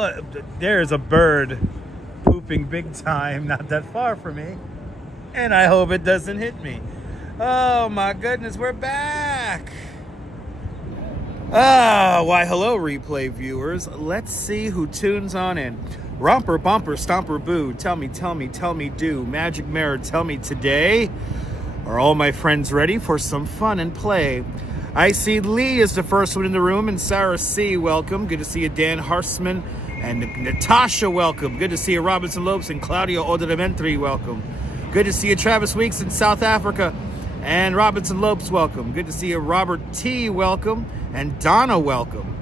What? There's a bird pooping big time not that far from me. And I hope it doesn't hit me. Oh my goodness, we're back. Why hello replay viewers. Let's see who tunes on in. Romper, bumper, stomper, boo. Tell me, do. Magic mirror, tell me today. Are all my friends ready for some fun and play? I see Lee is the first one in the room, and Sarah C, welcome. Good to see you, Dan Harsman. And Natasha, welcome. Good to see you, Robinson Lopes and Claudio Odementri, welcome. Good to see you, Travis Weeks in South Africa. And Robinson Lopes, welcome. Good to see you, Robert T, welcome. And Donna, welcome.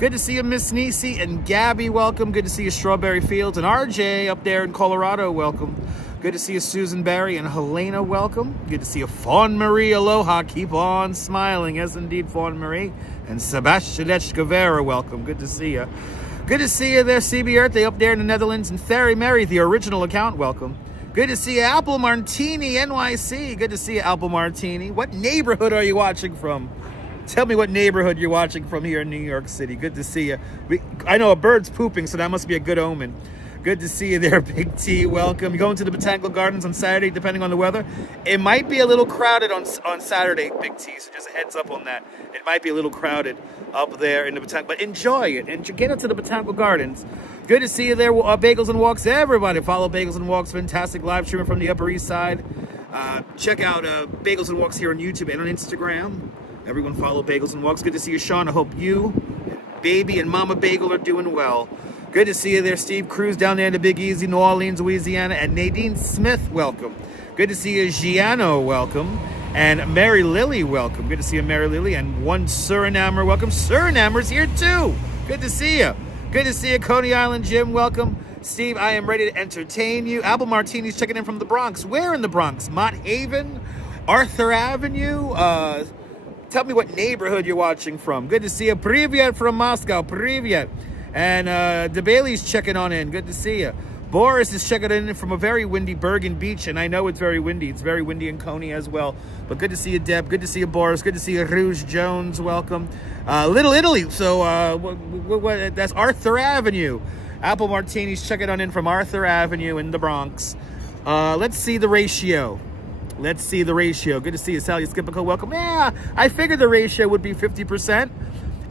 Good to see you, Miss Nisi and Gabby, welcome. Good to see you, Strawberry Fields and RJ up there in Colorado, welcome. Good to see you, Susan Barry and Helena, welcome. Good to see you, Fawn Marie, aloha. Keep on smiling. Yes, indeed, Fawn Marie. And Sebastian Guevara, welcome. Good to see you. Good to see you there, CB Earth, they up there in the Netherlands. And Theri Mary, the original account, welcome. Good to see you, Apple Martini, NYC. Good to see you, Apple Martini. What neighborhood are you watching from? Tell me what neighborhood you're watching from here in New York City. Good to see you. I know a bird's pooping, so that must be a good omen. Good to see you there, Big T. Welcome. You're going to the Botanical Gardens on Saturday, depending on the weather. It might be a little crowded on Saturday, Big T, so just a heads up on that. It might be a little crowded up there in the Botanical, but enjoy it. And get into the Botanical Gardens. Good to see you there, Bagels and Walks. Everybody follow Bagels and Walks. Fantastic live streaming from the Upper East Side. Check out Bagels and Walks here on YouTube and on Instagram. Everyone follow Bagels and Walks. Good to see you, Sean. I hope you, baby, and Mama Bagel are doing well. Good to see you there, Steve Cruz, down there in the Big Easy, New Orleans, Louisiana. And Nadine Smith, welcome. Good to see you, Giano, welcome. And Mary Lily, welcome. Good to see you, Mary Lily. And one Surinamer, welcome. Surinamer's here, too. Good to see you. Good to see you, Coney Island Jim, welcome. Steve, I am ready to entertain you. Apple Martini's checking in from the Bronx. Where in the Bronx? Mott Haven? Arthur Avenue? Tell me what neighborhood you're watching from. Good to see you. Privyet from Moscow. Privyet. And DeBailey's checking on in. Good to see you. Boris is checking in from a very windy Bergen Beach, and I know it's very windy. It's very windy in Coney as well. But good to see you, Deb. Good to see you, Boris. Good to see you, Rouge Jones. Welcome. Little Italy. So that's Arthur Avenue. Apple Martini's checking on in from Arthur Avenue in the Bronx. Let's see the ratio. Good to see you, Sally Skipico. Welcome. Yeah, I figured the ratio would be 50%.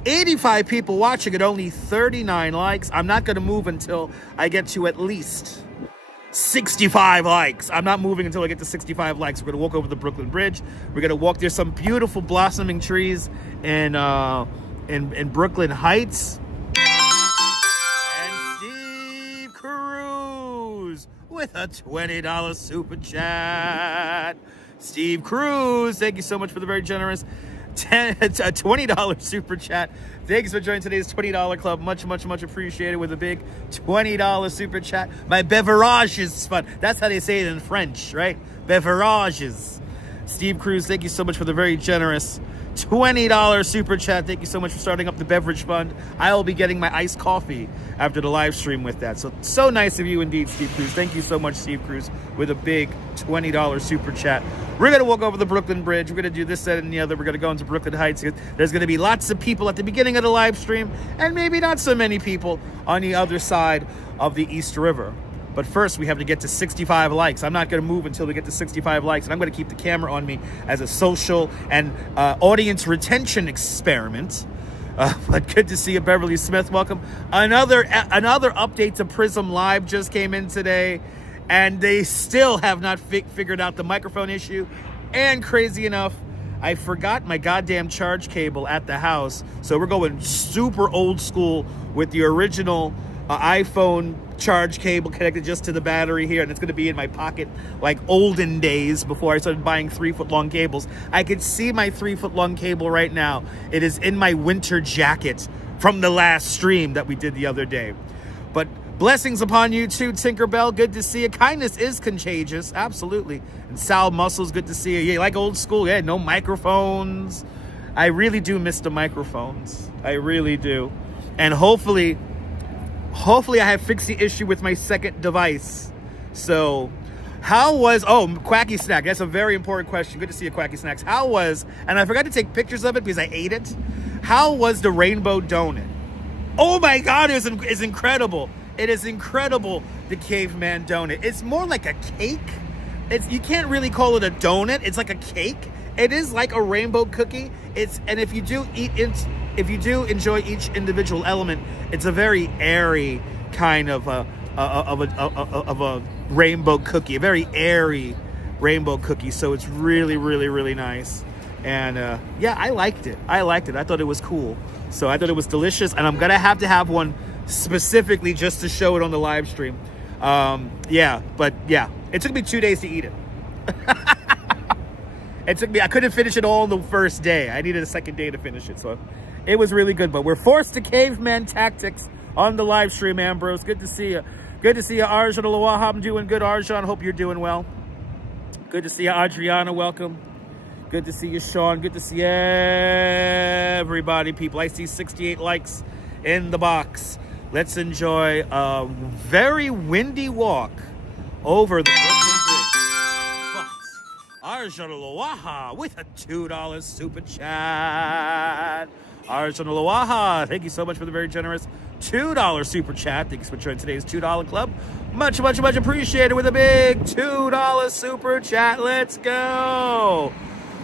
85 people watching at only 39 likes. I'm not going to move until I get to at least 65 likes. I'm not moving until I get to 65 likes. We're going to walk over the Brooklyn Bridge. We're going to walk. There's some beautiful blossoming trees in Brooklyn Heights. And Steve Cruz with a $20 super chat. Steve Cruz, thank you so much for the very generous $20 super chat. Thanks for joining today's $20 club. Much appreciated with a big $20 super chat. My beverages fund. That's how they say it in French, right? Beverages. Steve Cruz, thank you so much for the very generous $20 super chat. Thank you so much for starting up the beverage fund. I will be getting my iced coffee after the live stream with that. So nice of you indeed, Steve Cruz. Thank you so much, Steve Cruz, with a big $20 super chat. We're going to walk over the Brooklyn Bridge. We're going to do this, that, and the other. We're going to go into Brooklyn Heights. There's going to be lots of people at the beginning of the live stream, and maybe not so many people on the other side of the East River. But first, we have to get to 65 likes. I'm not going to move until we get to 65 likes. And I'm going to keep the camera on me as a social and audience retention experiment. But good to see you, Beverly Smith. Welcome. Another update to Prism Live just came in today. And they still have not figured out the microphone issue. And crazy enough, I forgot my goddamn charge cable at the house. So we're going super old school with the original iPhone charge cable connected just to the battery here, and it's going to be in my pocket like olden days before I started buying 3-foot-long cables. I could see my 3-foot-long cable right now. It is in my winter jacket from the last stream that we did the other day. But blessings upon you too, Tinkerbell. Good to see you. Kindness is contagious, absolutely. And Sal Muscles, good to see you. Yeah, like old school. Yeah, no microphones. I really do miss the microphones. I really do. And hopefully I have fixed the issue with my second device. So, Quacky Snack. That's a very important question. Good to see you, Quacky Snacks. And I forgot to take pictures of it because I ate it. How was the rainbow donut? Oh my God, it's incredible. It is incredible, the caveman donut. It's more like a cake. You can't really call it a donut. It's like a cake. It is like a rainbow cookie. And if you do enjoy each individual element, it's a very airy kind of a rainbow cookie, a very airy rainbow cookie. So it's really, really, really nice. And yeah, I liked it. I thought it was cool. So I thought it was delicious, and I'm gonna have to have one specifically just to show it on the live stream. Yeah, it took me 2 days to eat it. I couldn't finish it all on the first day. I needed a second day to finish it. So it was really good. But we're forced to caveman tactics on the live stream, Ambrose. Good to see you. Good to see you, Arjun Alawaha. I'm doing good, Arjun. Hope you're doing well. Good to see you, Adriana. Welcome. Good to see you, Sean. Good to see everybody, people. I see 68 likes in the box. Let's enjoy a very windy walk over the Brooklyn Bridge. But Arjun Alawaha with a $2 super chat. Arjun Alawaha, thank you so much for the very generous $2 super chat. Thanks for joining today's $2 club. Much, much, much appreciated with a big $2 super chat. Let's go.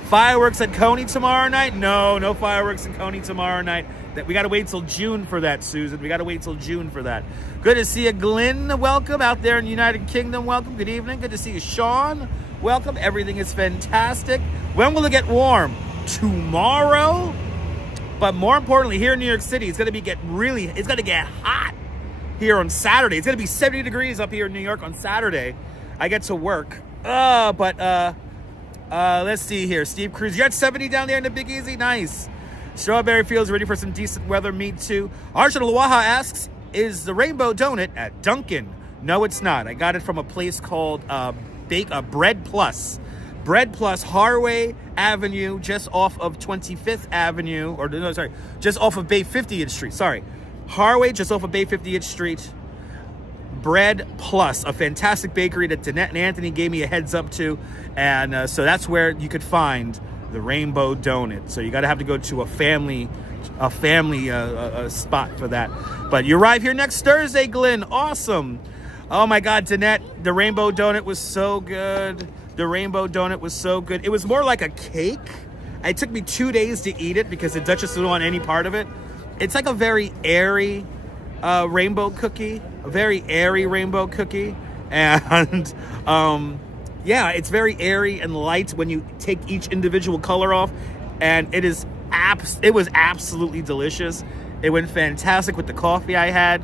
Fireworks at Coney tomorrow night? No fireworks at Coney tomorrow night. We got to wait till June for that, Susan. We got to wait till June for that. Good to see you, Glenn. Welcome out there in the United Kingdom. Welcome. Good evening. Good to see you, Sean. Welcome. Everything is fantastic. When will it get warm? Tomorrow? But more importantly, here in New York City, it's going to get hot here on Saturday. It's going to be 70 degrees up here in New York on Saturday. I get to work. Let's see here. Steve Cruz, you're at 70 down there in the Big Easy? Nice. Strawberry Fields ready for some decent weather. Me too. Arjun Alawaha asks, is the rainbow donut at Dunkin'? No, it's not. I got it from a place called Bread Plus. Bread Plus, Harway Avenue, just off of 25th Avenue. Just off of Bay 50th Street. Sorry. Harway, just off of Bay 50th Street. Bread Plus, a fantastic bakery that Danette and Anthony gave me a heads up to. And so that's where you could find the rainbow donut. So you got to have to go to a family spot for that. But you arrive here next Thursday, Glenn. Awesome. Oh my God, Danette, the rainbow donut was so good. The rainbow donut was so good. It was more like a cake. It took me 2 days to eat it because the Duchess didn't want any part of it. It's like a very airy rainbow cookie. A very airy rainbow cookie. And yeah, it's very airy and light when you take each individual color off, and it was absolutely delicious. It went fantastic with the coffee I had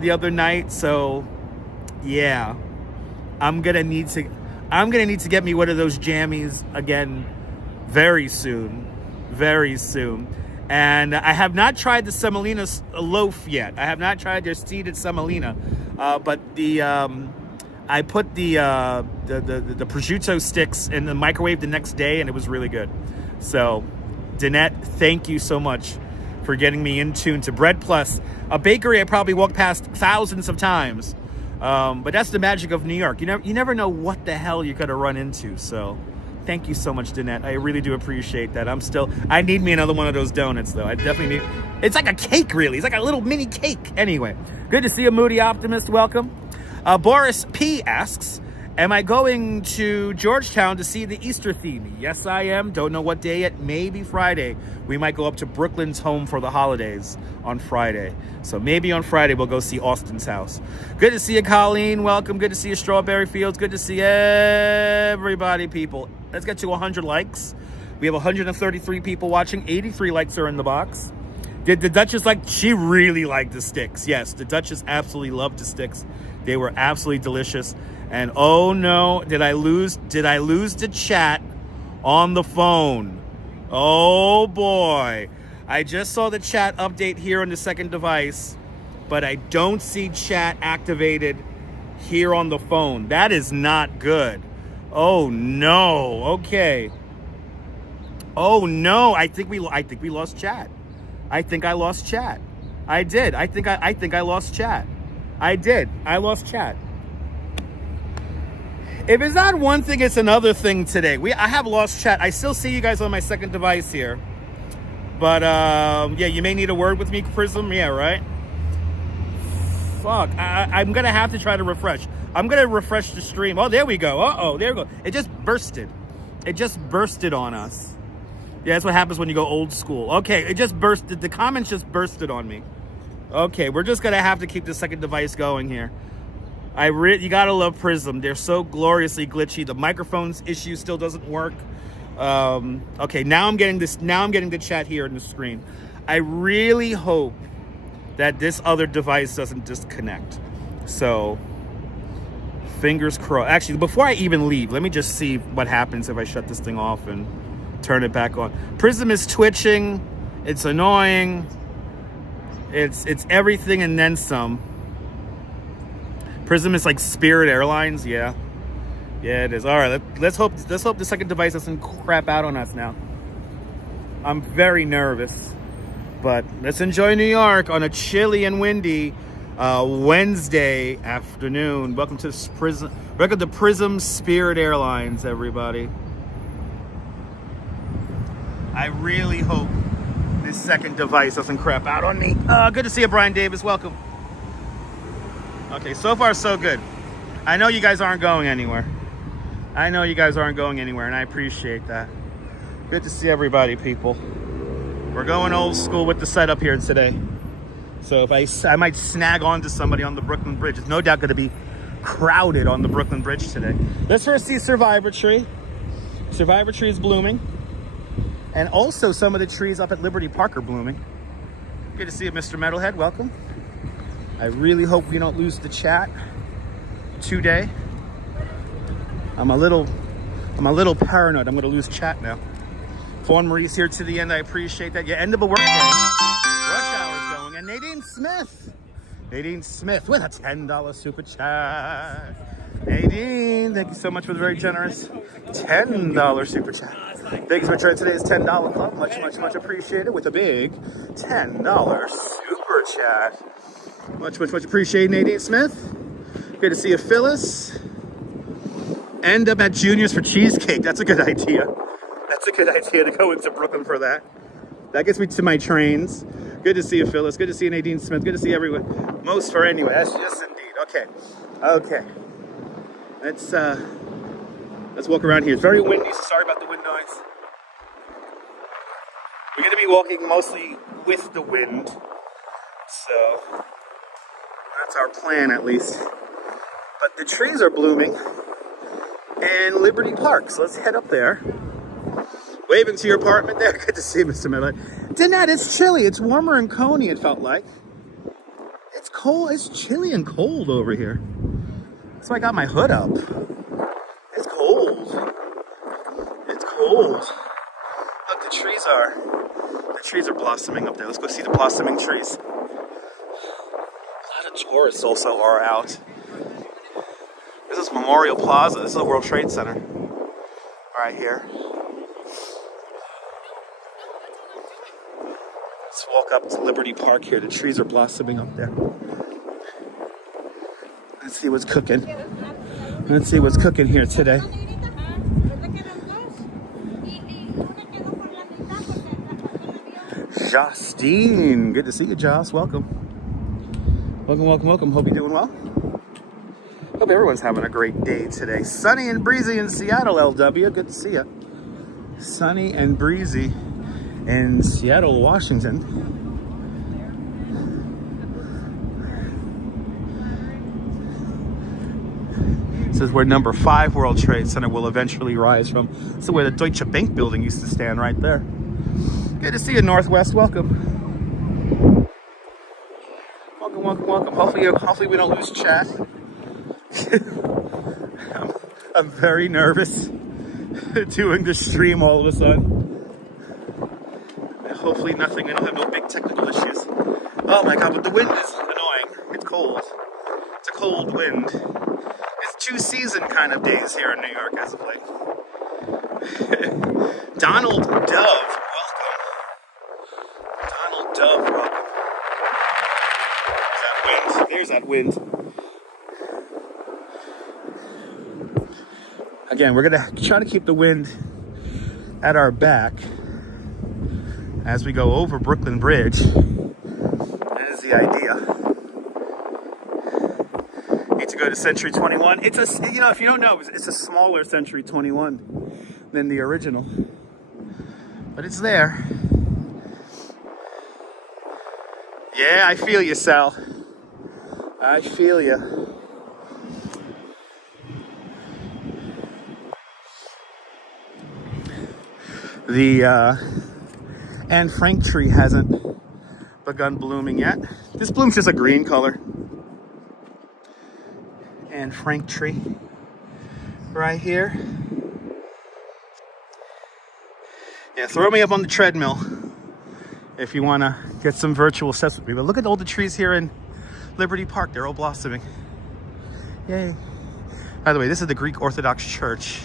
the other night. So yeah, I'm gonna need to get me one of those jammies again very soon. And I have not tried the semolina loaf yet. I have not tried their seeded semolina, but I put the prosciutto sticks in the microwave the next day, and it was really good. So, Danette, thank you so much for getting me in tune to Bread Plus, a bakery I probably walked past thousands of times. But that's the magic of New York. You never know what the hell you're gonna run into. So, thank you so much, Danette. I really do appreciate that. I need me another one of those donuts, though. I definitely need. It's like a cake, really. It's like a little mini cake. Anyway, good to see you, Moody Optimist. Welcome. Boris P. asks, am I going to Georgetown to see the Easter theme? Yes, I am. Don't know what day yet. Maybe Friday. We might go up to Brooklyn's home for the holidays on Friday. So maybe on Friday we'll go see Austin's house. Good to see you, Colleen. Welcome. Good to see you, Strawberry Fields. Good to see everybody, people. Let's get to 100 likes. We have 133 people watching. 83 likes are in the box. Did the Duchess she really liked the sticks. Yes, the Duchess absolutely loved the sticks. They were absolutely delicious. And oh no, did I lose the chat on the phone? Oh boy. I just saw the chat update here on the second device, but I don't see chat activated here on the phone. That is not good. Oh no. Okay. Oh no, I think we lost chat. I think I lost chat. I did. I think I lost chat. I did. I lost chat. If it's not one thing, it's another thing today. I have lost chat. I still see you guys on my second device here. But yeah, you may need a word with me, Prism. Yeah, right. Fuck, I'm gonna have to try to refresh. I'm gonna refresh the stream. Oh, there we go. Uh-oh, there we go. It just bursted. It just bursted on us. Yeah, that's what happens when you go old school. Okay, it just bursted. The comments just bursted on me. Okay, we're just gonna have to keep the second device going here. You gotta love Prism. They're so gloriously glitchy. The microphone's issue still doesn't work. Okay, now I'm getting this. Now I'm getting the chat here in the screen. I really hope that this other device doesn't disconnect. So, fingers crossed. Actually, before I even leave, let me just see what happens if I shut this thing off and turn it back on. Prism is twitching. It's annoying. It's everything and then some. Prism is like Spirit Airlines. Yeah, it is. All right, let's hope the second device doesn't crap out on us now. I'm very nervous, but let's enjoy New York on a chilly and windy Wednesday afternoon. Welcome to Prism Spirit Airlines, everybody. I really hope this second device doesn't crap out on me. Good to see you, Brian Davis. Welcome. Okay, so far so good. I know you guys aren't going anywhere. And I appreciate that. Good to see everybody, people. We're going old school with the setup here today. So if I might snag onto somebody on the Brooklyn Bridge. It's no doubt going to be crowded on the Brooklyn Bridge today. Let's first see Survivor Tree. Survivor Tree is blooming. And also some of the trees up at Liberty Park are blooming. Good to see you, Mr. Metalhead. Welcome. I really hope we don't lose the chat today. I'm a little paranoid. I'm going to lose chat now. Fawn Marie's here to the end. I appreciate that. Yeah, end of a workday. Rush hour's going. And Nadine Smith with a $10 super chat. Nadine, thank you so much for the very generous $10 super chat. Thank you so much for today's $10 club. Much appreciated with a big $10 super chat. Much appreciated, Nadine Smith. Great to see you, Phyllis. End up at Junior's for cheesecake. That's a good idea. That's a good idea to go into Brooklyn for that. That gets me to my trains. Good to see you, Phyllis. Good to see you, Nadine Smith. Good to see everyone. Most for anyway. Yes, indeed. Okay. Let's walk around here. It's very windy, so sorry about the wind noise. We're going to be walking mostly with the wind. So that's our plan, at least. But the trees are blooming. And Liberty Park. So let's head up there. Waving to your apartment there. Good to see you, Mr. Miller. Danette, it's chilly. It's warmer in Coney, it felt like. It's cold. It's chilly and cold over here. So I got my hood up. It's cold. Look, the trees are blossoming up there. Let's go see the blossoming trees. A lot of tourists also are out. This is Memorial Plaza. This is the World Trade Center. Right here. Let's walk up to Liberty Park here. The trees are blossoming up there. Let's see what's cooking. Let's see what's cooking here today. Justine. Good to see you, Joss. Welcome. Hope you're doing well. Hope everyone's having a great day today. Sunny and breezy in Seattle, LW. Good to see you. Sunny and breezy in Seattle, Washington. This is where number 5 World Trade Center will eventually rise from. This is where the Deutsche Bank building used to stand, right there. Good to see you, Northwest. Welcome. Hopefully we don't lose chat. I'm very nervous doing the stream all of a sudden. Hopefully I don't have no big technical issues. Oh my god, but the wind is annoying. It's cold. It's a cold wind. It's 2 season kind of days here in New York as of late. Donald Dove, welcome. Donald Dove, welcome. There's that wind. Again, we're going to try to keep the wind at our back as we go over Brooklyn Bridge. That is the idea. Need to go to Century 21. It's a, you know, if you don't know, it's a smaller Century 21 than the original, but it's there. Yeah, I feel you, Sal. I feel you. The Anne Frank tree hasn't begun blooming yet. This bloom's just a green color. Anne Frank tree right here. Yeah, throw me up on the treadmill if you want to get some virtual steps with me. But look at all the trees here in Liberty Park. They're all blossoming. Yay. By the way, this is the Greek Orthodox Church,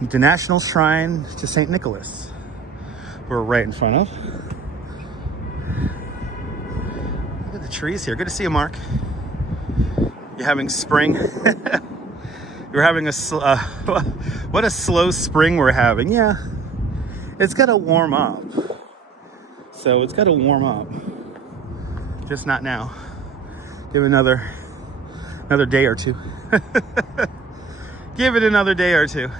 the National Shrine to St. Nicholas. We're right in front of. Look at the trees here. Good to see you, Mark. You're having spring. You're having a what a slow spring we're having. Yeah, it's got to warm up. So it's got to warm up. Just not now. Give it another day or two. Give it another day or two.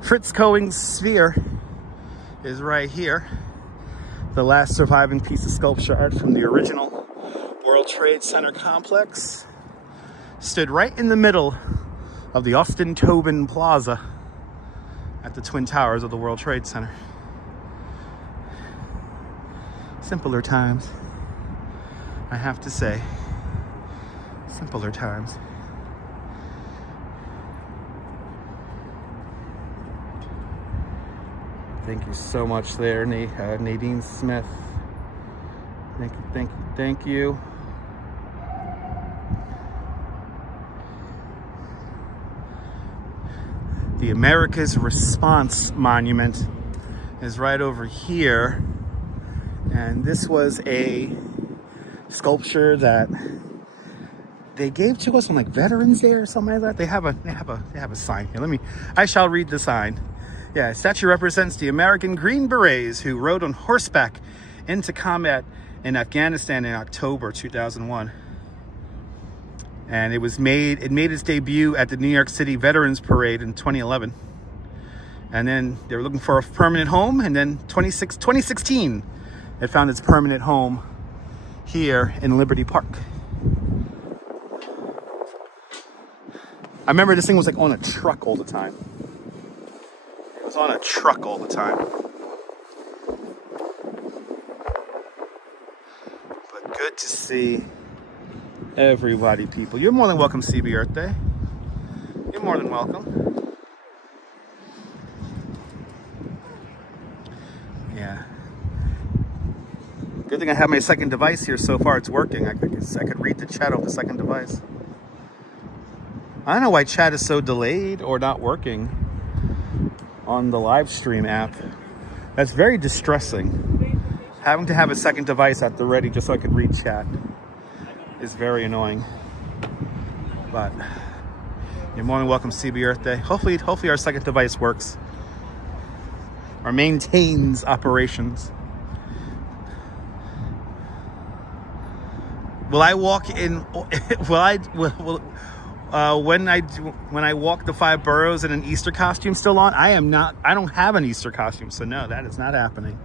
Fritz Coeing's sphere is right here. The last surviving piece of sculpture art from the original World Trade Center complex. Stood right in the middle of the Austin Tobin Plaza at the Twin Towers of the World Trade Center. Simpler times, I have to say. Simpler times. Thank you so much there, Nadine Smith. Thank you, thank you, thank you. The America's Response Monument is right over here. And this was a sculpture that they gave to us on like Veterans Day or something like that. They have a sign here. I shall read the sign. Yeah, statue represents the American Green Berets who rode on horseback into combat in Afghanistan in October 2001. And it made its debut at the New York City Veterans Parade in 2011. And then they were looking for a permanent home, and then 2016 it found its permanent home here in Liberty Park. I remember this thing was like on a truck all the time. It was on a truck all the time. But good to see everybody, people. You're more than welcome, CB Earth Day. You're more than welcome. Yeah. Good thing I have my second device here so far. It's working. I guess I could read the chat off the second device. I don't know why chat is so delayed or not working on the live stream app. That's very distressing. Having to have a second device at the ready just so I could read chat is very annoying. But you're more than welcome, CB Earth Day. Hopefully our second device works or maintains operations. Will I walk in? When I walk the 5 boroughs in an Easter costume still on? I am not. I don't have an Easter costume, so no, that is not happening.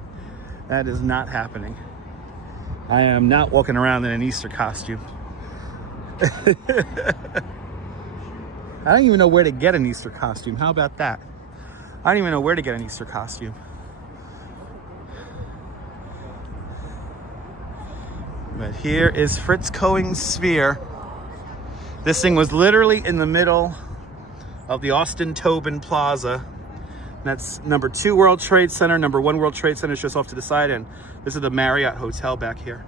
That is not happening. I am not walking around in an Easter costume. I don't even know where to get an Easter costume. How about that? I don't even know where to get an Easter costume. But here is Fritz Coeing's sphere. This thing was literally in the middle of the Austin Tobin Plaza. That's number 2 World Trade Center. Number 1 World Trade Center is just off to the side. And this is the Marriott Hotel back here.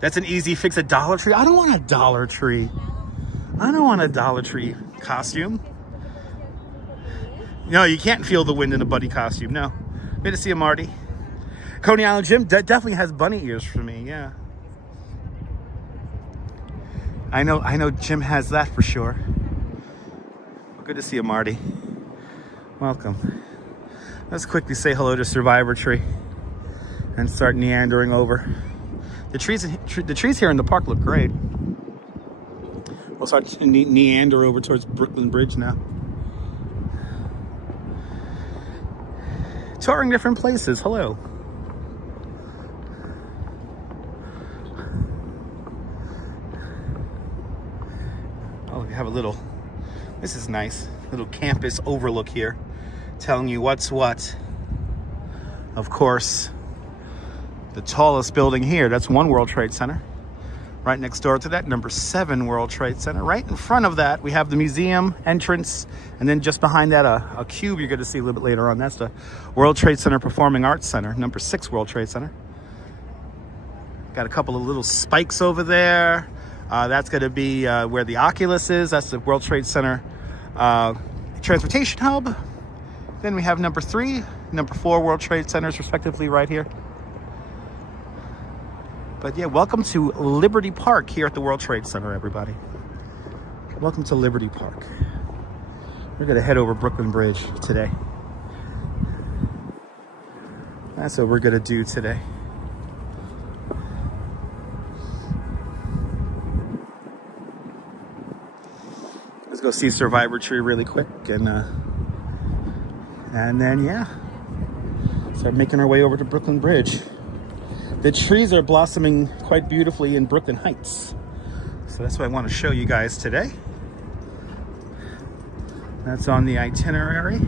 That's an easy fix at Dollar Tree. I don't want a Dollar Tree. I don't want a Dollar Tree costume. No, you can't feel the wind in a buddy costume. No. Good to see you, Marty. Coney Island Jim definitely has bunny ears for me. Yeah. I know Jim has that for sure. Good to see you, Marty. Welcome. Let's quickly say hello to Survivor Tree and start meandering over. The trees here in the park look great. We'll start to meander over towards Brooklyn Bridge now. Touring different places. Hello. Oh, we have a little, this is nice, little campus overlook here, telling you what's what. Of course, the tallest building here, that's One World Trade Center. Right next door to that, number 7 World Trade Center. Right in front of that, we have the museum entrance. And then just behind that, a cube you're going to see a little bit later on. That's the World Trade Center Performing Arts Center, number 6 World Trade Center. Got a couple of little spikes over there. That's going to be where the Oculus is. That's the World Trade Center Transportation Hub. Then we have number 3, number 4 World Trade Centers, respectively, right here. But yeah, welcome to Liberty Park here at the World Trade Center, everybody. Welcome to Liberty Park. We're gonna head over Brooklyn Bridge today. That's what we're gonna do today. Let's go see Survivor Tree really quick, and then yeah, start making our way over to Brooklyn Bridge. The trees are blossoming quite beautifully in Brooklyn Heights. So that's what I want to show you guys today. That's on the itinerary.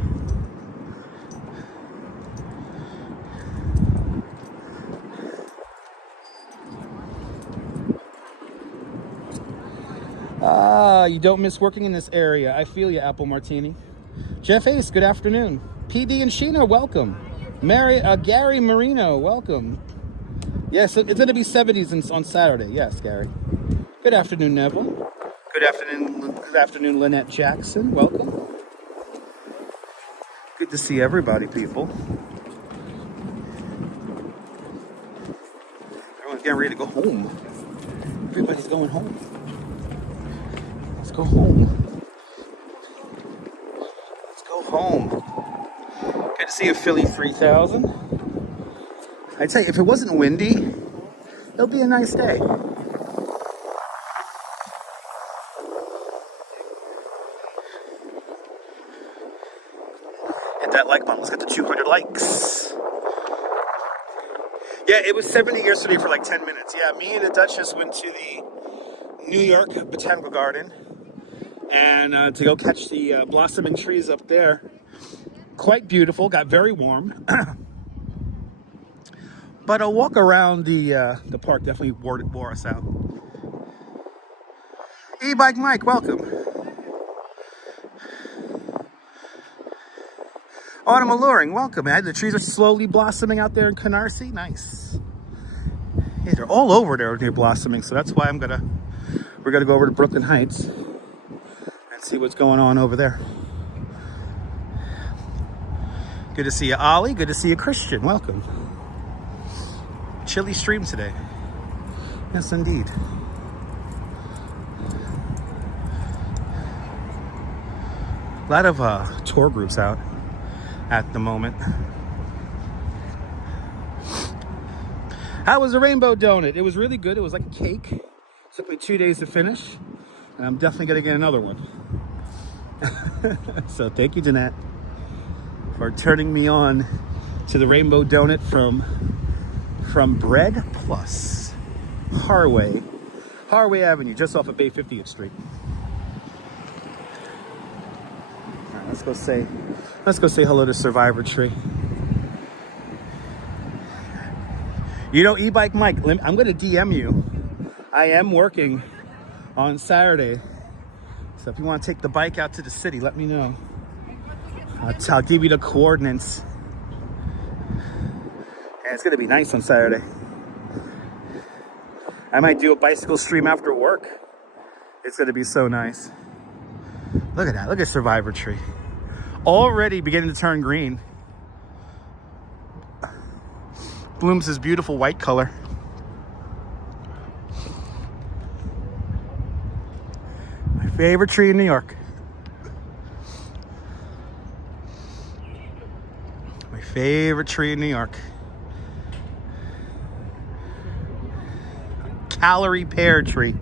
You don't miss working in this area. I feel you, Apple Martini. Jeff Ace, good afternoon. PD and Sheena, welcome. Gary Marino, welcome. Yes, it's going to be 70s on Saturday. Yes, Gary. Good afternoon, Neville. Good afternoon, Lynette Jackson. Welcome. Good to see everybody, people. Everyone's getting ready to go home. Everybody's going home. Let's go home. Let's go home. Good to see you, Philly 3000. I'd say if it wasn't windy, it'll be a nice day. Hit that like button. Let's get to 200 likes. Yeah, it was 70 yesterday for like 10 minutes. Yeah, me and the Duchess went to the New York Botanical Garden and to go catch the blossoming trees up there. Quite beautiful. Got very warm. But a walk around the park definitely wore us out. E-Bike Mike, welcome. Autumn Alluring, welcome. The trees are slowly blossoming out there in Canarsie. Nice. Yeah, they're all over there near blossoming, so that's why we're gonna go over to Brooklyn Heights and see what's going on over there. Good to see you, Ollie. Good to see you, Christian. Welcome. Chilly stream today. Yes, indeed. A lot of tour groups out at the moment. How was the rainbow donut? It was really good. It was like a cake. It took me 2 days to finish. And I'm definitely going to get another one. So thank you, Danette, for turning me on to the rainbow donut from Bread Plus, Harway Avenue, just off of Bay 50th Street. All right, let's go say hello to Survivor Tree. You know, E-Bike Mike, I'm going to DM you. I am working on Saturday, so if you want to take the bike out to the city, let me know. I'll give you the coordinates. And it's gonna be nice on Saturday. I might do a bicycle stream after work. It's gonna be so nice. Look at that, look at Survivor Tree. Already beginning to turn green. Blooms this beautiful white color. My favorite tree in New York. My favorite tree in New York. Calorie pear tree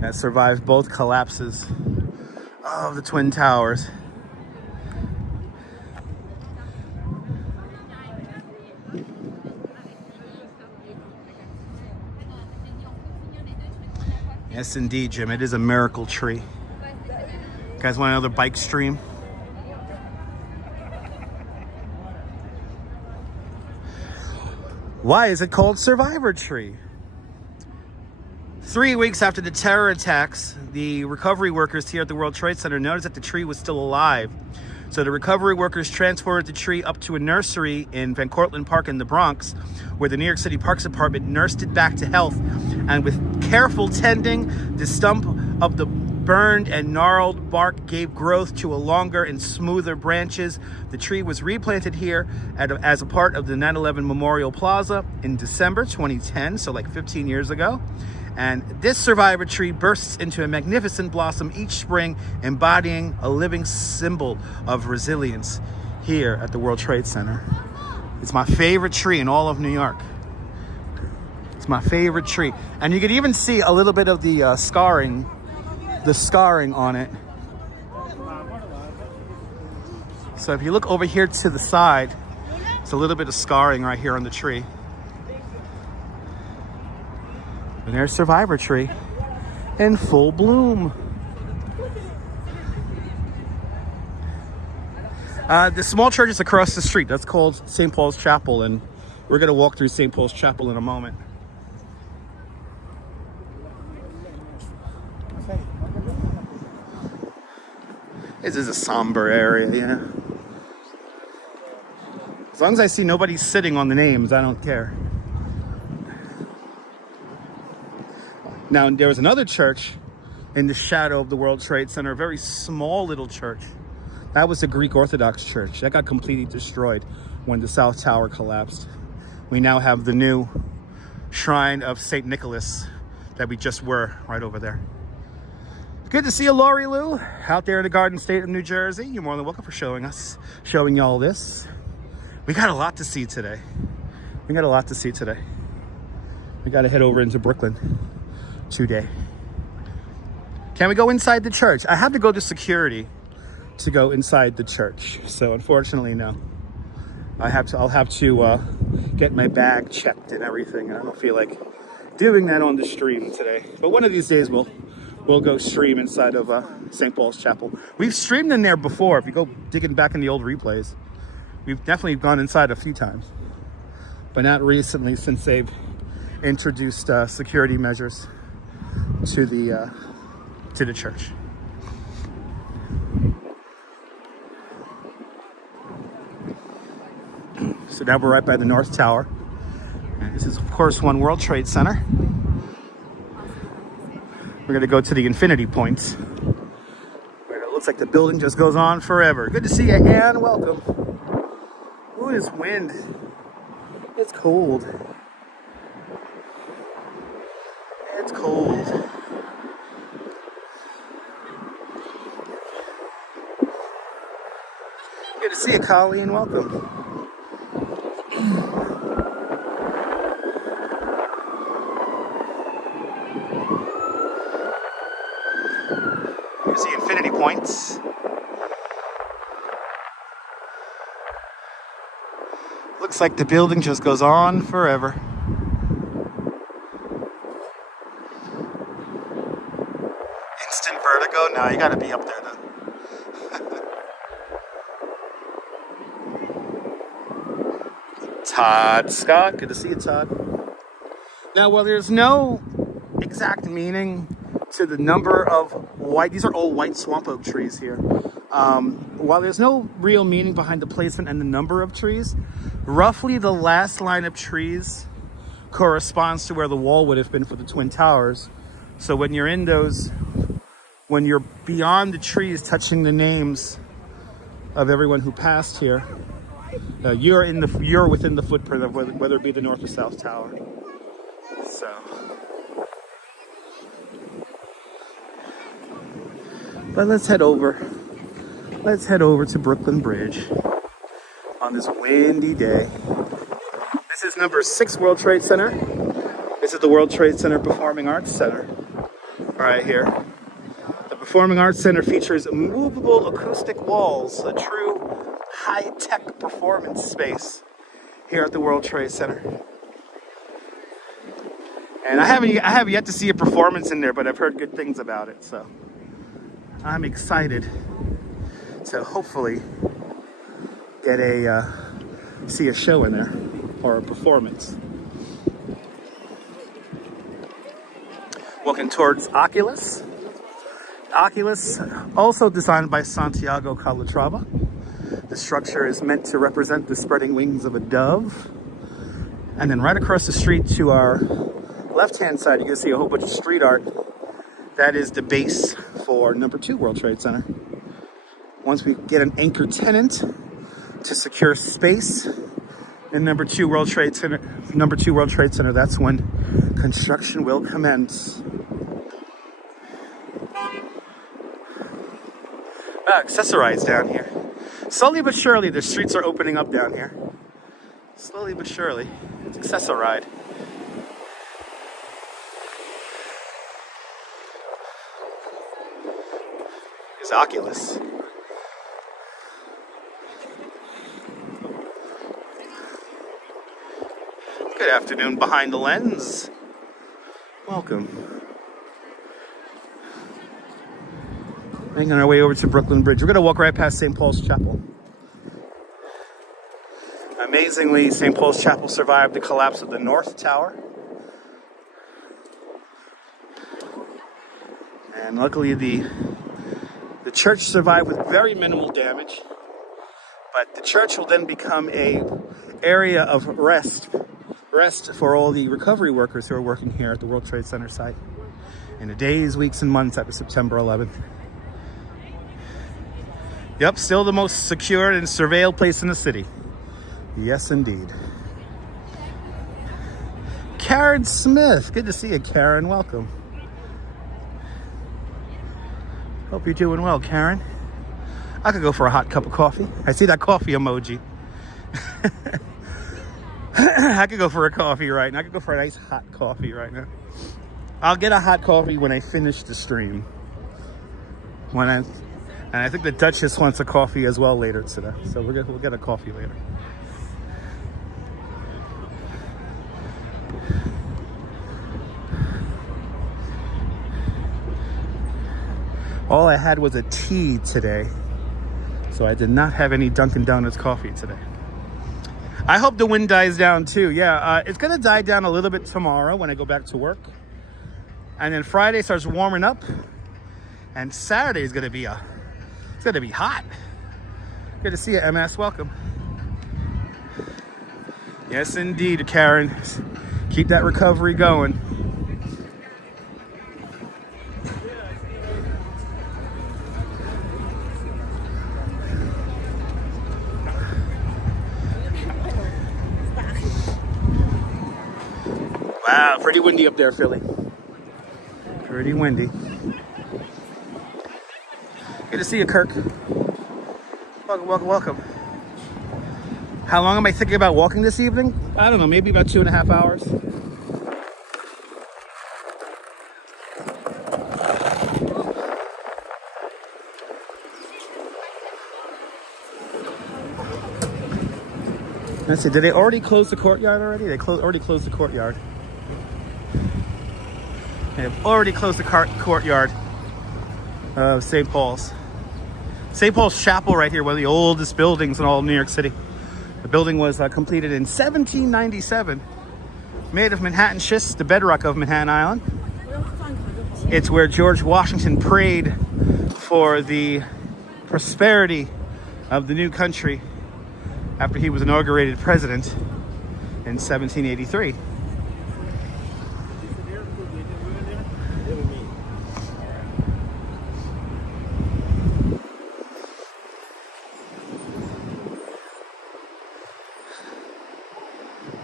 that survived both collapses of the Twin Towers. Yes, indeed, Jim. It is a miracle tree. You guys want another bike stream? Why is it called Survivor Tree? 3 weeks after the terror attacks, the recovery workers here at the World Trade Center noticed that the tree was still alive. So the recovery workers transported the tree up to a nursery in Van Cortlandt Park in the Bronx, where the New York City Parks Department nursed it back to health. And with careful tending, the stump of the burned and gnarled bark gave growth to a longer and smoother branches. The tree was replanted here as a part of the 9/11 Memorial Plaza in December 2010, so like 15 years ago. And this survivor tree bursts into a magnificent blossom each spring, embodying a living symbol of resilience here at the World Trade Center. It's my favorite tree in all of New York. It's my favorite tree. And you can even see a little bit of the scarring on it. So if you look over here to the side, it's a little bit of scarring right here on the tree. And there's Survivor Tree in full bloom. The small church is across the street. That's called St. Paul's Chapel, and we're going to walk through St. Paul's Chapel in a moment. This is a somber area, yeah. As long as I see nobody sitting on the names, I don't care. Now, there was another church in the shadow of the World Trade Center, a very small little church. That was the Greek Orthodox Church. That got completely destroyed when the South Tower collapsed. We now have the new shrine of St. Nicholas that we just were right over there. Good to see you, Lori Lou, out there in the Garden State of New Jersey. You're more than welcome for showing you all this. We got a lot to see today. We got to head over into Brooklyn today. Can we go inside the church? I have to go to security to go inside the church. So unfortunately, no. I'll have to get my bag checked and everything. I don't feel like doing that on the stream today. But one of these days we'll go stream inside of St. Paul's Chapel. We've streamed in there before. If you go digging back in the old replays, we've definitely gone inside a few times, but not recently since they've introduced security measures to the church. So now we're right by the North Tower. And this is, of course, One World Trade Center. We're going to go to the infinity points, where it looks like the building just goes on forever. Good to see you, Anne. Welcome. Ooh, this wind. It's cold. It's cold. Good to see you, Colleen. Welcome. Here's the infinity points. Looks like the building just goes on forever. Instant vertigo? No, you gotta be up there though. Todd Scott, good to see you, Todd. Now, while there's no exact meaning to the number of white, these are all white swamp oak trees here. While there's no real meaning behind the placement and the number of trees, roughly the last line of trees corresponds to where the wall would have been for the Twin Towers. So when you're in those, when you're beyond the trees touching the names of everyone who passed here, you're within the footprint of whether it be the North or South Tower. So, but let's head over to Brooklyn Bridge on on this windy day. This is number 6 World Trade Center. This is the World Trade Center Performing Arts Center right here. The Performing Arts Center features movable acoustic walls, a true high-tech performance space here at the World Trade Center. And I have yet to see a performance in there, but I've heard good things about it, so I'm excited to hopefully get see a show in there or a performance. Walking towards Oculus. Oculus, also designed by Santiago Calatrava. The structure is meant to represent the spreading wings of a dove. And then right across the street to our left-hand side, you can see a whole bunch of street art. That is the base for number 2 World Trade Center. Once we get an anchor tenant to secure space in number 2 World Trade Center, that's when construction will commence. Accessorized down here. Slowly but surely, the streets are opening up down here. Slowly but surely, it's accessorized. Here's Oculus. Good afternoon, Behind the Lens. Welcome. Making our way over to Brooklyn Bridge. We're going to walk right past St. Paul's Chapel. Amazingly, St. Paul's Chapel survived the collapse of the North Tower. And luckily the church survived with very minimal damage. But the church will then become an area of rest for all the recovery workers who are working here at the World Trade Center site in the days, weeks, and months after September 11th. Yep, still the most secure and surveilled place in the city. Yes, indeed. Karen Smith. Good to see you, Karen. Welcome. Hope you're doing well, Karen. I could go for a hot cup of coffee. I see that coffee emoji. I could go for a coffee right now. I could go for a nice hot coffee right now. I'll get a hot coffee when I finish the stream. And I think the Duchess wants a coffee as well later today. So we'll get a coffee later. All I had was a tea today. So I did not have any Dunkin' Donuts coffee today. I hope the wind dies down too. Yeah, it's gonna die down a little bit tomorrow when I go back to work. And then Friday starts warming up. And Saturday is gonna be it's gonna be hot. Good to see you, MS. Welcome. Yes, indeed, Karen. Keep that recovery going. Wow, pretty windy up there, Philly. Pretty windy. Good to see you, Kirk. Welcome, welcome, welcome. How long am I thinking about walking this evening? I don't know, maybe about 2.5 hours. Let's see, did they already close the courtyard already? They already closed the courtyard. They've already closed the courtyard of St. Paul's. St. Paul's Chapel right here, one of the oldest buildings in all of New York City. The building was completed in 1797. Made of Manhattan schist, the bedrock of Manhattan Island. It's where George Washington prayed for the prosperity of the new country after he was inaugurated president in 1783.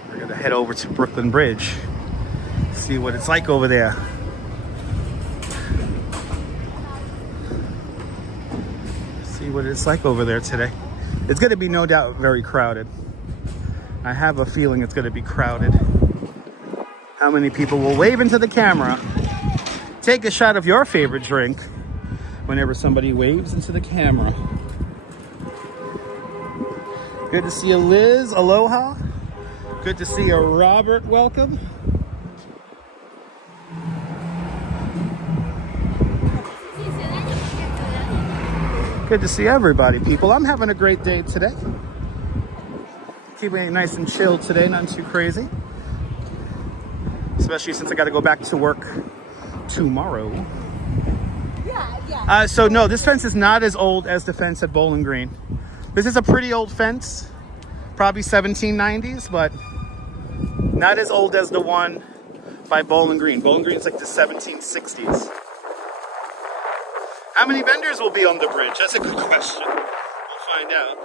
We're gonna head over to Brooklyn Bridge, see what it's like over there. See what it's like over there today. It's going to be no doubt very crowded. I have a feeling it's going to be crowded. How many people will wave into the camera? Take a shot of your favorite drink whenever somebody waves into the camera. Good to see you, Liz. Aloha. Good to see you, Robert. Welcome. Good to see everybody, people. I'm having a great day today. Keeping it nice and chill today, nothing too crazy. Especially since I got to go back to work tomorrow. So no, this fence is not as old as the fence at Bowling Green. This is a pretty old fence, probably 1790s, but not as old as the one by Bowling Green. Bowling Green is like the 1760s. How many vendors will be on the bridge? That's a good question. We'll find out.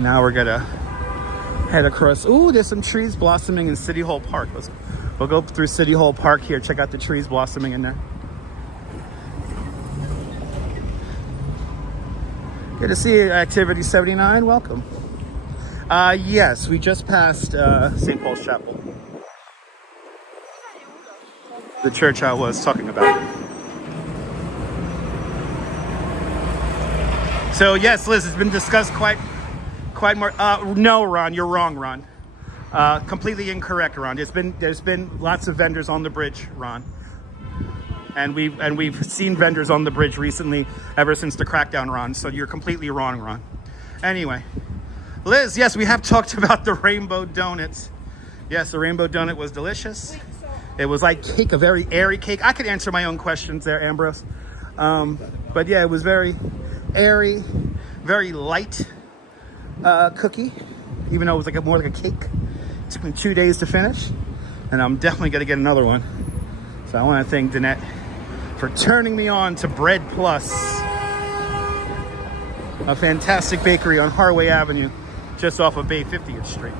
Now we're gonna head across. Ooh, there's some trees blossoming in City Hall Park. We'll go through City Hall Park here. Check out the trees blossoming in there. Good to see you, Activity 79. Welcome. Yes, we just passed St. Paul's Chapel. The church I was talking about. So yes, Liz, it's been discussed quite more. No, Ron, you're wrong, Ron. Completely incorrect, Ron. There's been lots of vendors on the bridge, Ron, and we've seen vendors on the bridge recently ever since the crackdown, Ron. So you're completely wrong, Ron. Anyway, Liz, yes, we have talked about the rainbow donuts. Yes, the rainbow donut was delicious. It was like cake, a very airy cake. I could answer my own questions there, Ambrose. But yeah, it was very airy, very light cookie, even though it was like more like a cake. It took me 2 days to finish, and I'm definitely gonna get another one. So I want to thank Danette for turning me on to Bread Plus, a fantastic bakery on Harway Avenue, just off of Bay 50th Street.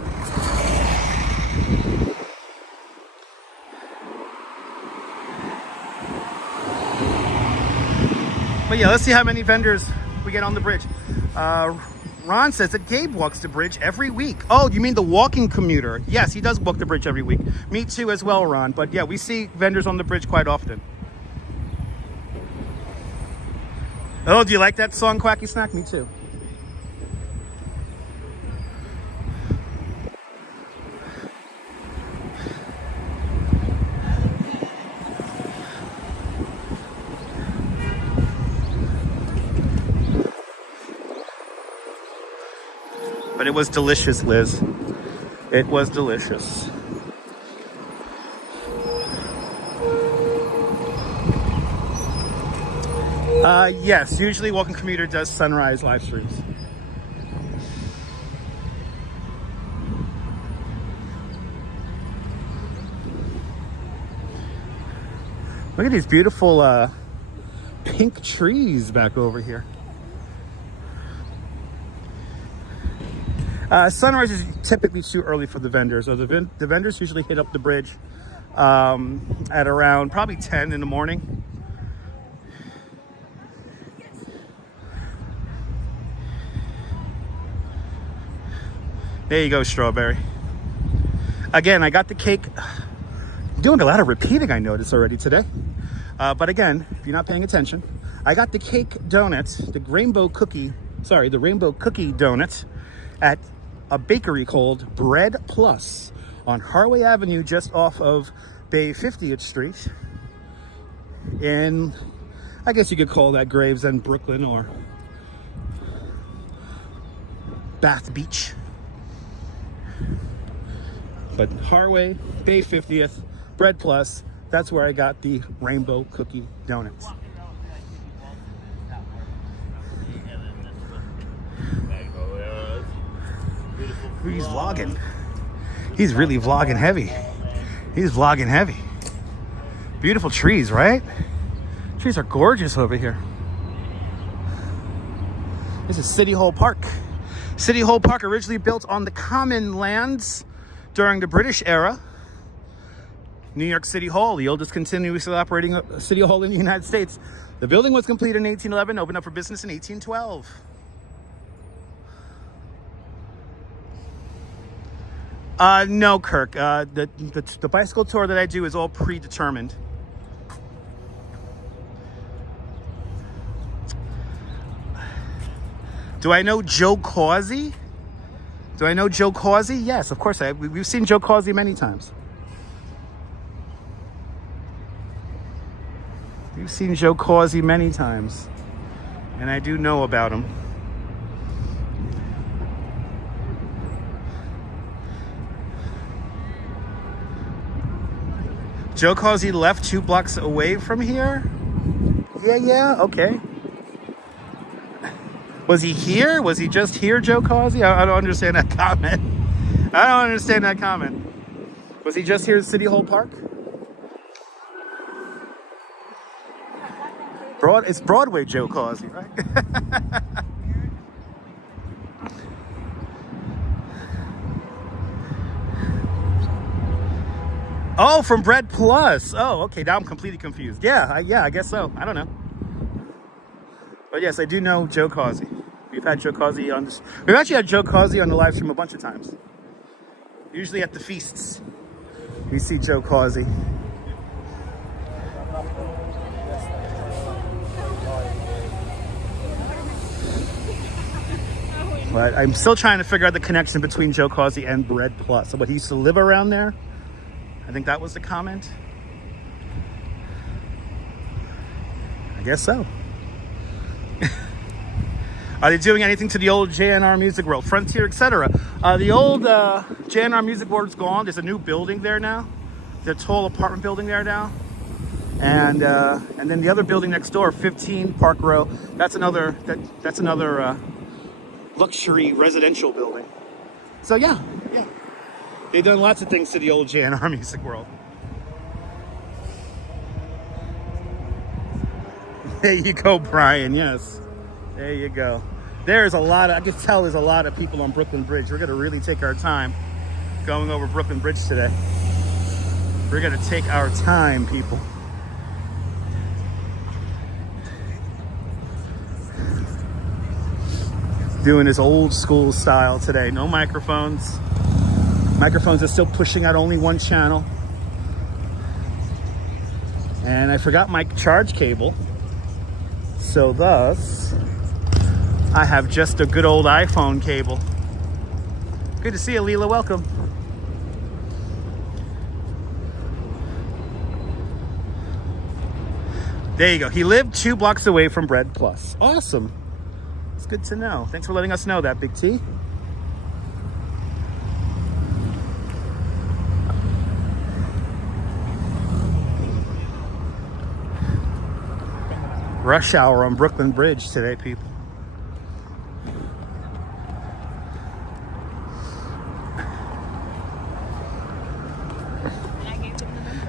But yeah, let's see how many vendors we get on the bridge. Ron says that Gabe walks the bridge every week. Oh, you mean the walking commuter? Yes, he does walk the bridge every week. Me too as well, Ron. But yeah, we see vendors on the bridge quite often. Oh, do you like that song, Quacky Snack? Me too. But it was delicious, Liz. It was delicious. Yes, usually Walking Commuter does sunrise live streams. Look at these beautiful pink trees back over here. Sunrise is typically too early for the vendors. So the vendors usually hit up the bridge at around probably 10 in the morning. There you go, Strawberry. Again, I got the cake. I'm doing a lot of repeating, I noticed already today. But again, if you're not paying attention, I got the cake donuts, the rainbow cookie donut at a bakery called Bread Plus on Harway Avenue, just off of Bay 50th Street in, I guess you could call that Gravesend, Brooklyn, or Bath Beach. But Harway, Bay 50th, Bread Plus, that's where I got the rainbow cookie donuts. He's vlogging. He's really vlogging heavy. He's vlogging heavy. Beautiful trees, right? Trees are gorgeous over here. This is City Hall Park. City Hall Park, originally built on the common lands during the British era. New York City Hall, the oldest continuously operating city hall in the United States. The building was completed in 1811, opened up for business in 1812. No, Kirk. The bicycle tour that I do is all predetermined. Do I know Joe Causey? Do I know Joe Causey? Yes, of course. We've seen Joe Causey many times. We've seen Joe Causey many times. And I do know about him. Joe Causey left 2 blocks away from here? Yeah, okay. Was he here? Was he just here, Joe Causey? I don't understand that comment. I don't understand that comment. Was he just here at City Hall Park? It's Broadway Joe Causey, right? Oh, from Bread Plus. Oh, okay. Now I'm completely confused. Yeah, I guess so. I don't know. But yes, I do know Joe Causey. We've had Joe Causey on this. We've actually had Joe Causey on the live stream a bunch of times. Usually at the feasts, we see Joe Causey. But I'm still trying to figure out the connection between Joe Causey and Bread Plus. So, what, he used to live around there? I think that was the comment. I guess so. Are they doing anything to the old JNR Music World, Frontier, etc.? The old JNR Music World is gone. There's a new building there now. There's a tall apartment building there now. And then the other building next door, 15 Park Row. That's another luxury residential building. So yeah. They've done lots of things to the old JNR Music World. There you go, Brian. Yes. There you go. There's a lot of, I can tell there's a lot of people on Brooklyn Bridge. We're going to really take our time going over Brooklyn Bridge today. We're going to take our time, people. Doing this old school style today. No microphones. Microphones are still pushing out only one channel. And I forgot my charge cable. So thus, I have just a good old iPhone cable. Good to see you, Leela. Welcome. There you go. He lived 2 blocks away from Bread Plus. Awesome. It's good to know. Thanks for letting us know that, Big T. Rush hour on Brooklyn Bridge today, people.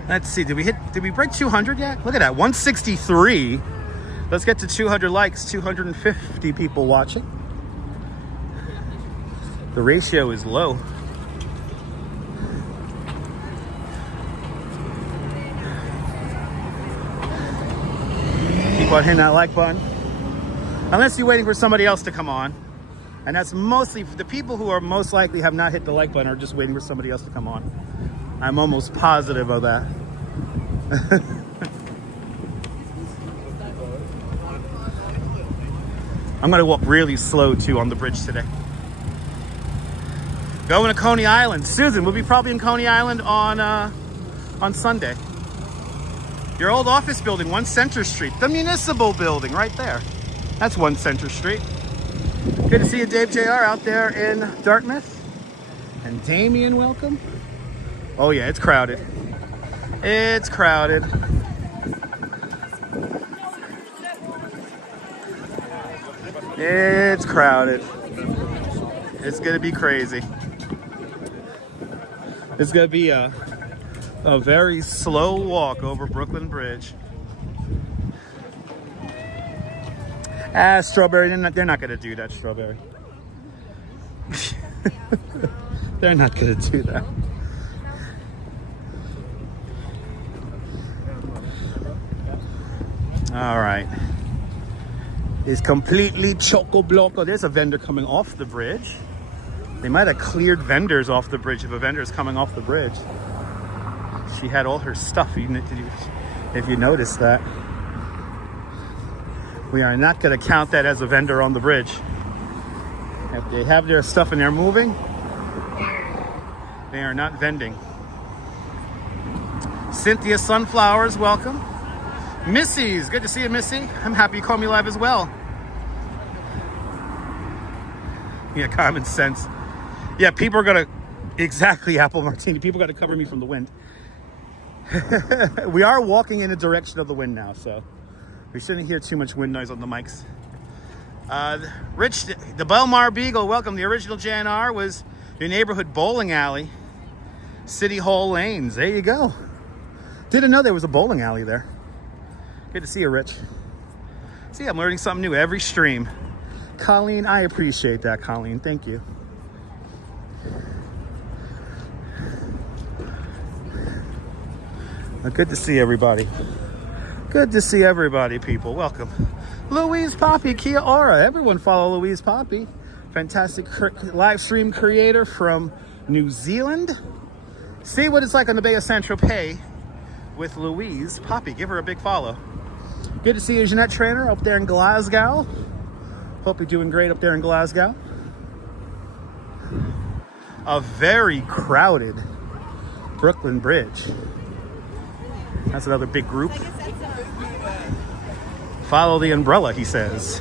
Let's see, did we break 200 yet? Look at that, 163. Let's get to 200 likes, 250 people watching. The ratio is low. Keep on hitting that like button. Unless you're waiting for somebody else to come on. And that's mostly, the people who are most likely have not hit the like button are just waiting for somebody else to come on. I'm almost positive of that. I'm gonna walk really slow too on the bridge today. Going to Coney Island. Susan, we'll be probably in Coney Island on Sunday. Your old office building, 1 Center Street. The municipal building right there. That's 1 Center Street. Good to see you, Dave JR, out there in Dartmouth. And Damien, welcome. Oh yeah, it's crowded. It's crowded. It's crowded. It's gonna be crazy. It's gonna be a very slow walk over Brooklyn Bridge. Ah, Strawberry, they're not going to do that, Strawberry. They're not going to do that. All right. It's completely choco-bloco. There's a vendor coming off the bridge. They might have cleared vendors off the bridge if a vendor is coming off the bridge. She had all her stuff, if you noticed that. We are not going to count that as a vendor on the bridge. If they have their stuff and they're moving, they are not vending. Cynthia Sunflowers, welcome. Missy's, good to see you, Missy. I'm happy you called me live as well. Yeah, common sense. Yeah, people are gonna, exactly, Apple Martini. People got to cover me from the wind. We are walking in the direction of the wind now, so we shouldn't hear too much wind noise on the mics. Rich, the Belmar Beagle, welcome. The original JNR was your neighborhood bowling alley, City Hall Lanes. There you go. Didn't know there was a bowling alley there. Good to see you, Rich. See, I'm learning something new every stream. Colleen, I appreciate that, Colleen. Thank you. Well, good to see everybody. Good to see everybody, people. Welcome. Louise Poppy, Kia Ora. Everyone follow Louise Poppy. Fantastic live stream creator from New Zealand. See what it's like on the Bay of Saint-Tropez with Louise Poppy. Give her a big follow. Good to see you, Jeanette Trainer, up there in Glasgow. Hope you're doing great up there in Glasgow. A very crowded Brooklyn Bridge. That's another big group. Follow the umbrella, he says.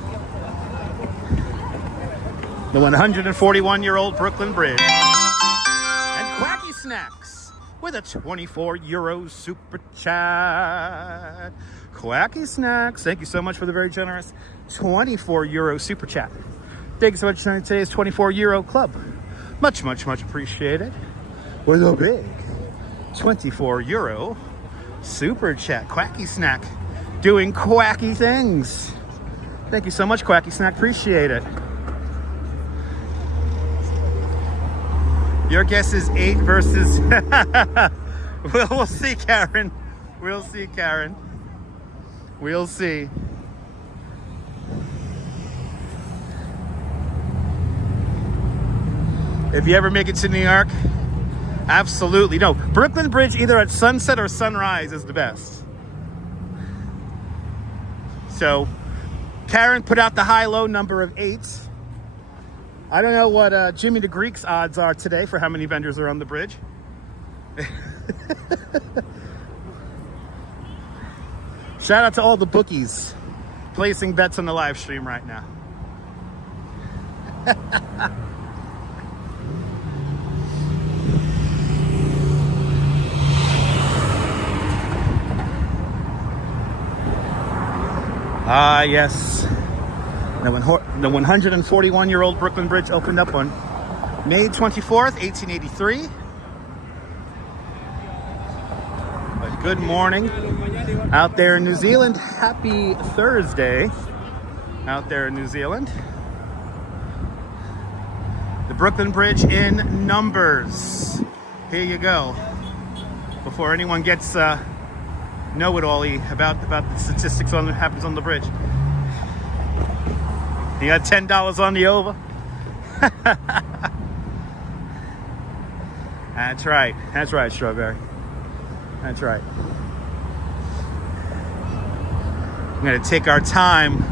The 141-year-old Brooklyn Bridge. And Quacky Snacks with a 24 euro super chat. Quacky Snacks, thank you so much for the very generous 24 euro super chat. Thank you so much for joining today's 24 euro club. Much, much, much appreciated. With a big 24 euro super chat. Quacky Snack doing quacky things. Thank you so much, Quacky Snack. Appreciate it. Your guess is 8 versus... We'll see, Karen. We'll see, Karen. We'll see. If you ever make it to New York, absolutely. No, Brooklyn Bridge either at sunset or sunrise is the best. So, Karen put out the high-low number of 8. I don't know what Jimmy the Greek's odds are today for how many vendors are on the bridge. Shout out to all the bookies placing bets on the live stream right now. Ah, yes. The 141-year-old Brooklyn Bridge opened up on May 24th, 1883. But good morning out there in New Zealand. Happy Thursday out there in New Zealand. The Brooklyn Bridge in numbers. Here you go. Before anyone gets know-it-all-y about the statistics on what happens on the bridge. You got $10 on the over. That's right. That's right, Strawberry. That's right. I'm going to take our time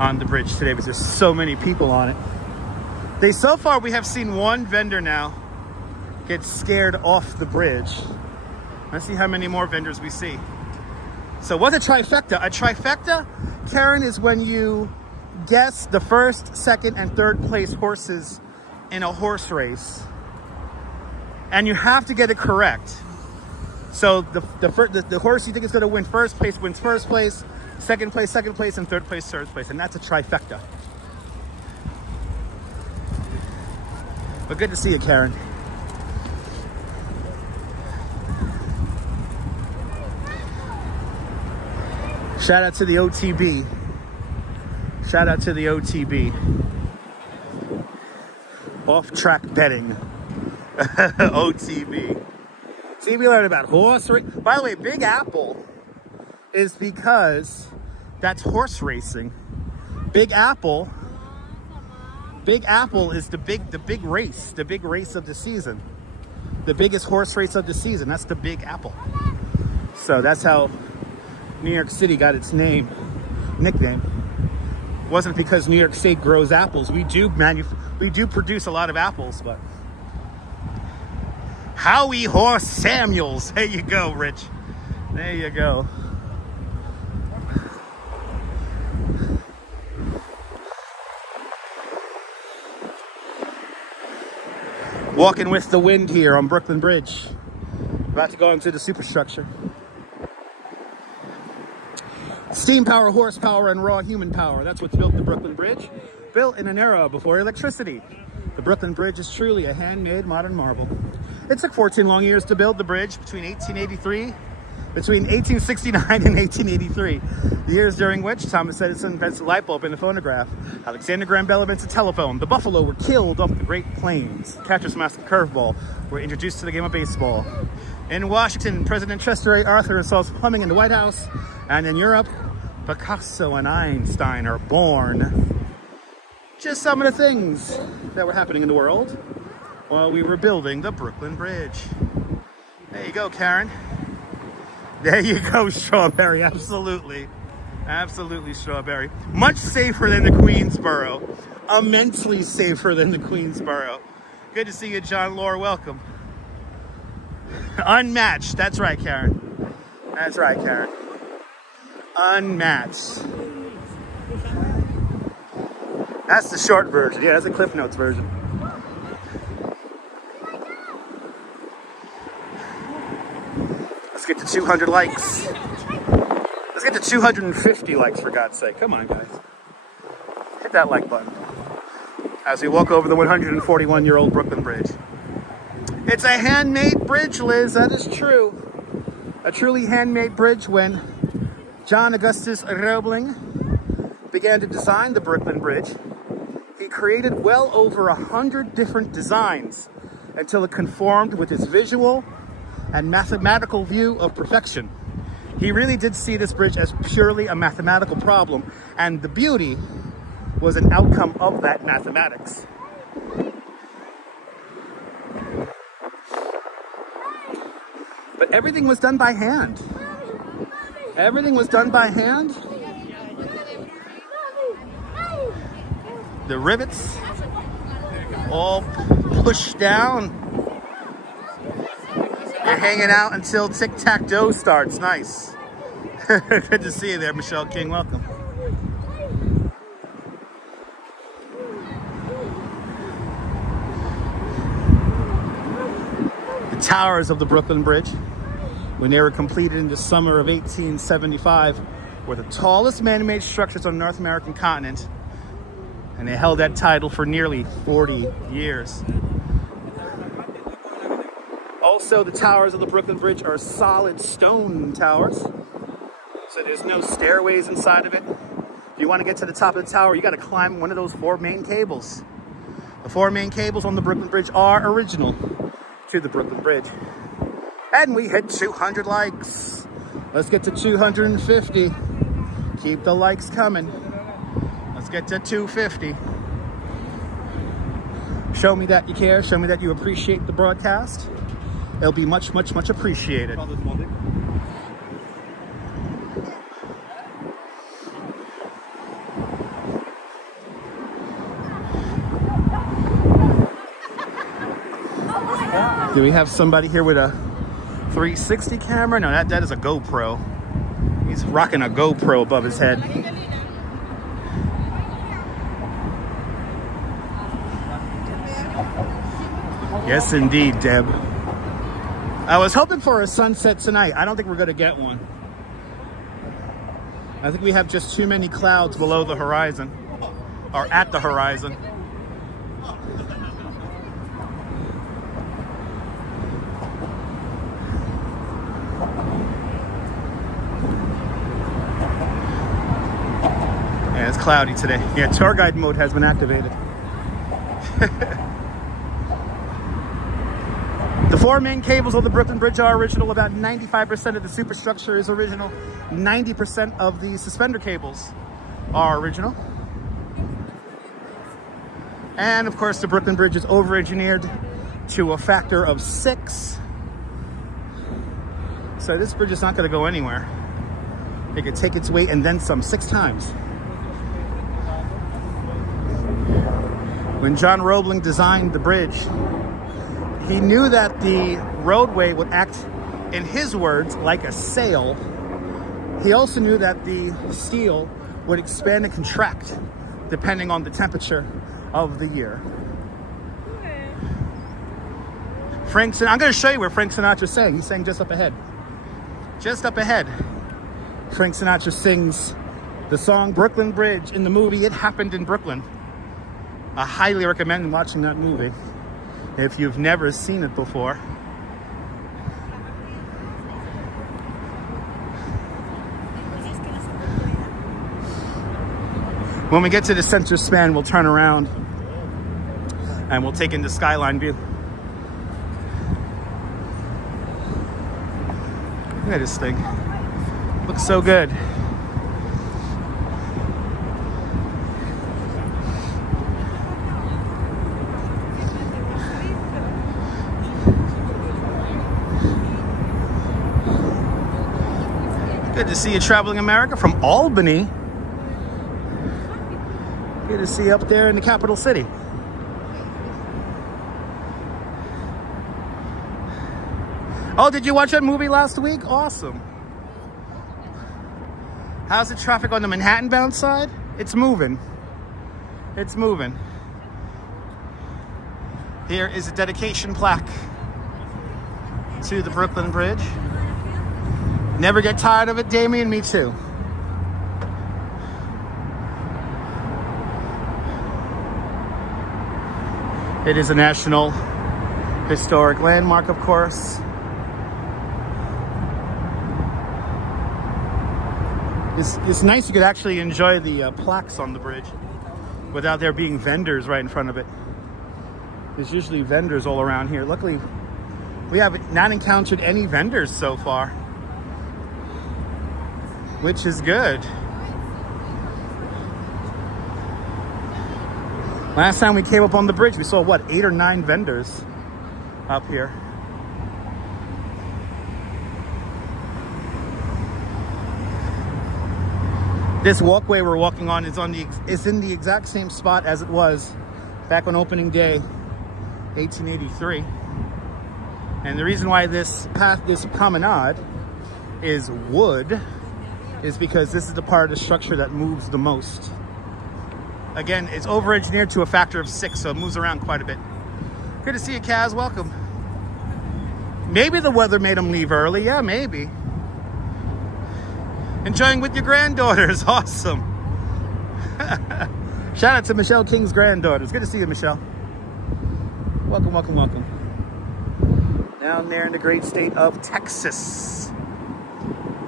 on the bridge today because there's so many people on it. So far, we have seen one vendor now get scared off the bridge. Let's see how many more vendors we see. So what's a trifecta? A trifecta, Karen, is when you guess the first, second, and third place horses in a horse race. And you have to get it correct. So the horse you think is going to win first place wins first place, second place, and third place, third place. And that's a trifecta. But good to see you, Karen. Shout out to the OTB. Shout out to the OTB. Off-track betting. OTB. See, we learned about horse racing. By the way, Big Apple is because that's horse racing. Big Apple is the big race of the season. The biggest horse race of the season. That's the Big Apple. So that's how New York City got its nickname. It wasn't because New York State grows apples. We do produce a lot of apples, but Howie Horse Samuels. There you go, Rich. There you go. Walking with the wind here on Brooklyn Bridge. About to go into the superstructure. Steam power, horsepower, and raw human power. That's what's built the Brooklyn Bridge. Built in an era before electricity. The Brooklyn Bridge is truly a handmade modern marvel. It took 14 long years to build the bridge between 1869 and 1883. The years during which Thomas Edison invented the light bulb and the phonograph. Alexander Graham Bell invented the telephone. The Buffalo were killed off the Great Plains. Catcher's mask and curveball were introduced to the game of baseball. In Washington, President Chester A. Arthur installs plumbing in the White House. And in Europe, Picasso and Einstein are born. Just some of the things that were happening in the world while we were building the Brooklyn Bridge. There you go, Karen. There you go, Strawberry. Absolutely. Absolutely, Strawberry. Much safer than the Queensboro. Immensely safer than the Queensboro. Good to see you, John Lore. Welcome. Unmatched. That's right, Karen. That's right, Karen. Unmatched. That's the short version. Yeah, that's the Cliff Notes version. Let's get to 200 likes. Let's get to 250 likes, for God's sake. Come on, guys. Hit that like button. As we walk over the 141-year-old Brooklyn Bridge. It's a handmade bridge, Liz. That is true. A truly handmade bridge. When John Augustus Roebling began to design the Brooklyn Bridge, he created well over 100 different designs until it conformed with his visual and mathematical view of perfection. He really did see this bridge as purely a mathematical problem, and the beauty was an outcome of that mathematics. But everything was done by hand. Everything was done by hand. The rivets all pushed down. They're hanging out until tic-tac-toe starts. Nice. Good to see you there, Michelle King. Welcome. The towers of the Brooklyn Bridge, when they were completed in the summer of 1875, were the tallest man-made structures on the North American continent, and they held that title for nearly 40 years. Also, the towers of the Brooklyn Bridge are solid stone towers, so there's no stairways inside of it. If you want to get to the top of the tower, you got to climb one of those 4 main cables. The 4 main cables on the Brooklyn Bridge are original to the Brooklyn Bridge. And we hit 200 likes. Let's get to 250. Keep the likes coming. Let's get to 250. Show me that you care. Show me that you appreciate the broadcast. It'll be much, much, much appreciated. Do we have somebody here with a 360 camera? No, that is a GoPro. He's rocking a GoPro above his head. Yes, indeed, Deb. I was hoping for a sunset tonight. I don't think we're going to get one. I think we have just too many clouds below the horizon, or at the horizon. Yeah, it's cloudy today. Yeah, tour guide mode has been activated. The 4 main cables of the Brooklyn Bridge are original. About 95% of the superstructure is original. 90% of the suspender cables are original. And of course, the Brooklyn Bridge is over-engineered to a factor of 6. So this bridge is not going to go anywhere. It could take its weight and then some 6 times. When John Roebling designed the bridge, he knew that the roadway would act, in his words, like a sail. He also knew that the steel would expand and contract depending on the temperature of the year. I'm going to show you where Frank Sinatra sang. He sang just up ahead. Just up ahead. Frank Sinatra sings the song Brooklyn Bridge in the movie It Happened in Brooklyn. I highly recommend watching that movie if you've never seen it before. When we get to the center span, we'll turn around and we'll take in the skyline view. Look at this thing. Looks so good. Good to see you traveling America from Albany. Good to see you up there in the capital city. Oh, did you watch that movie last week? Awesome. How's the traffic on the Manhattan-bound side? It's moving. It's moving. Here is a dedication plaque to the Brooklyn Bridge. Never get tired of it, Damien? Me too. It is a national historic landmark, of course. It's nice you could actually enjoy the plaques on the bridge without there being vendors right in front of it. There's usually vendors all around here. Luckily, we have not encountered any vendors so far, which is good. Last time we came up on the bridge, we saw, what, 8 or 9 vendors up here. This walkway we're walking on is in the exact same spot as it was back on opening day, 1883. And the reason why this promenade is wood is because this is the part of the structure that moves the most. Again, it's over-engineered to a factor of 6, so it moves around quite a bit. Good to see you, Kaz. Welcome. Maybe the weather made him leave early. Yeah, maybe. Enjoying with your granddaughters. Awesome. Shout out to Michelle King's granddaughters. Good to see you, Michelle. Welcome, welcome, welcome. Down there in the great state of Texas.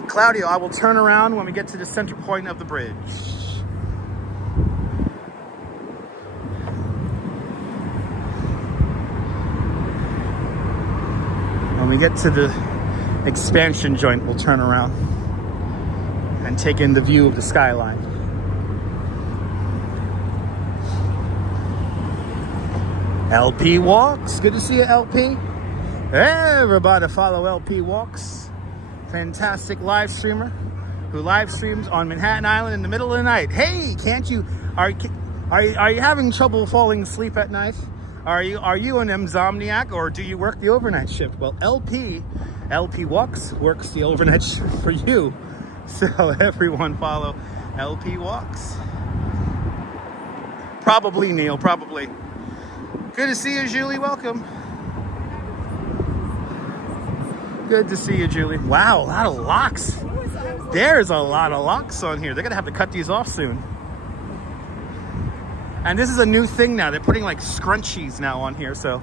Claudio, I will turn around when we get to the center point of the bridge. When we get to the expansion joint, we'll turn around and take in the view of the skyline. LP Walks. Good to see you, LP. Everybody follow LP Walks. Fantastic live streamer who live streams on Manhattan Island in the middle of the night. Hey, are you having trouble falling asleep at night? Are you an insomniac, or do you work the overnight shift? Well, LP Walks works the overnight shift for you. So everyone follow LP Walks. Probably, Neil, probably. Good to see you, Julie. Welcome. Good to see you, Julie. Wow, a lot of locks. There's a lot of locks on here. They're going to have to cut these off soon. And this is a new thing now. They're putting like scrunchies now on here. So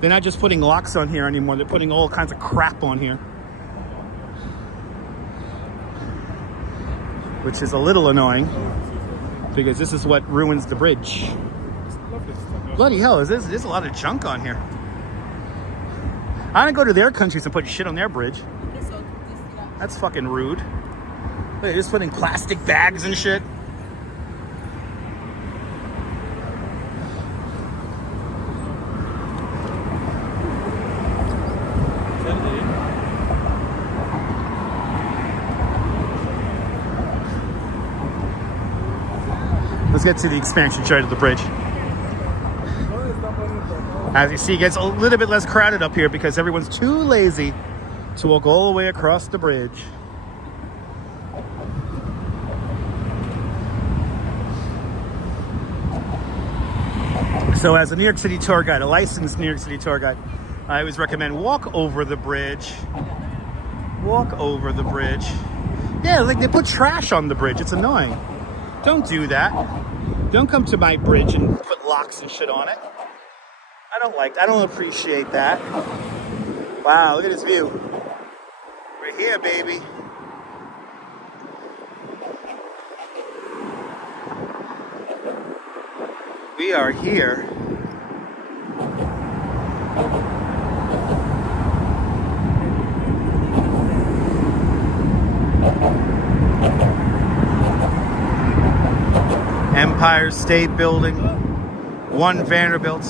they're not just putting locks on here anymore. They're putting all kinds of crap on here, which is a little annoying. because this is what ruins the bridge. Bloody hell, there's a lot of junk on here. I don't go to their countries and put shit on their bridge. That's fucking rude. Look, they're just putting plastic bags and shit. Let's get to the expansion chart of the bridge. As you see, it gets a little bit less crowded up here because everyone's too lazy to walk all the way across the bridge. So as a New York City tour guide, a licensed New York City tour guide, I always recommend walk over the bridge. Walk over the bridge. Yeah, like they put trash on the bridge. It's annoying. Don't do that. Don't come to my bridge and put locks and shit on it. I don't appreciate that. Wow, look at this view. We're here, baby. We are here. Empire State Building, 1 Vanderbilt,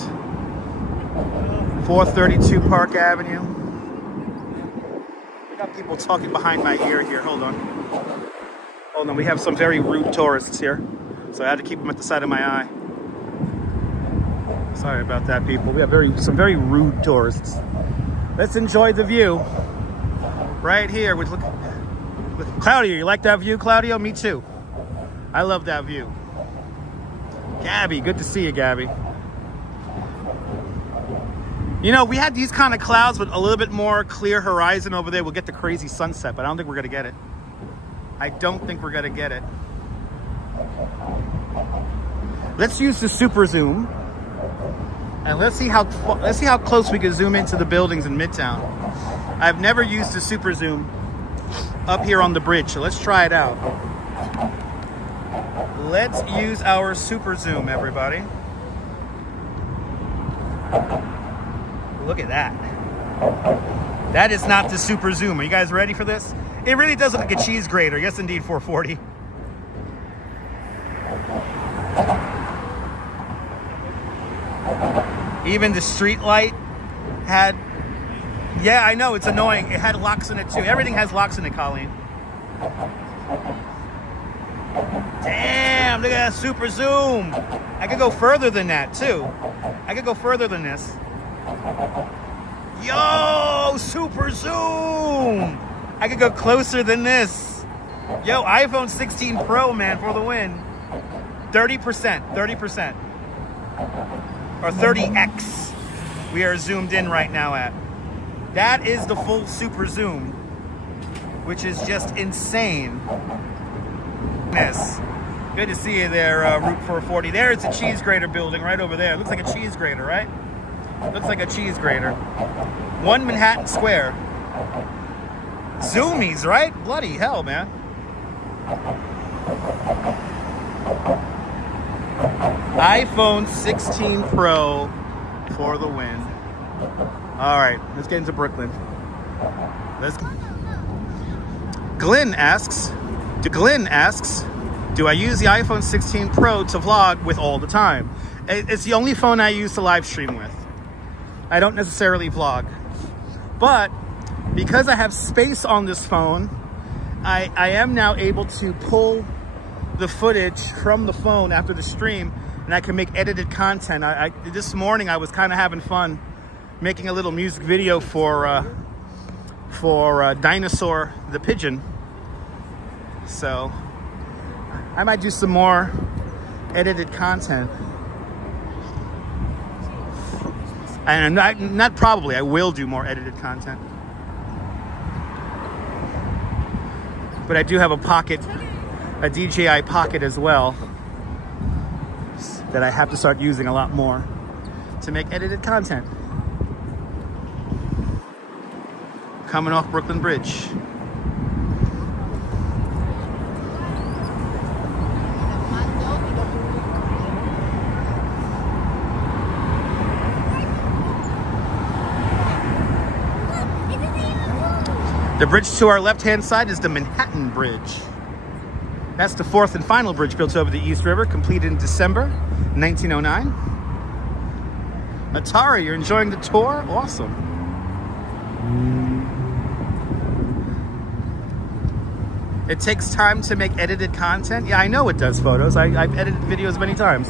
432 Park Avenue. We got people talking behind my ear here. Hold on. Hold on, we have some very rude tourists here, so I had to keep them at the side of my eye. Sorry about that, people. We have some very rude tourists. Let's enjoy the view right here. With Claudio, you like that view, Claudio? Me too. I love that view. Gabby, good to see you, Gabby. You know, we had these kind of clouds with a little bit more clear horizon over there. We'll get the crazy sunset, but I don't think we're going to get it. I don't think we're going to get it. Let's use the super zoom. And let's see how close we can zoom into the buildings in Midtown. I've never used the super zoom up here on the bridge, so let's try it out. Let's use our super zoom, everybody. Look at that. That is not the super zoom. Are you guys ready for this? It really does look like a cheese grater. Yes, indeed, 440. Even the street light had... Yeah, I know, it's annoying. It had locks in it, too. Everything has locks in it, Colleen. Damn, look at that super zoom. I could go further than that, too. I could go further than this. Yo, super zoom. I could go closer than this. Yo, iPhone 16 Pro, man, for the win. 30%. Or 30x. We are zoomed in right now at. That is the full super zoom, which is just insane. Good to see you there, Route 440. There's a cheese grater building right over there. Looks like a cheese grater, right? Looks like a cheese grater. 1 Manhattan Square. Zoomies, right? Bloody hell, man. iPhone 16 Pro for the win. All right, let's get into Brooklyn. Glenn asks, do I use the iPhone 16 Pro to vlog with all the time? It's the only phone I use to live stream with. I don't necessarily vlog. But because I have space on this phone, I am now able to pull the footage from the phone after the stream, and I can make edited content. This morning I was kind of having fun making a little music video for Dinosaur the Pigeon. So I might do some more edited content. And not probably, I will do more edited content. But I do have a DJI Pocket as well, that I have to start using a lot more to make edited content. Coming off Brooklyn Bridge. The bridge to our left-hand side is the Manhattan Bridge. That's the fourth and final bridge built over the East River, completed in December 1909. Atari, you're enjoying the tour? Awesome. It takes time to make edited content. Yeah, I know it does, photos. I've edited videos many times.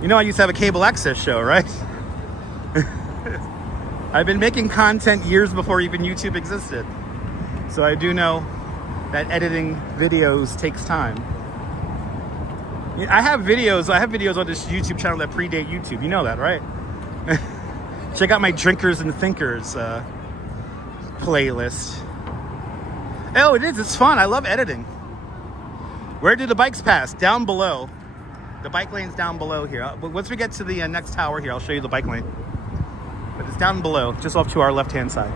You know I used to have a cable access show, right? I've been making content years before even YouTube existed. So I do know that editing videos takes time. I have videos on this YouTube channel that predate YouTube. You know that, right? Check out my Drinkers and Thinkers playlist. Oh, it is. It's fun. I love editing. Where do the bikes pass? Down below. The bike lane's down below here. Once we get to the next tower here, I'll show you the bike lane. But it's down below, just off to our left-hand side.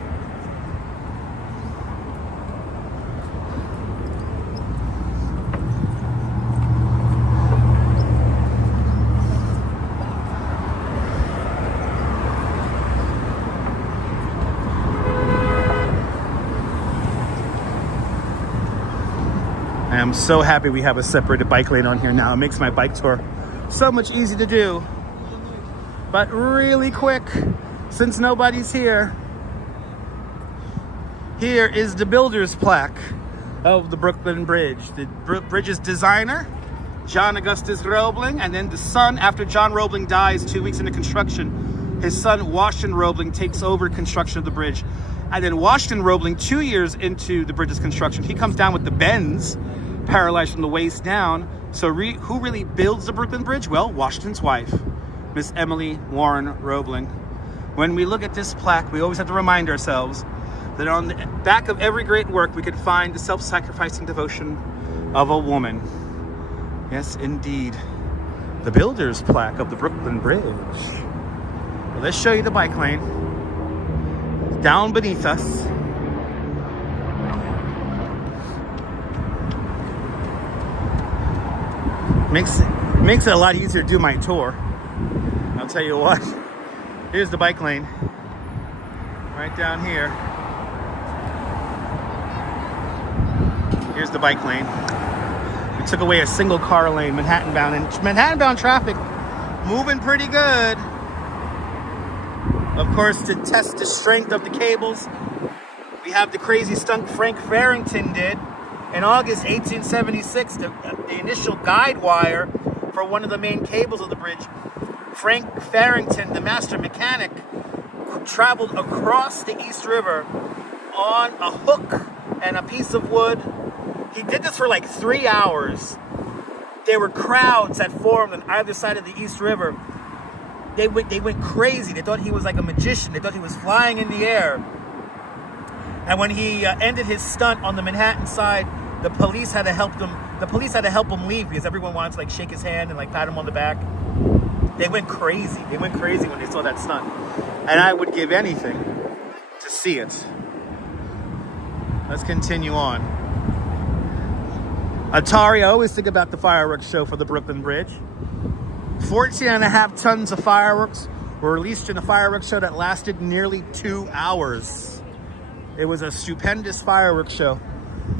I'm so happy we have a separated bike lane on here now. It makes my bike tour so much easier to do. But really quick, since nobody's here, here is the builder's plaque of the Brooklyn Bridge. The bridge's designer, John Augustus Roebling, and then the son, after John Roebling dies 2 weeks into construction, his son Washington Roebling takes over construction of the bridge. And then Washington Roebling, 2 years into the bridge's construction, he comes down with the bends, paralyzed from the waist down. So who really builds the Brooklyn Bridge? Well, Washington's wife, Miss Emily Warren Roebling. When we look at this plaque, we always have to remind ourselves that on the back of every great work, we could find the self-sacrificing devotion of a woman. Yes, indeed. The builder's plaque of the Brooklyn Bridge. Well, let's show you the bike lane. Down beneath us. Makes it a lot easier to do my tour. I'll tell you what. Here's the bike lane. Right down here. Here's the bike lane. We took away a single car lane, Manhattan bound, and Manhattan bound traffic moving pretty good. Of course, to test the strength of the cables, we have the crazy stunt Frank Farrington did in August 1876, the initial guide wire for one of the main cables of the bridge. Frank Farrington, the master mechanic, traveled across the East River on a hook and a piece of wood. He did this for like 3 hours. There were crowds that formed on either side of the East River. They went crazy. They thought he was like a magician. They thought he was flying in the air. And when he ended his stunt on the Manhattan side, the police had to help them. The police had to help him leave because everyone wanted to like shake his hand and like pat him on the back. They went crazy. They went crazy when they saw that stunt. And I would give anything to see it. Let's continue on. Atari, I always think about the fireworks show for the Brooklyn Bridge. 14.5 tons of fireworks were released in a fireworks show that lasted nearly 2 hours. It was a stupendous fireworks show.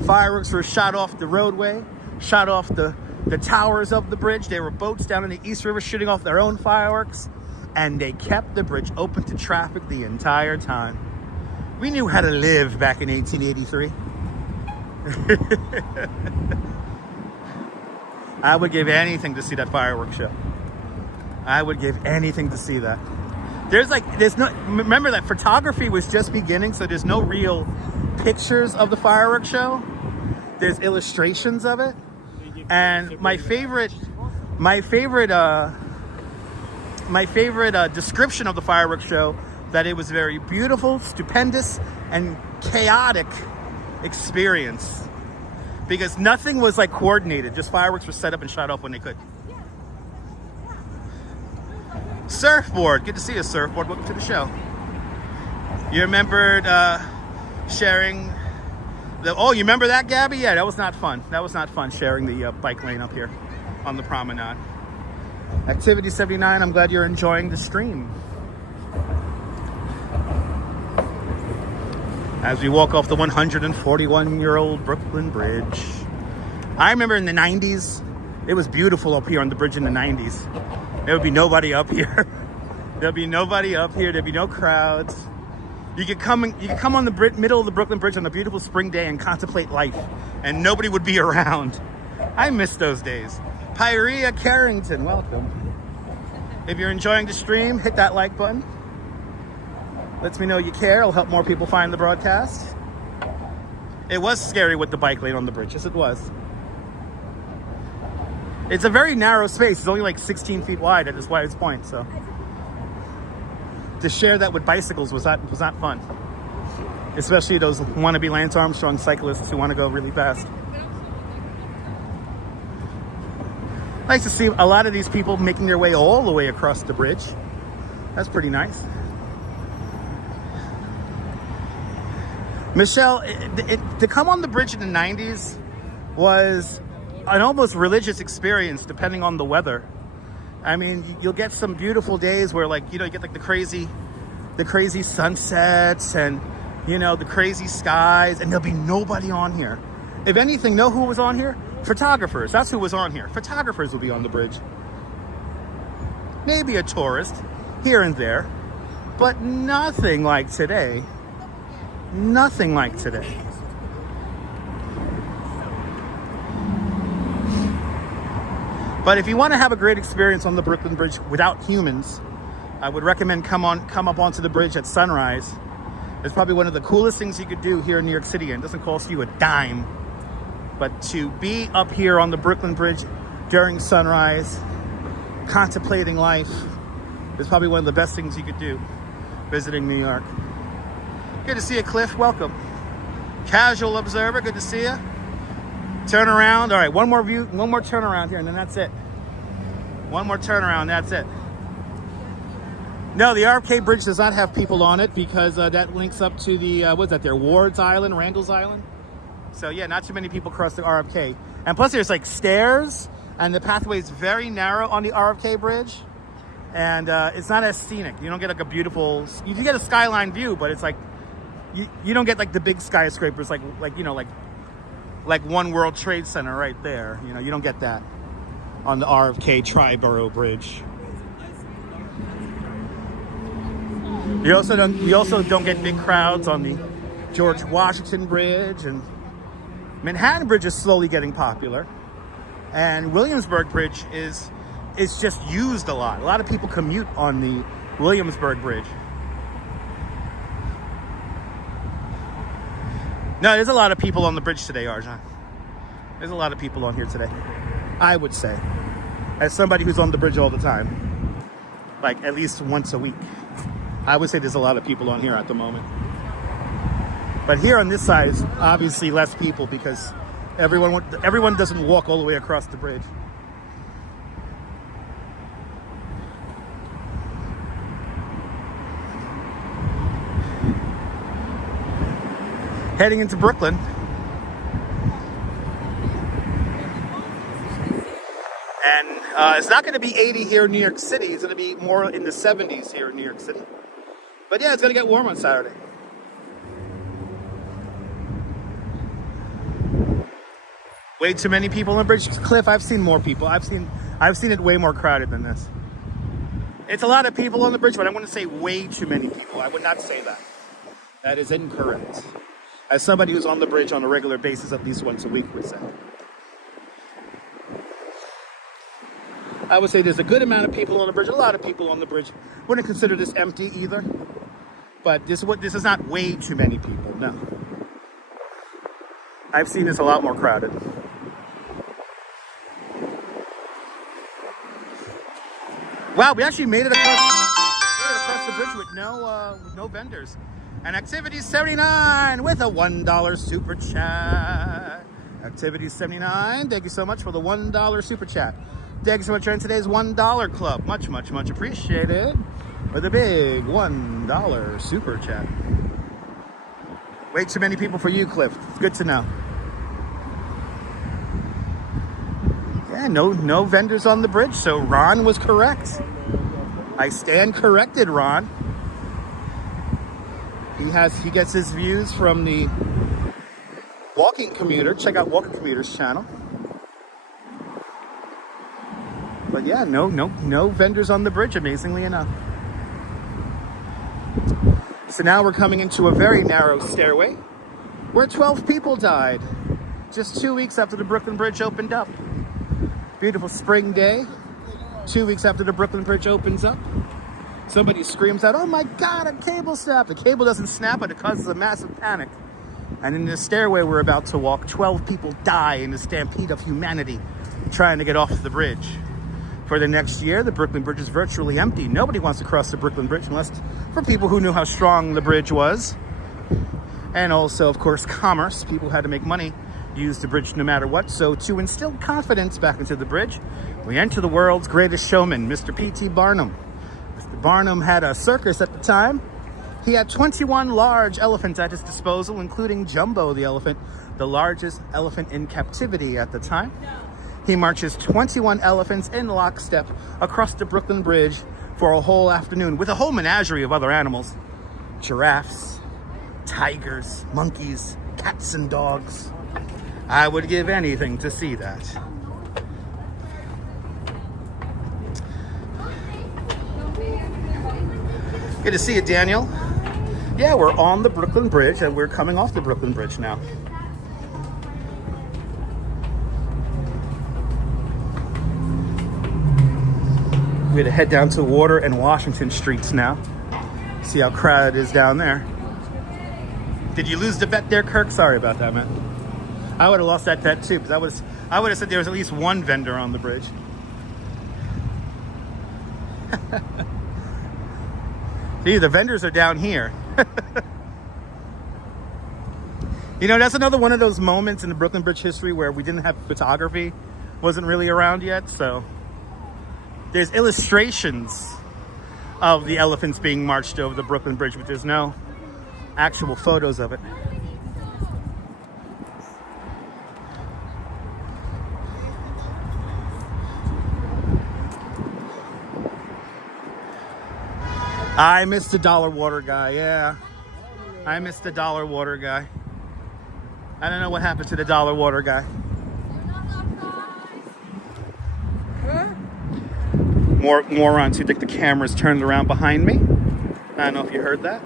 Fireworks were shot off the roadway, shot off the towers of the bridge. There were boats down in the East River shooting off their own fireworks, and they kept the bridge open to traffic the entire time. We knew how to live back in 1883. I would give anything to see that fireworks show. I would give anything to see that. Remember that photography was just beginning, so there's no real pictures of the fireworks show. There's illustrations of it. And my favorite description of the fireworks show, that it was a very beautiful, stupendous, and chaotic experience. Because nothing was like coordinated. Just fireworks were set up and shot off when they could. Surfboard. Good to see you, surfboard. Welcome to the show. You remembered sharing the... Oh, you remember that, Gabby? Yeah, that was not fun. That was not fun, sharing the bike lane up here on the promenade. Activity 79, I'm glad you're enjoying the stream. as we walk off the 141-year-old Brooklyn Bridge. I remember in the 90s, it was beautiful up here on the bridge in the 90s. There would be nobody up here. There'd be nobody up here. There'd be no crowds. You could come on the middle of the Brooklyn Bridge on a beautiful spring day and contemplate life, and nobody would be around. I miss those days. Pyrea Carrington, welcome. If you're enjoying the stream, hit that like button. Lets me know you care. It'll help more people find the broadcast. It was scary with the bike lane on the bridge. Yes, it was. It's a very narrow space. It's only like 16 feet wide at its widest point, so to share that with bicycles was not fun. Especially those wannabe Lance Armstrong cyclists who want to go really fast. Nice to see a lot of these people making their way all the way across the bridge. That's pretty nice. Michelle, to come on the bridge in the 90s was an almost religious experience depending on the weather. I mean, you'll get some beautiful days where, like, you know, you get like the crazy sunsets and, you know, the crazy skies, and there'll be nobody on here. If anything, know who was on here? Photographers. That's who was on here. Photographers will be on the bridge. Maybe a tourist here and there, but nothing like today. Nothing like today. But if you want to have a great experience on the Brooklyn Bridge without humans, I would recommend come up onto the bridge at sunrise. It's probably one of the coolest things you could do here in New York City, and it doesn't cost you a dime. But to be up here on the Brooklyn Bridge during sunrise, contemplating life, is probably one of the best things you could do visiting New York. Good to see you, Cliff. Welcome. Casual observer, good to see you. Turn around. All right, one more view, one more turnaround here, and then that's it. One more turnaround, that's it. No, the RFK Bridge does not have people on it because that links up to the, what's that there, Ward's Island, Randall's Island? So yeah, not too many people cross the RFK. And plus there's like stairs, and the pathway is very narrow on the RFK Bridge. And it's not as scenic. You don't get like a beautiful, you do get a skyline view, but it's like, you don't get like the big skyscrapers like you know, like One World Trade Center right there. You know, you don't get that on the RFK Triborough Bridge. You also don't get big crowds on the George Washington Bridge, and Manhattan Bridge is slowly getting popular, and Williamsburg Bridge is just used a lot. A lot of people commute on the Williamsburg Bridge. No, there's a lot of people on the bridge today, Arjan. There's a lot of people on here today, I would say. As somebody who's on the bridge all the time, like at least once a week, I would say there's a lot of people on here at the moment. But here on this side is obviously less people because everyone doesn't walk all the way across the bridge. Heading into Brooklyn. And it's not going to be 80 here in New York City. It's going to be more in the 70s here in New York City. But yeah, it's going to get warm on Saturday. Way too many people on the bridge. Cliff, I've seen more people. I've seen it way more crowded than this. It's a lot of people on the bridge, but I wouldn't say way too many people. I would not say that. That is incorrect. As somebody who's on the bridge on a regular basis, at least once a week, would say. I would say there's a good amount of people on the bridge, a lot of people on the bridge. Wouldn't consider this empty either. But this is not way too many people, no. I've seen this a lot more crowded. Wow, we actually made it across the bridge with no vendors. And Activity 79 with a $1 super chat. Activity 79, thank you so much for the $1 super chat. Thank you so much for today's $1 club. Much, much, much appreciated. With a big $1 super chat. Way too many people for you, Cliff. It's good to know. Yeah, no vendors on the bridge, so Ron was correct. I stand corrected, Ron. He gets his views from the Walking Commuter. Check out Walking Commuter's channel. But yeah, no vendors on the bridge, amazingly enough. So now we're coming into a very narrow stairway where 12 people died just 2 weeks after the Brooklyn Bridge opened up. Beautiful spring day, 2 weeks after the Brooklyn Bridge opens up. Somebody screams out, "Oh my God, a cable snapped." The cable doesn't snap, but it causes a massive panic. And in the stairway we're about to walk, 12 people die in the stampede of humanity trying to get off the bridge. For the next year, the Brooklyn Bridge is virtually empty. Nobody wants to cross the Brooklyn Bridge unless for people who knew how strong the bridge was. And also, of course, commerce. People had to make money, use the bridge no matter what. So to instill confidence back into the bridge, we enter the world's greatest showman, Mr. P.T. Barnum. Mr. Barnum had a circus at the time. He had 21 large elephants at his disposal, including Jumbo the elephant, the largest elephant in captivity at the time. He marches 21 elephants in lockstep across the Brooklyn Bridge for a whole afternoon with a whole menagerie of other animals. Giraffes, tigers, monkeys, cats and dogs. I would give anything to see that. Good to see you, Daniel. Yeah, we're on the Brooklyn Bridge and we're coming off the Brooklyn Bridge now. We had to head down to Water and Washington Streets now. See how crowded it is down there. Did you lose the bet there, Kirk? Sorry about that, man. I would have lost that bet too, because I would have said there was at least one vendor on the bridge. See, the vendors are down here. You know, that's another one of those moments in the Brooklyn Bridge history where we didn't have photography, wasn't really around yet, so there's illustrations of the elephants being marched over the Brooklyn Bridge, but there's no actual photos of it. I missed the dollar water guy, yeah. I missed the dollar water guy. I don't know what happened to the dollar water guy. More morons who think the camera's turned around behind me. I don't know if you heard that.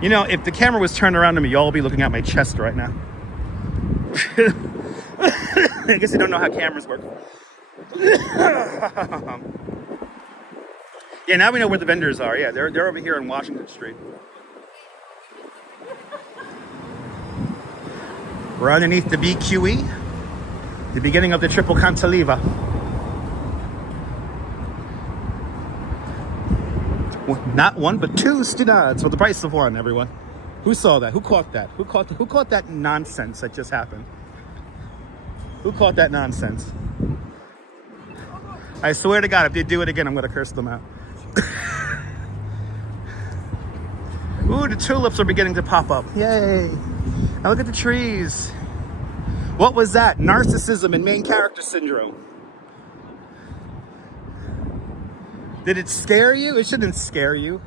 You know, if the camera was turned around to me, y'all will be looking at my chest right now. I guess you don't know how cameras work. Yeah, now we know where the vendors are. Yeah, they're over here on Washington Street. We're underneath the BQE, the beginning of the Triple Cantilever. Not one, but two studs for the price of one, everyone. Who saw that? Who caught that? Who caught that nonsense that just happened? Who caught that nonsense? I swear to God, if they do it again, I'm going to curse them out. Ooh, the tulips are beginning to pop up. Yay. Now look at the trees. What was that? Narcissism and main character syndrome. Did it scare you? It shouldn't scare you.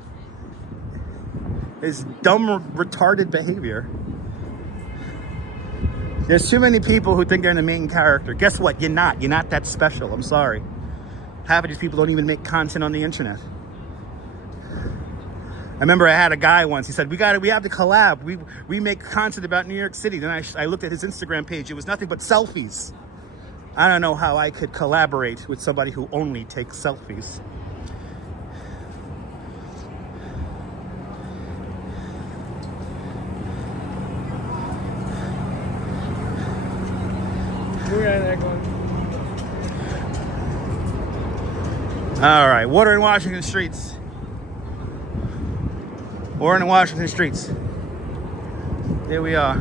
It's dumb, retarded behavior. There's too many people who think they're the main character. Guess what? You're not. You're not that special. I'm sorry. Half of these people don't even make content on the internet. I remember I had a guy once, he said, we have to collab. We make content about New York City. Then I looked at his Instagram page. It was nothing but selfies. I don't know how I could collaborate with somebody who only takes selfies. All right, Water in Washington Streets. Water in Washington Streets. There we are.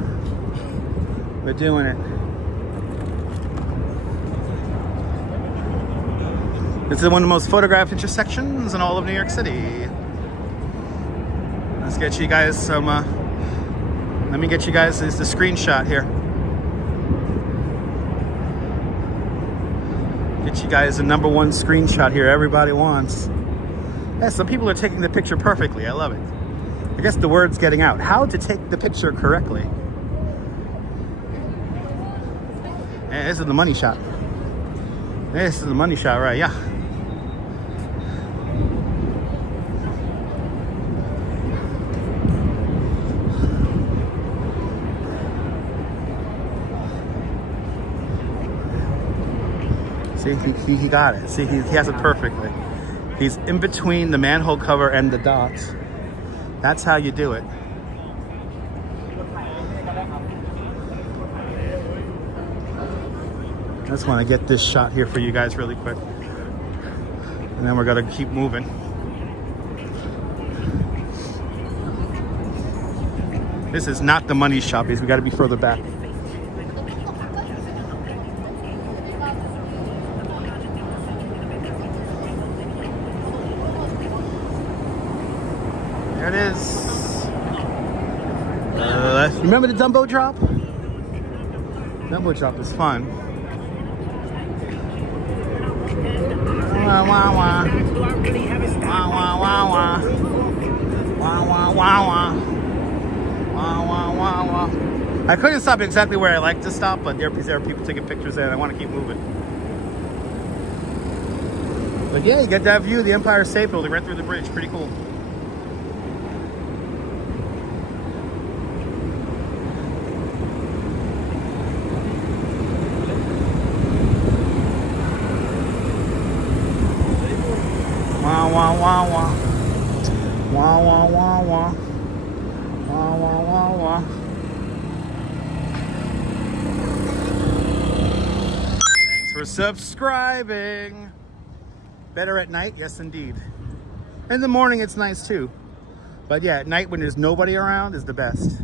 We're doing it. This is one of the most photographed intersections in all of New York City. Let's get you guys some, let me get you guys the screenshot here. Get you guys the #1 screenshot here everybody wants. Yeah, some people are taking the picture perfectly. I love it. I guess the word's getting out. How to take the picture correctly. Yeah, this is the money shot. This is the money shot, right? Yeah. See, he got it. See, he has it perfectly. He's in between the manhole cover and the dots. That's how you do it. I just want to get this shot here for you guys really quick. And then we're going to keep moving. This is not the money shot because we got to be further back. There it is. Remember the Dumbo drop? Dumbo drop is fun. Wah, wah, wah. Wah, wah, wah, wah. Wah, wah, wah, wah. Wah, wah, wah, wah. I couldn't stop exactly where I like to stop, but there are people taking pictures there and I want to keep moving. But yeah, you get that view of the Empire State Building right through the bridge. Pretty cool. Wah, wah, wah, wah. Wah, wah, wah, wah. Wah, wah, wah, wah. Thanks for subscribing. Better at night? Yes, indeed. In the morning, it's nice too. But yeah, at night when there's nobody around is the best.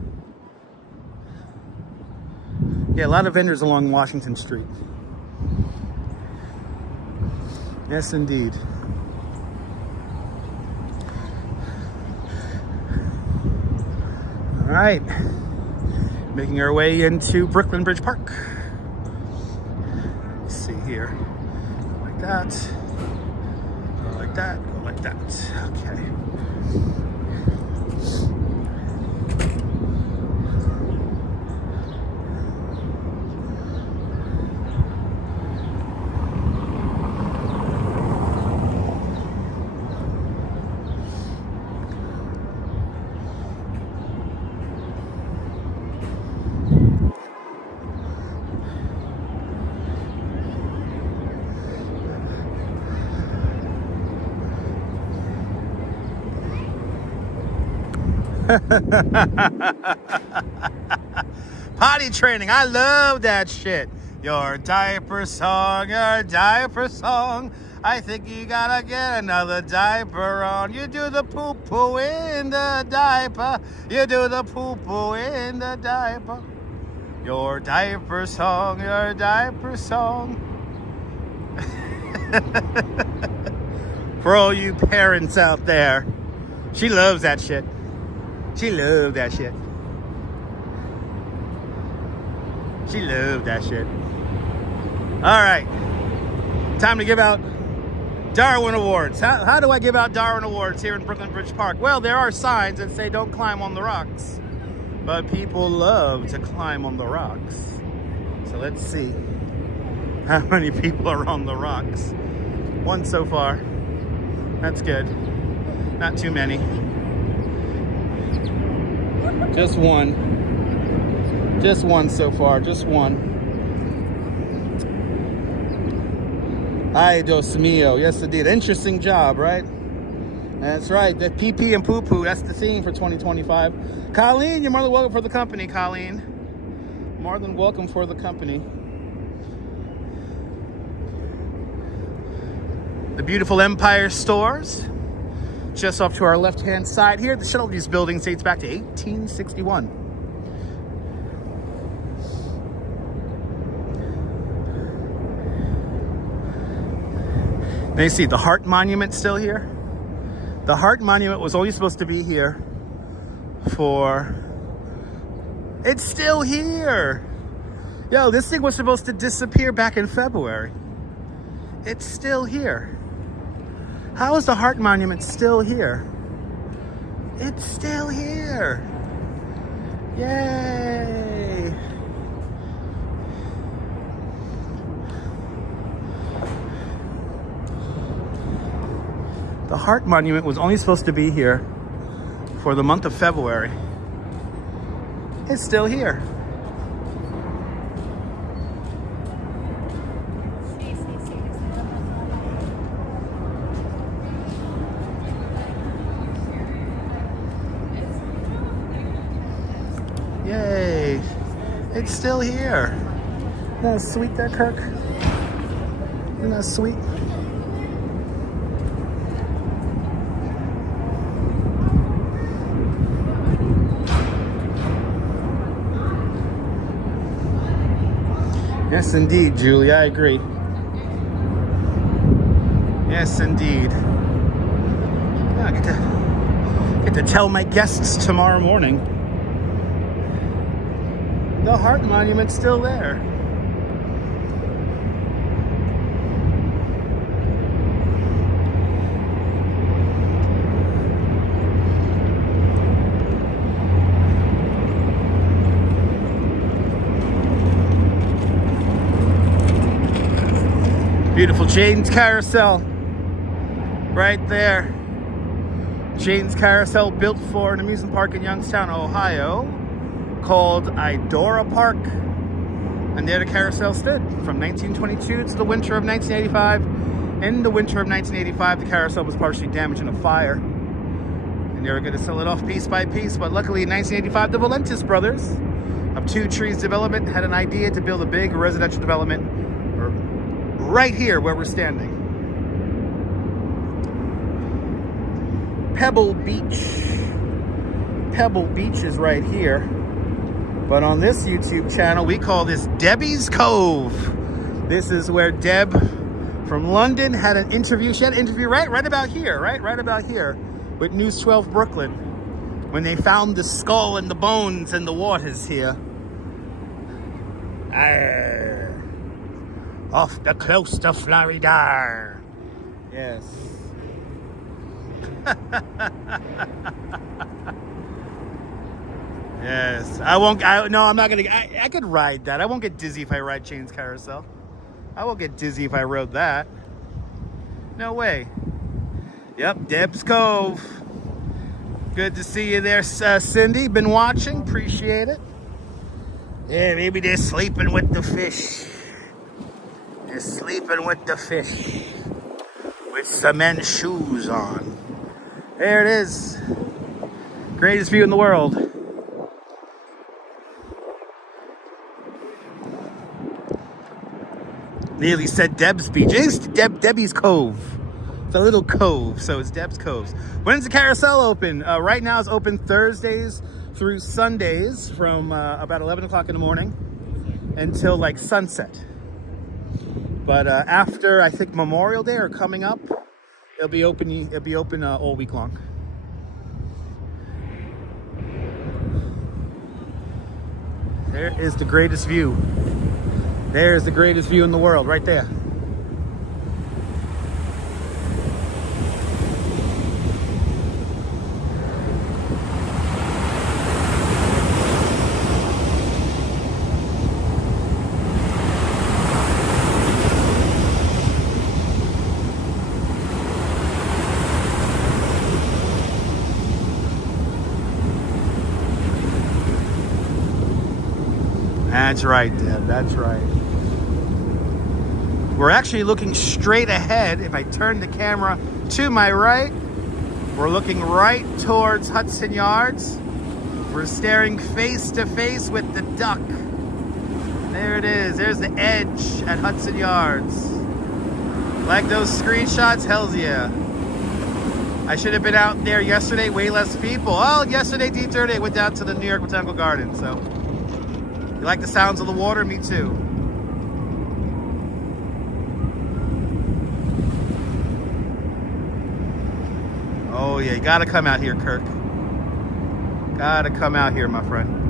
Yeah, a lot of vendors along Washington Street. Yes, indeed. All right, making our way into Brooklyn Bridge Park. Let's see here. Go like that. Go like that. Go like that. Okay. Potty training, I love that shit. Your diaper song, your diaper song. I think you gotta get another diaper on. You do the poo-poo in the diaper. You do the poo-poo in the diaper. Your diaper song, your diaper song. For all you parents out there, she loves that shit. She loved that shit. She loved that shit. All right. Time to give out Darwin Awards. How do I give out Darwin Awards here in Brooklyn Bridge Park? Well, there are signs that say don't climb on the rocks. But people love to climb on the rocks. So let's see how many people are on the rocks. One so far. That's good. Not too many. Just one. Just one so far. Just one. Ay, Dios mío. Yes, indeed. Interesting job, right? That's right. The PP and poo-poo. That's the theme for 2025. Colleen, you're more than welcome for the company, Colleen. More than welcome for the company. The beautiful Empire Stores. Just off to our left-hand side here. The shuttle of these buildings dates back to 1861. Now you see the Hart Monument still here. The Hart Monument was only supposed to be here for... It's still here! Yo, this thing was supposed to disappear back in February. It's still here. How is the Heart Monument still here? It's still here. Yay. The Heart Monument was only supposed to be here for the month of February. It's still here. Yay. It's still here. Isn't that sweet there, Kirk? Isn't that sweet? Yes, indeed, Julie, I agree. Yes, indeed. Yeah, I get to tell my guests tomorrow morning. The Heart Monument's still there. Beautiful Jane's Carousel right there. Jane's Carousel, built for an amusement park in Youngstown, Ohio, called Idora Park. And there the carousel stood from 1922 to the winter of 1985. In the winter of 1985, the carousel was partially damaged in a fire. And they were going to sell it off piece by piece. But luckily in 1985, the Valentis brothers of Two Trees Development had an idea to build a big residential development right here where we're standing. Pebble Beach. Pebble Beach is right here. But on this YouTube channel, we call this Debbie's Cove. This is where Deb from London had an interview. She had an interview right about here, right about here with News 12 Brooklyn when they found the skull and the bones in the waters here. Off the coast of Florida. Yes. Yes. I'm not gonna, I could ride that. I won't get dizzy if I ride Jane's Carousel. I won't get dizzy if I rode that. No way. Yep, Deb's Cove. Good to see you there, Cindy. Been watching, appreciate it. Yeah, maybe they're sleeping with the fish. They're sleeping with the fish with cement shoes on. There it is. Greatest view in the world. Nearly said Deb's Beach. It's Debbie's Cove. It's a little cove, so it's Deb's Cove. When's the carousel open? Right now it's open Thursdays through Sundays from about 11 o'clock in the morning until like sunset. But after, I think, Memorial Day or coming up, it'll be open all week long. There is the greatest view. There's the greatest view in the world, right there. That's right, Deb. That's right. We're actually looking straight ahead. If I turn the camera to my right, we're looking right towards Hudson Yards. We're staring face to face with the duck. There it is. There's the edge at Hudson Yards. Like those screenshots? Hells yeah. I should have been out there yesterday. Way less people. Oh, yesterday, D30, I went down to the New York Botanical Garden. So, you like the sounds of the water? Me too. Oh yeah, you gotta come out here, Kirk. Gotta come out here, my friend.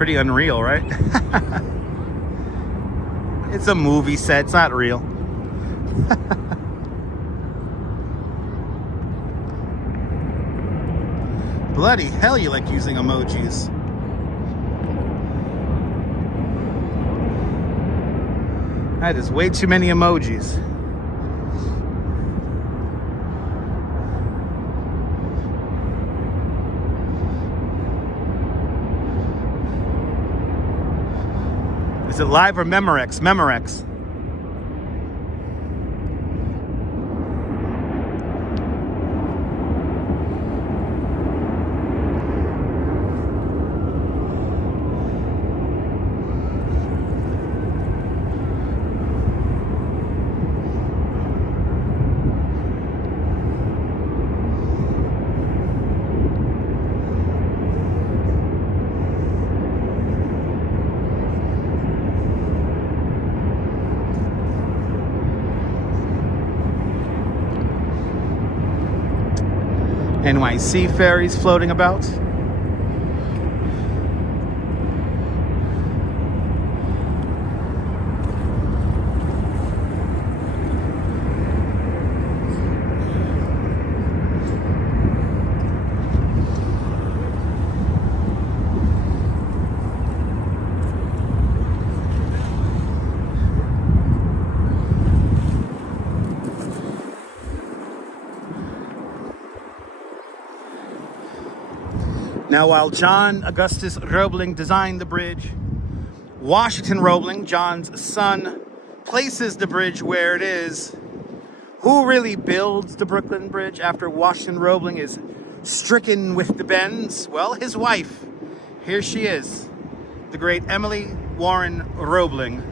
Pretty unreal, right? It's a movie set, it's not real. Bloody hell, you like using emojis. That is way too many emojis. Is it live or Memorex? Memorex. NYC ferries floating about. Now, while John Augustus Roebling designed the bridge, Washington Roebling, John's son, places the bridge where it is. Who really builds the Brooklyn Bridge after Washington Roebling is stricken with the bends? Well, his wife. Here she is, the great Emily Warren Roebling.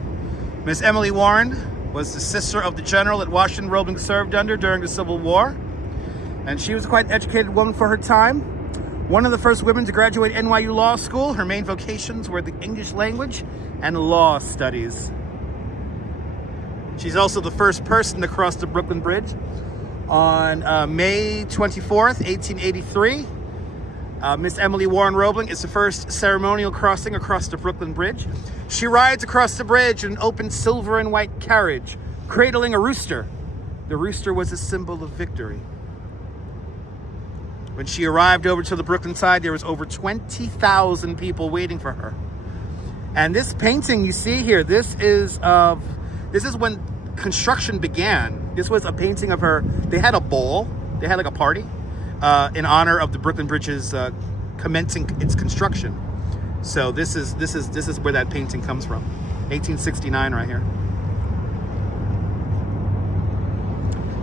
Miss Emily Warren was the sister of the general that Washington Roebling served under during the Civil War. And she was quite an educated woman for her time. One of the first women to graduate NYU Law School. Her main vocations were the English language and law studies. She's also the first person to cross the Brooklyn Bridge on May 24th, 1883. Miss Emily Warren Roebling is the first ceremonial crossing across the Brooklyn Bridge. She rides across the bridge in an open silver and white carriage, cradling a rooster. The rooster was a symbol of victory. When she arrived over to the Brooklyn side, there was over 20,000 people waiting for her. And this painting you see here, this is when construction began. This was a painting of her. They had a ball. They had like a party in honor of the Brooklyn Bridge's commencing its construction. So this is where that painting comes from. 1869 right here.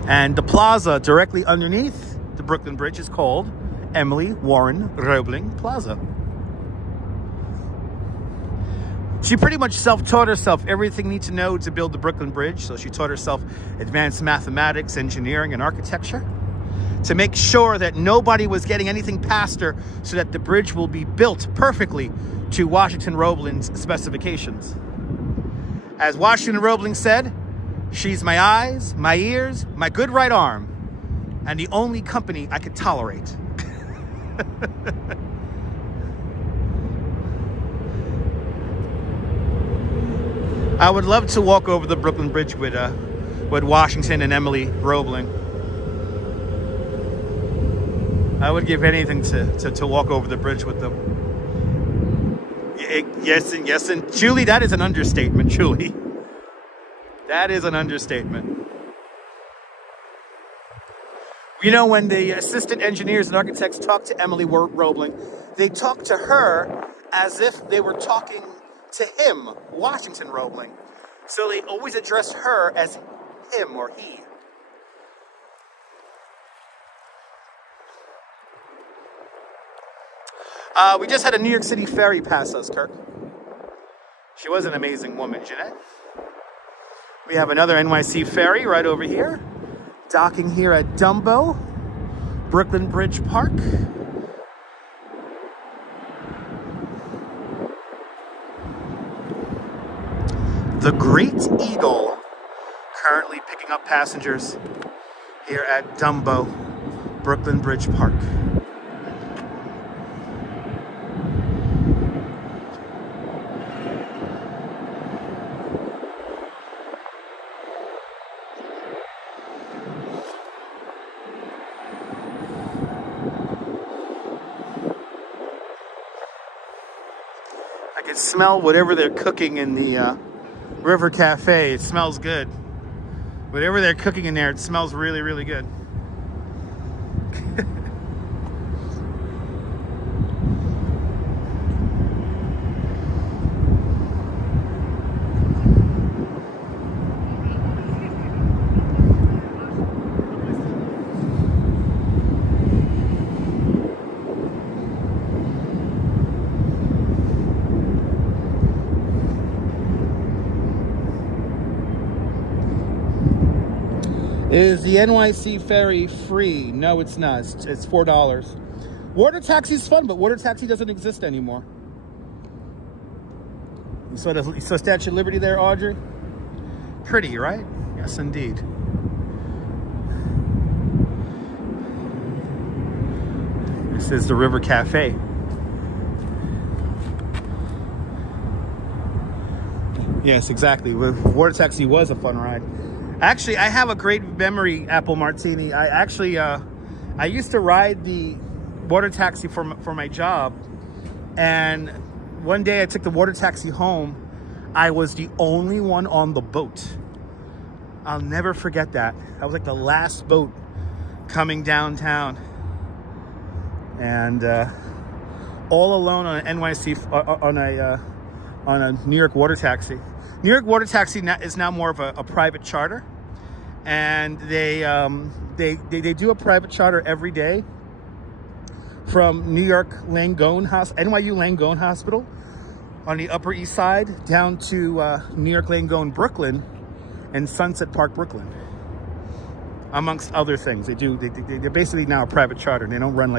And the plaza directly underneath the Brooklyn Bridge is called Emily Warren Roebling Plaza. She pretty much self-taught herself everything you need to know to build the Brooklyn Bridge. So she taught herself advanced mathematics, engineering, and architecture to make sure that nobody was getting anything past her, so that the bridge will be built perfectly to Washington Roebling's specifications. As Washington Roebling said, "She's my eyes, my ears, my good right arm, and the only company I could tolerate." I would love to walk over the Brooklyn Bridge with Washington and Emily Roebling. I would give anything to walk over the bridge with them. Yes, and Julie, that is an understatement, Julie. That is an understatement. You know, when the assistant engineers and architects talked to Emily Roebling, they talked to her as if they were talking to him, Washington Roebling. So they always addressed her as him or he. We just had a New York City ferry pass us, Kirk. She was an amazing woman, Jeanette. We have another NYC ferry right over here, docking here at Dumbo, Brooklyn Bridge Park. The Great Eagle, currently picking up passengers here at Dumbo, Brooklyn Bridge Park. I can smell whatever they're cooking in the River Cafe. It smells good. Whatever they're cooking in there, it smells really, really good. Is the NYC ferry free? No, it's not. It's $4. Water taxi's fun, but water taxi doesn't exist anymore. You saw Statue of Liberty there, Audrey? Pretty, right? Yes, indeed. This is the River Cafe. Yes, exactly. Water taxi was a fun ride. Actually, I have a great memory, Apple Martini. I used to ride the water taxi for my job, and one day I took the water taxi home. I was the only one on the boat. I'll never forget that. I was like the last boat coming downtown, and all alone on an NYC on a New York water taxi. New York water taxi is now more of a private charter, and they do a private charter every day from New York NYU Langone Hospital on the Upper East Side down to New York Langone Brooklyn and Sunset Park Brooklyn, amongst other things. They're basically now a private charter. They don't run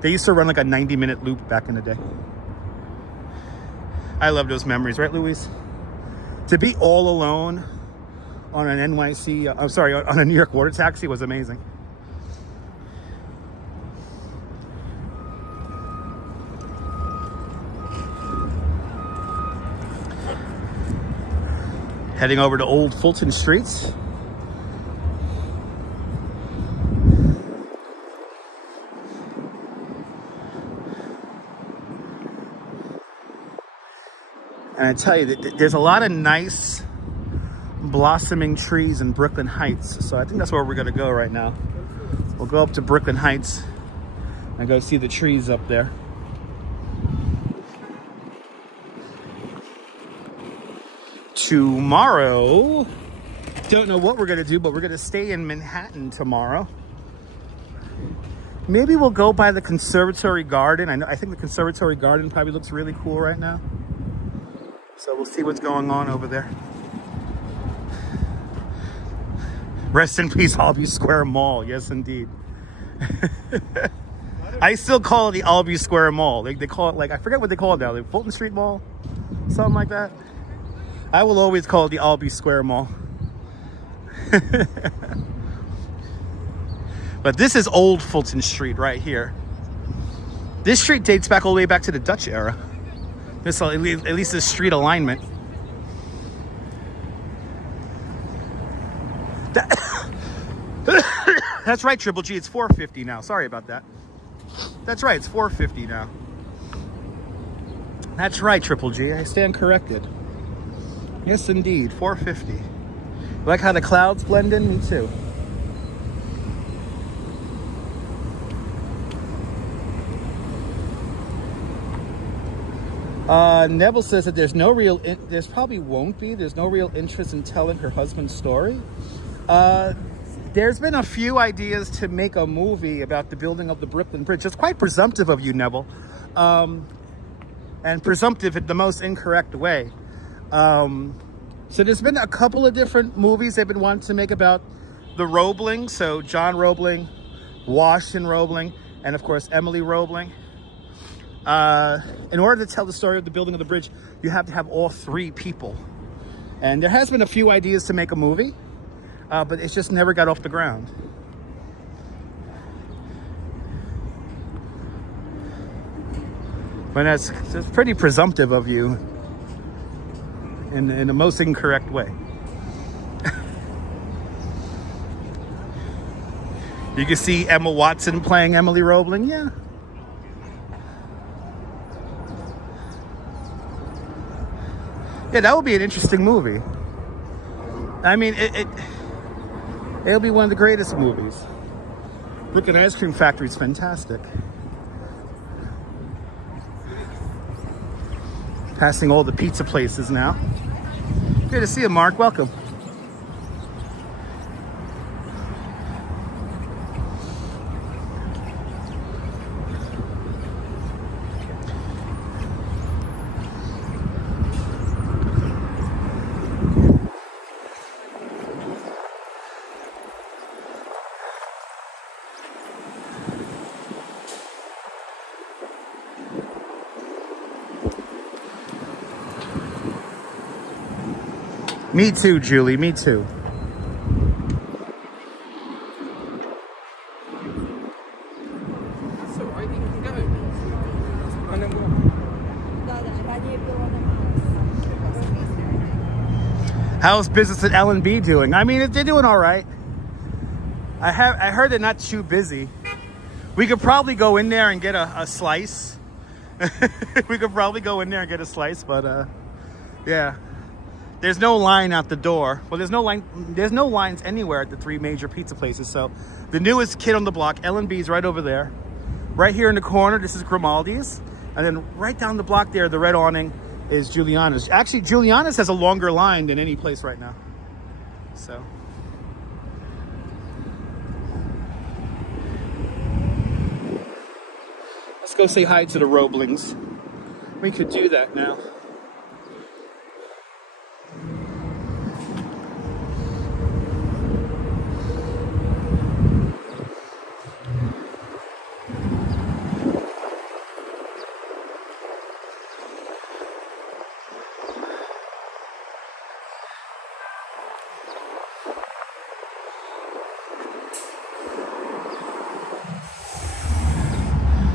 they used to run like a 90-minute loop back in the day. I love those memories, right, Louise? To be all alone on an on a New York water taxi was amazing. Heading over to Old Fulton Streets. And I tell you, there's a lot of nice blossoming trees in Brooklyn Heights. So I think that's where we're going to go right now. We'll go up to Brooklyn Heights and go see the trees up there. Tomorrow, don't know what we're going to do, but we're going to stay in Manhattan tomorrow. Maybe we'll go by the Conservatory Garden. I think the Conservatory Garden probably looks really cool right now. So we'll see what's going on over there. Rest in peace, Albee Square Mall. Yes, indeed. I still call it the Albee Square Mall. They call it I forget what they call it now. The Fulton Street Mall? Something like that. I will always call it the Albee Square Mall. But this is Old Fulton Street right here. This street dates back all the way back to the Dutch era. This, at least the street alignment. That's right, Triple G. It's 450 now. Sorry about that. That's right. It's 450 now. That's right, Triple G. I stand corrected. Yes, indeed. 450. You like how the clouds blend in? Me too. Neville says that there's no real, there's no real interest in telling her husband's story. There's been a few ideas to make a movie about the building of the Brooklyn Bridge. It's quite presumptive of you, Neville. And presumptive in the most incorrect way. So there's been a couple of different movies they've been wanting to make about the Roebling. So John Roebling, Washington Roebling, and of course, Emily Roebling. In order to tell the story of the building of the bridge, you have to have all three people. And there has been a few ideas to make a movie, but it's just never got off the ground. But that's pretty presumptive of you in the most incorrect way. You can see Emma Watson playing Emily Roebling, yeah. Yeah, that would be an interesting movie. I mean, it'll be one of the greatest movies. Brooklyn Ice Cream Factory is fantastic. Passing all the pizza places now. Good to see you, Mark. Welcome. Me too, Julie. Me too. That's alright, you can go. And then what? How's business at L&B doing? I mean, they're doing all right. I heard they're not too busy. We could probably go in there and get a slice. We could probably go in there and get a slice, but yeah. There's no line out the door. Well, there's no lines anywhere at the 3 major pizza places. So the newest kid on the block, L&B's right over there. Right here in the corner, this is Grimaldi's. And then right down the block there, the red awning, is Giuliana's. Actually, Giuliana's has a longer line than any place right now. So. Let's go say hi to the Roblings. We could do that now.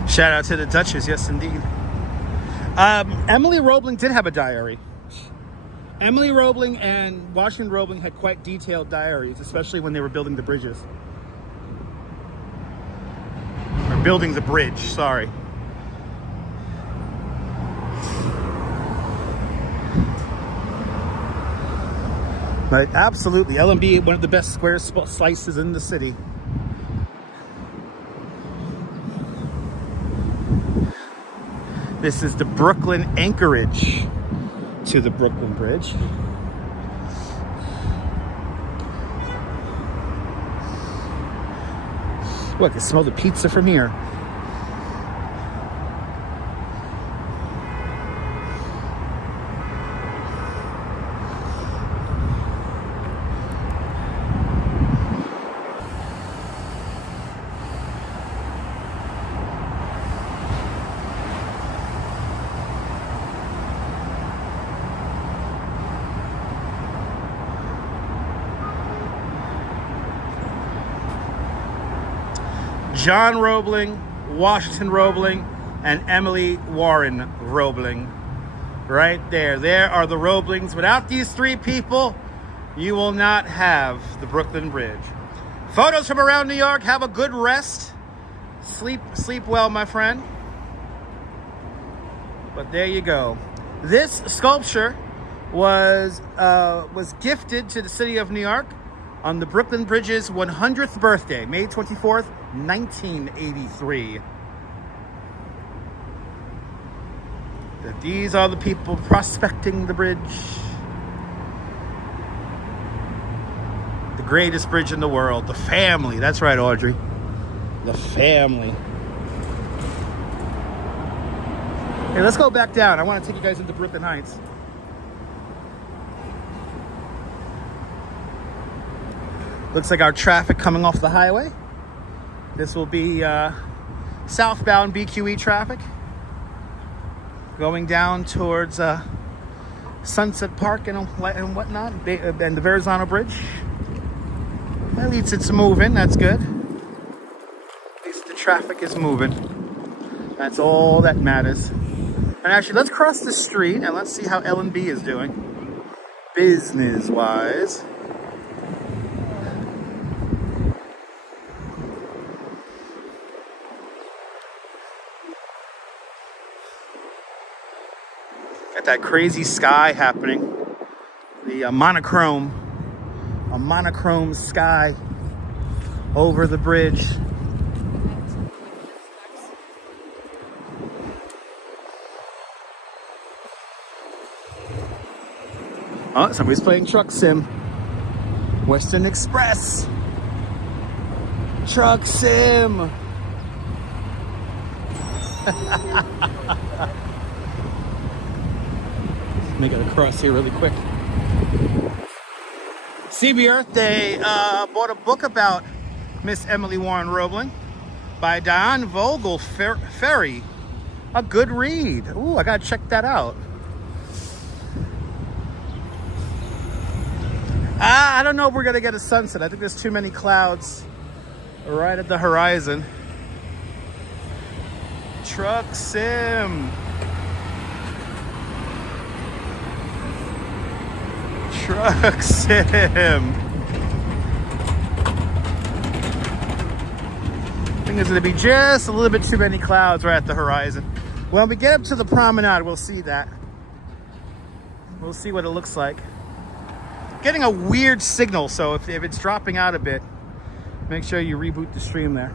Shout out to the Duchess, yes indeed. Emily Roebling did have a diary. Emily Roebling and Washington Roebling had quite detailed diaries, especially when they were building the bridges. Or building the bridge, sorry. But absolutely, L&B, one of the best square slices in the city. This is the Brooklyn anchorage to the Brooklyn Bridge. Look, I can smell the pizza from here. John Roebling, Washington Roebling, and Emily Warren Roebling. Right there. There are the Roeblings. Without these 3 people, you will not have the Bridge. Photos from around New York. Have a good rest. Sleep well, my friend. But there you go. This sculpture was gifted to the city of New York on the Brooklyn Bridge's 100th birthday, May 24th, 1983. These are the people prospecting the bridge. The greatest bridge in the world. The family. That's right, Audrey. The family. Hey, let's go back down. I want to take you guys into Brooklyn Heights. Looks like our traffic coming off the highway. This will be southbound BQE traffic going down towards Sunset Park and whatnot, and the Verizon Bridge. At least it's moving. That's good. At least the traffic is moving. That's all that matters. And actually, let's cross the street and let's see how L&B is doing, business-wise. Got that crazy sky happening. The a monochrome sky over the bridge. Oh, somebody's playing Truck Sim. Western Express. Truck Sim. Make it across here really quick. CB Earth Day bought a book about Miss Emily Warren Roebling by Diane Vogel Ferry. A good read. Ooh, I gotta check that out. I don't know if we're gonna get a sunset. I think there's too many clouds right at the horizon. Truck Sim. Truck Sim. I think there's gonna be just a little bit too many clouds right at the horizon. When we get up to the promenade, we'll see that. We'll see what it looks like. Getting a weird signal, so if it's dropping out a bit, make sure you reboot the stream there.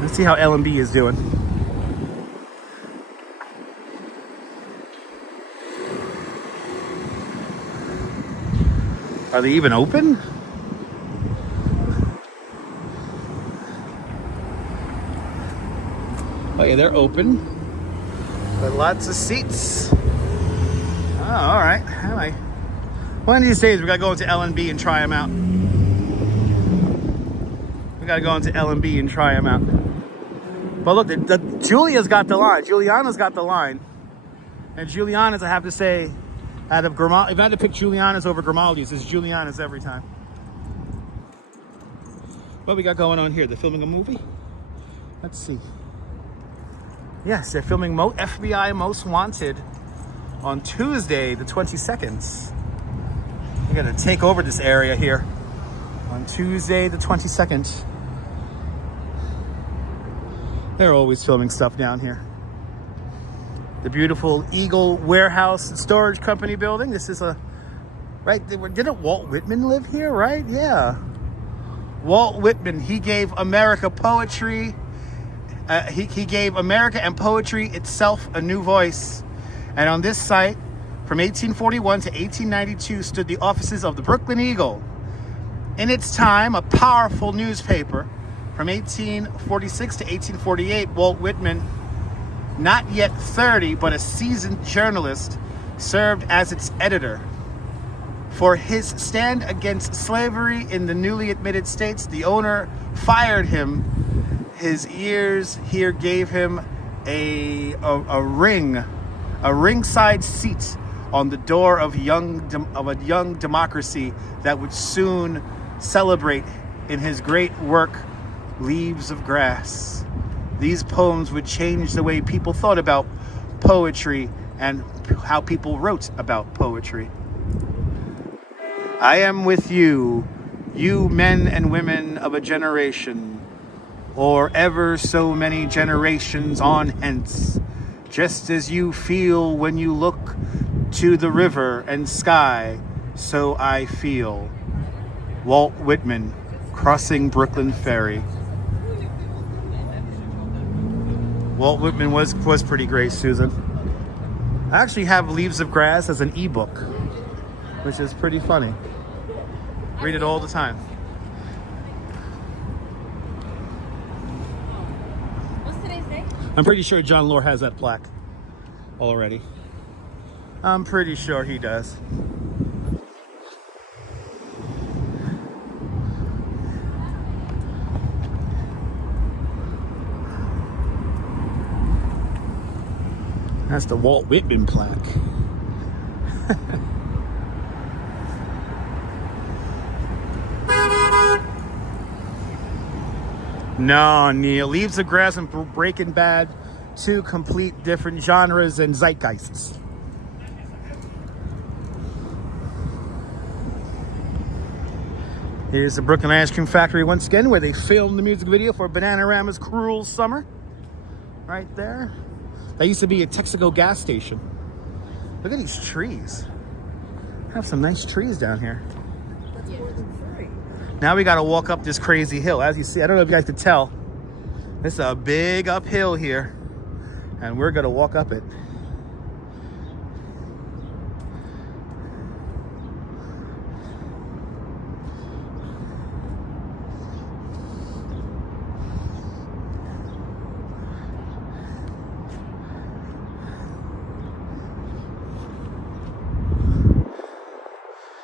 Let's see how L&B is doing. Are they even open? Oh yeah, they're open. But lots of seats. Oh, all right. Anyway, one of these days we gotta go into L&B and try them out. We gotta go into L&B and try them out. But look, Julia's got the line. Juliana's got the line. And Juliana's, I have to say, out of Grimaldi, if I had to pick Juliana's over Grimaldi's, it's Juliana's every time. What we got going on here? They're filming a movie? Let's see. Yes, they're filming FBI Most Wanted on Tuesday, the 22nd. We're gonna take over this area here on Tuesday, the 22nd. They're always filming stuff down here. The beautiful Eagle Warehouse and Storage Company building. This is right, didn't Walt Whitman live here, right? Yeah. Walt Whitman, he gave America poetry. He gave America and poetry itself a new voice. And on this site, from 1841 to 1892, stood the offices of the Brooklyn Eagle. In its time, a powerful newspaper. From 1846 to 1848, Walt Whitman, not yet 30, but a seasoned journalist, served as its editor. For his stand against slavery in the newly admitted states, the owner fired him. His ears here gave him a ringside seat on the door of a young democracy that would soon celebrate in his great work, Leaves of Grass. These poems would change the way people thought about poetry and how people wrote about poetry. I am with you, you men and women of a generation, or ever so many generations on hence, just as you feel when you look to the river and sky, so I feel. Walt Whitman, Crossing Brooklyn Ferry. Walt Whitman was pretty great, Susan. I actually have Leaves of Grass as an ebook, which is pretty funny. Read it all the time. What's today's day? I'm pretty sure John Lore has that plaque already. I'm pretty sure he does. That's the Walt Whitman plaque. No, Neil. Leaves of Grass and Breaking Bad, two complete different genres and zeitgeists. Here's the Brooklyn Ice Cream Factory once again, where they filmed the music video for Bananarama's Cruel Summer. Right there. That used to be a Texaco gas station. Look at these trees. Have some nice trees down here. That's more than free. Now we gotta walk up this crazy hill. As you see, I don't know if you guys can tell, this is a big uphill here, and we're gonna walk up it.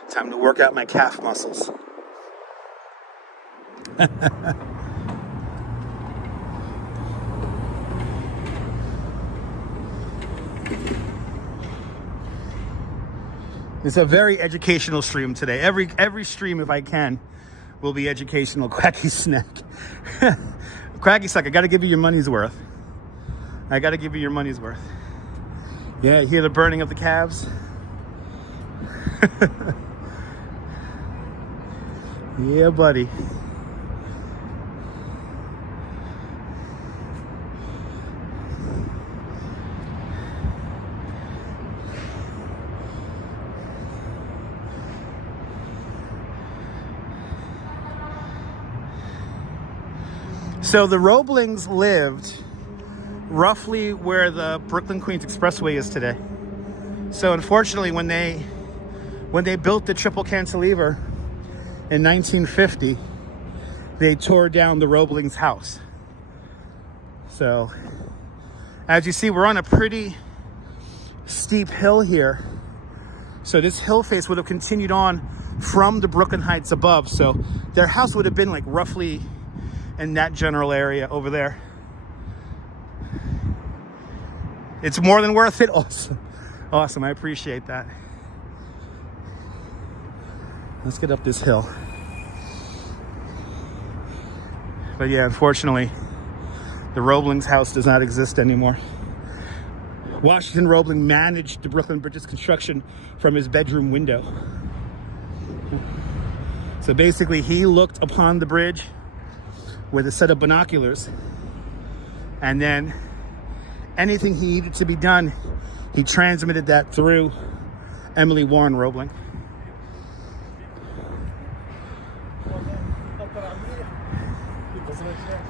Time to work out my calf muscles. It's a very educational stream today. Every stream, if I can, will be educational. Quacky snack. Quacky snack, I gotta give you your money's worth. I gotta give you your money's worth. Yeah, you hear the burning of the calves? Yeah, buddy. So the Roeblings lived roughly where the Brooklyn Queens Expressway is today. So unfortunately, when they built the triple cantilever in 1950, they tore down the Roeblings' house. So as you see, we're on a pretty steep hill here. So this hill face would have continued on from the Brooklyn Heights above. So their house would have been like roughly in that general area over there. It's more than worth it. Awesome. Awesome. I appreciate that. Let's get up this hill. But yeah, unfortunately, the Roeblings' house does not exist anymore. Washington Roebling managed the Brooklyn Bridge's construction from his bedroom window. So basically, he looked upon the bridge with a set of binoculars, and then anything he needed to be done, he transmitted that through Emily Warren Roebling.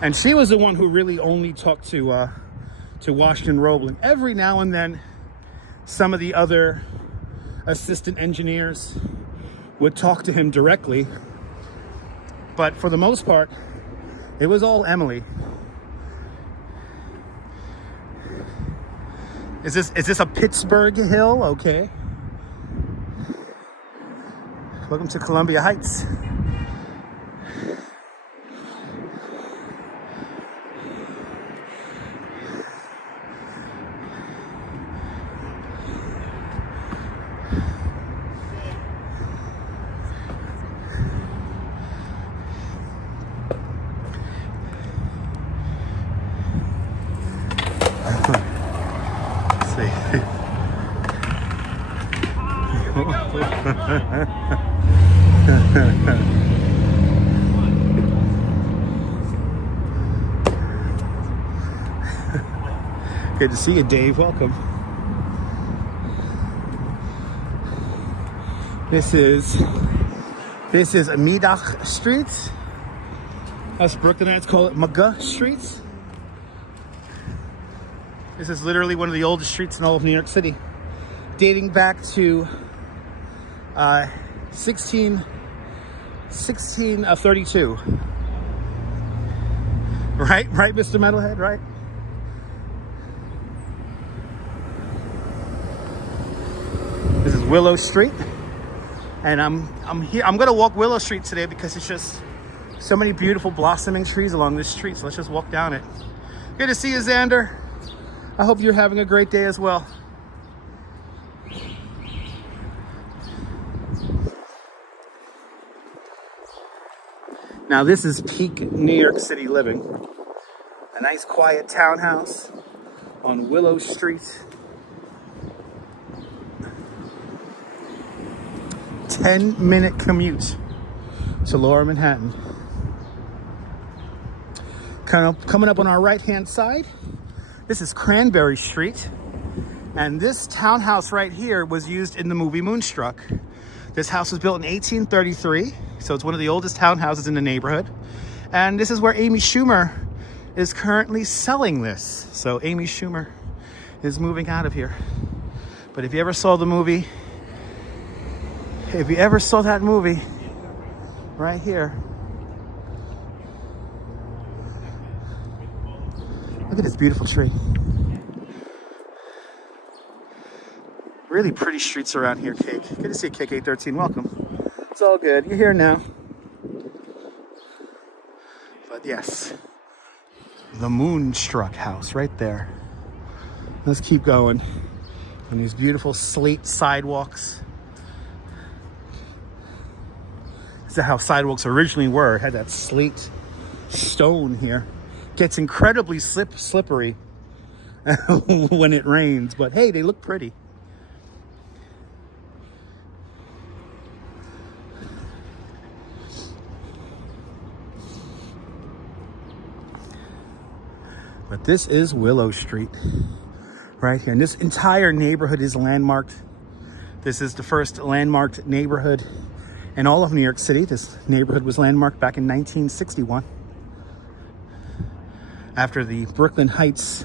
And she was the one who really only talked to Washington Roebling. Every now and then, some of the other assistant engineers would talk to him directly, but for the most part, it was all Emily. Is this a Pittsburgh hill? Okay. Welcome to Columbia Heights. Good to see you, Dave. Welcome. This is Middag Street. Us Brooklynites call it Maga Street. This is literally one of the oldest streets in all of New York City, dating back to 1632. Right, Mr. Metalhead, right? This is Willow Street, and I'm here. I'm gonna walk Willow Street today because it's just so many beautiful blossoming trees along this street. So let's just walk down it. Good to see you, Xander. I hope you're having a great day as well. Now this is peak New York City living. A nice quiet townhouse on Willow Street. 10-minute commute to Lower Manhattan. Coming up on our right-hand side, this is Cranberry Street. And this townhouse right here was used in the movie Moonstruck. This house was built in 1833, so it's one of the oldest townhouses in the neighborhood. And this is where Amy Schumer is currently selling this. So Amy Schumer is moving out of here. But if you ever saw the movie, if you ever saw that movie right here, look at this beautiful tree. Really pretty streets around here, Cake. Good to see you, Cake 813. Welcome. It's all good. You're here now. But yes, the Moonstruck house right there. Let's keep going. And these beautiful slate sidewalks. This is how sidewalks originally were. It had that slate stone here. Gets incredibly slippery when it rains, but hey, they look pretty. But this is Willow Street right here. And this entire neighborhood is landmarked. This is the first landmarked neighborhood in all of New York City. This neighborhood was landmarked back in 1961 after the Brooklyn Heights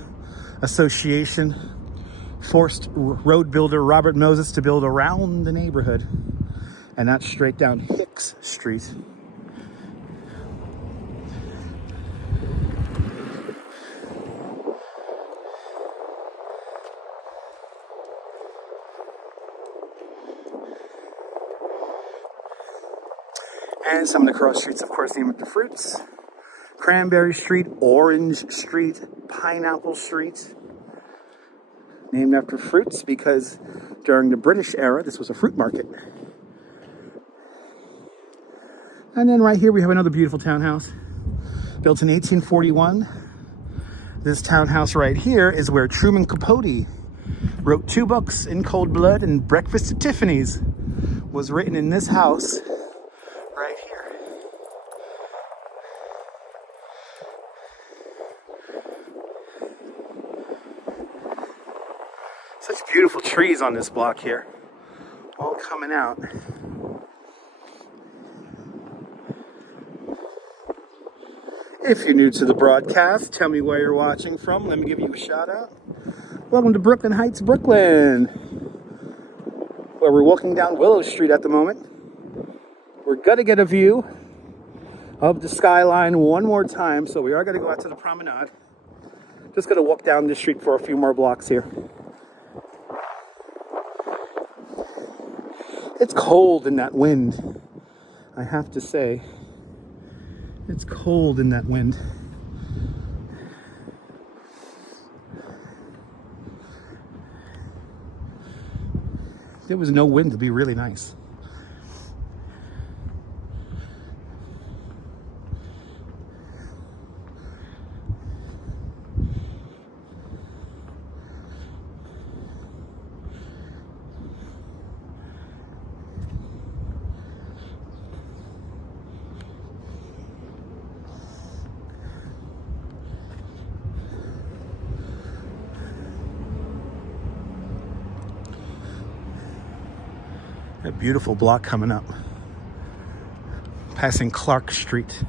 Association forced road builder Robert Moses to build around the neighborhood, and not straight down Hicks Street. And some of the cross streets, of course, named after fruits. Cranberry Street, Orange Street, Pineapple Street. Named after fruits because during the British era, this was a fruit market. And then right here we have another beautiful townhouse. Built in 1841. This townhouse right here is where Truman Capote wrote 2 books, In Cold Blood and Breakfast at Tiffany's. Was written in this house. Right here. Such beautiful trees on this block here, all coming out. If you're new to the broadcast, tell me where you're watching from. Let me give you a shout out. Welcome to Brooklyn Heights, Brooklyn, where we're walking down Willow Street at the moment. We're gonna get a view of the skyline one more time, so we are gonna go out to the promenade. Just gonna walk down this street for a few more blocks here. It's cold in that wind, I have to say. It's cold in that wind. If there was no wind, it'd be really nice. A beautiful block coming up. Passing Clark Street.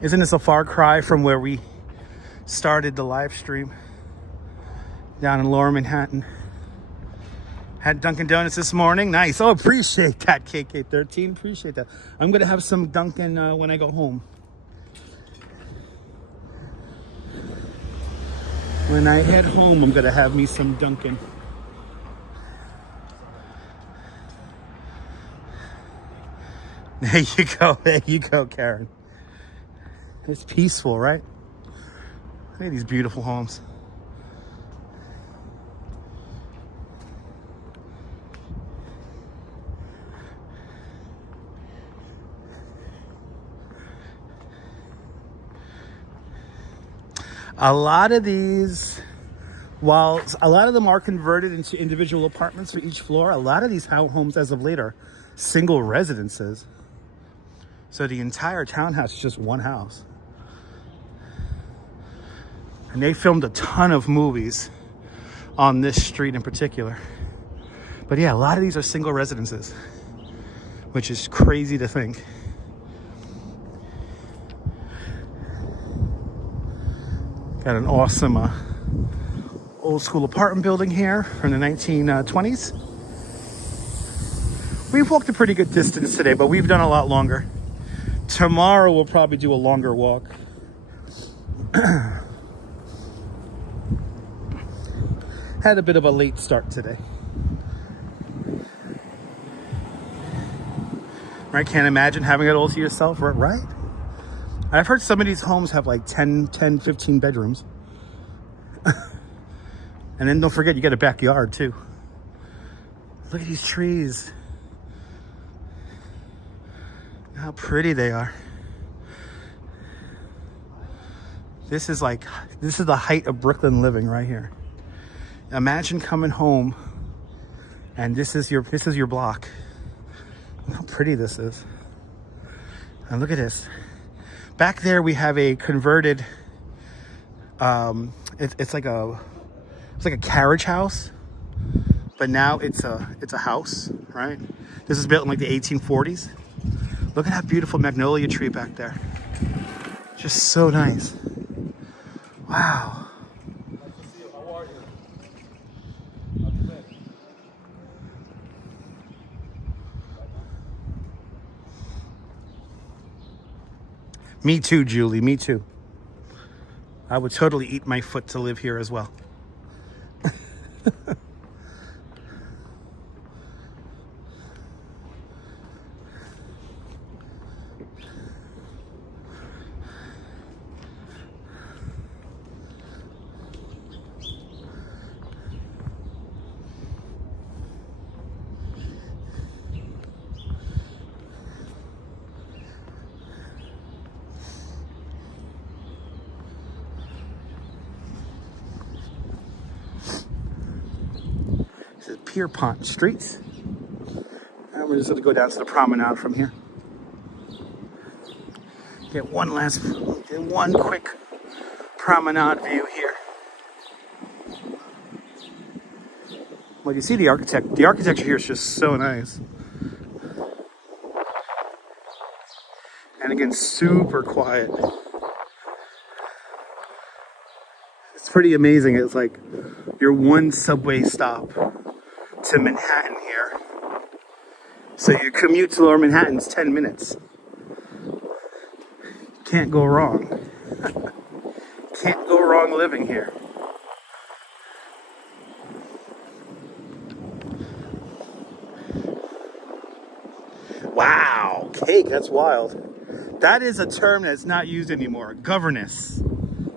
Isn't this a far cry from where we started the live stream? Down in Lower Manhattan. Had Dunkin' Donuts this morning. Nice. Oh, appreciate that, KK13. Appreciate that. I'm going to have some Dunkin' when I go home. When I head home, I'm going to have me some Dunkin'. There you go, Karen. It's peaceful, right? Look at these beautiful homes. A lot of these, while a lot of them are converted into individual apartments for each floor, a lot of these homes as of late are single residences. So the entire townhouse is just one house. And they filmed a ton of movies on this street in particular. But yeah, a lot of these are single residences, which is crazy to think. Got an awesome old school apartment building here from the 1920s. We've walked a pretty good distance today, but we've done a lot longer. Tomorrow we'll probably do a longer walk. Had a bit of a late start today. I can't imagine having it all to yourself, right? I've heard some of these homes have like 10, 15 bedrooms. And then don't forget, you got a backyard too. Look at these trees. How pretty they are. This is the height of Brooklyn living right here. Imagine coming home and this is your block. Look how pretty this is. And look at this. Back there we have a converted it's like a carriage house, but now it's a house, right? This is built in like the 1840s. Look at that beautiful magnolia tree back there. Just so nice. Wow. Me too, Julie, me too. I would totally eat my foot to live here as well. This is Pierpont Street. And we're just going to go down to the promenade from here. Get one quick promenade view here. Well, you see the architecture here is just so nice. And again, super quiet. It's pretty amazing. It's like your one subway stop to Manhattan here. So your commute to Lower Manhattan's 10 minutes. Can't go wrong. Can't go wrong living here. Wow, cake, that's wild. That is a term that's not used anymore. Governess.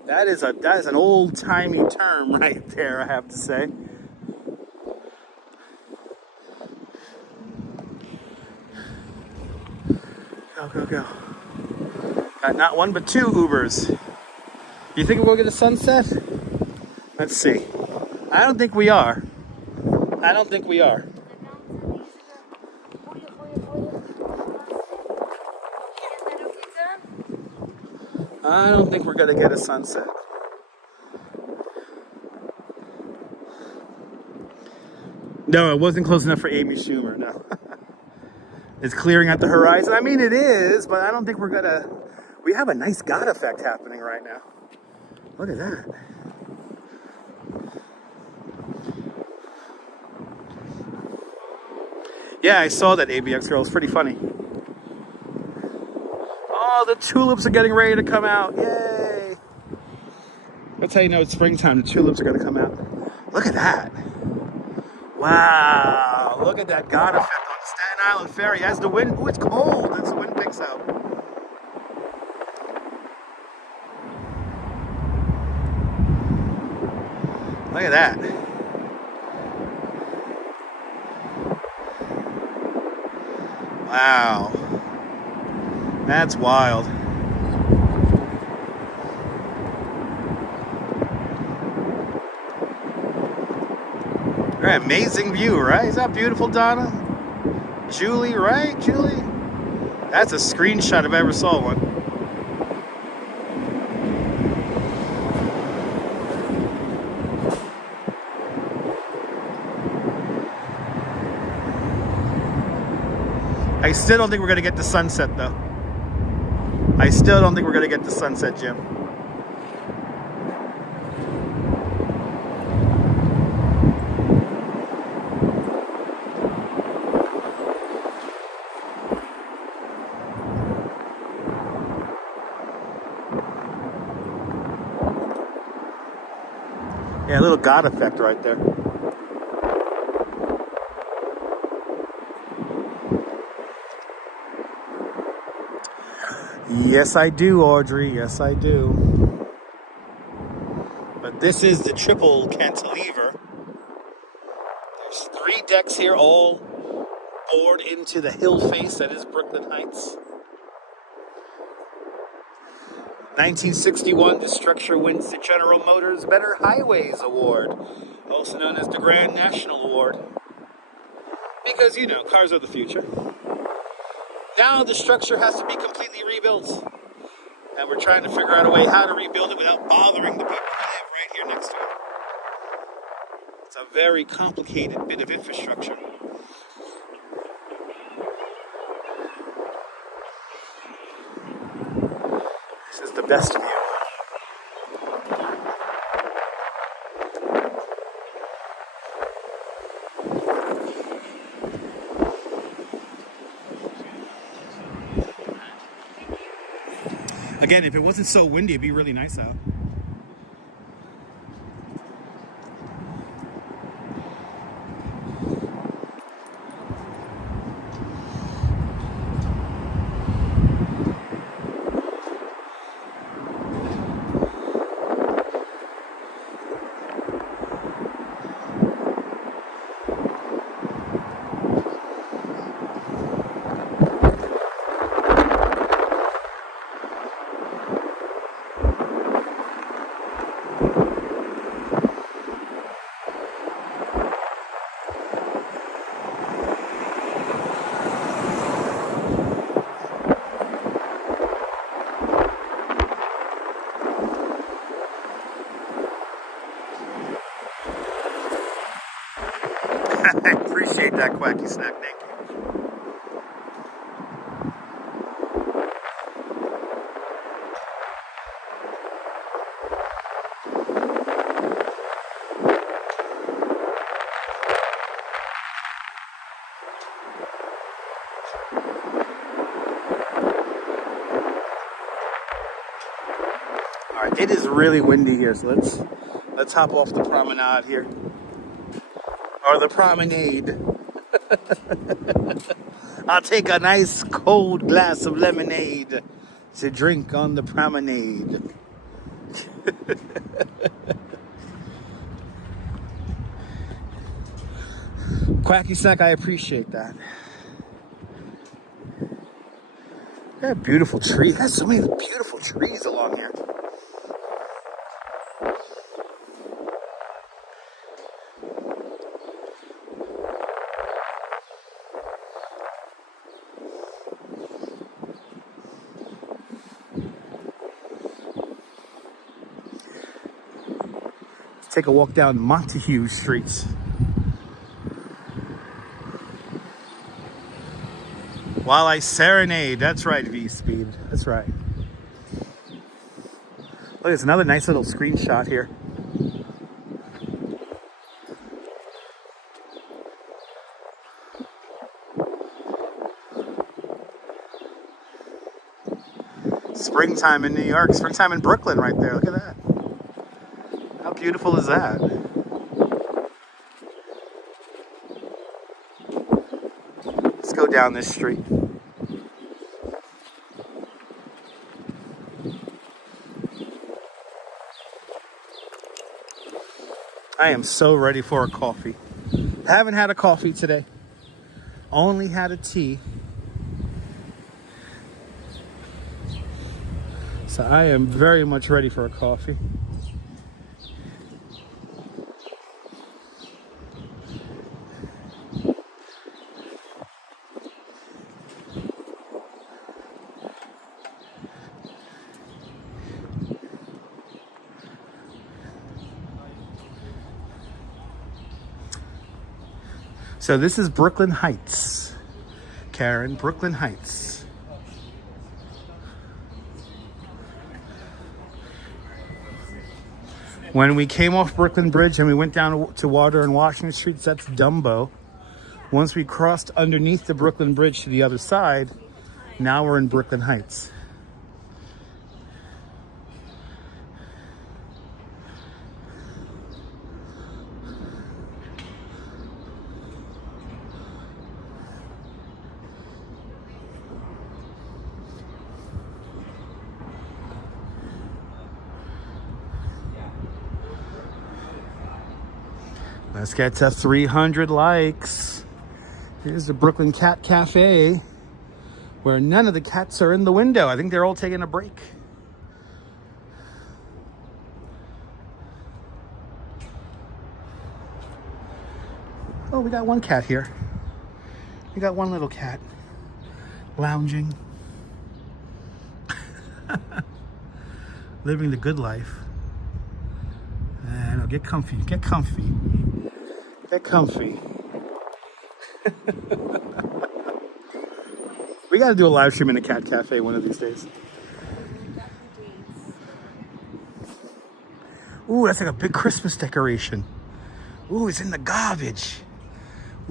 That is an old-timey term right there, I have to say. Go. Got not one but two Ubers. You think we'll get a sunset? Let's see. I don't think we are. I don't think we're gonna get a sunset. No, it wasn't close enough for Amy Schumer, no. It's clearing at the horizon. I mean, it is, but I don't think we're gonna... We have a nice God effect happening right now. Look at that. Yeah, I saw that ABX girl. It's pretty funny. Oh, the tulips are getting ready to come out. Yay! That's how you know it's springtime. The tulips are going to come out. Look at that. Wow. Look at that God effect on the Staten Island Ferry. As the wind... Oh, it's cold. As the wind picks out. Look at that. Wow. That's wild. Very amazing view, right? Is that beautiful, Donna? Julie, right? Julie? That's a screenshot if I ever saw one. I still don't think we're going to get the sunset, though. I still don't think we're going to get the sunset, Jim. Yeah, a little God effect right there. Yes, I do, Audrey. Yes, I do. But this is the triple cantilever. There's 3 decks here, all bored into the hill face that is Brooklyn Heights. 1961, this structure wins the General Motors Better Highways Award, also known as the Grand National Award. Because, you know, cars are the future. Now the structure has to be completely rebuilt. And we're trying to figure out a way how to rebuild it without bothering the people who live right here next to it. It's a very complicated bit of infrastructure. This is the best view. Again, if it wasn't so windy, it'd be really nice out. I appreciate that, Quacky Snack. Thank you. All right, it is really windy here, so let's hop off the promenade here. Or the promenade. I'll take a nice cold glass of lemonade to drink on the promenade. Quacky Snack, I appreciate that. Got beautiful trees. There's so many beautiful trees along here. Take a walk down Montague streets. While I serenade. That's right, V-Speed. That's right. Look, there's another nice little screenshot here. Springtime in New York. Springtime in Brooklyn right there. Look at that. How beautiful is that? Let's go down this street. I am so ready for a coffee. Haven't had a coffee today. Only had a tea. So I am very much ready for a coffee. So this is Brooklyn Heights. Karen, Brooklyn Heights. When we came off Brooklyn Bridge and we went down to Water and Washington Streets, that's Dumbo. Once we crossed underneath the Brooklyn Bridge to the other side, now we're in Brooklyn Heights. Let's get to 300 likes. Here's the Brooklyn Cat Cafe, where none of the cats are in the window. I think they're all taking a break. Oh, we got one cat here. We got one little cat lounging. Living the good life. I know, get comfy, get comfy. Get comfy. We got to do a live stream in a cat cafe one of these days. Ooh, that's like a big Christmas decoration. Ooh, it's in the garbage.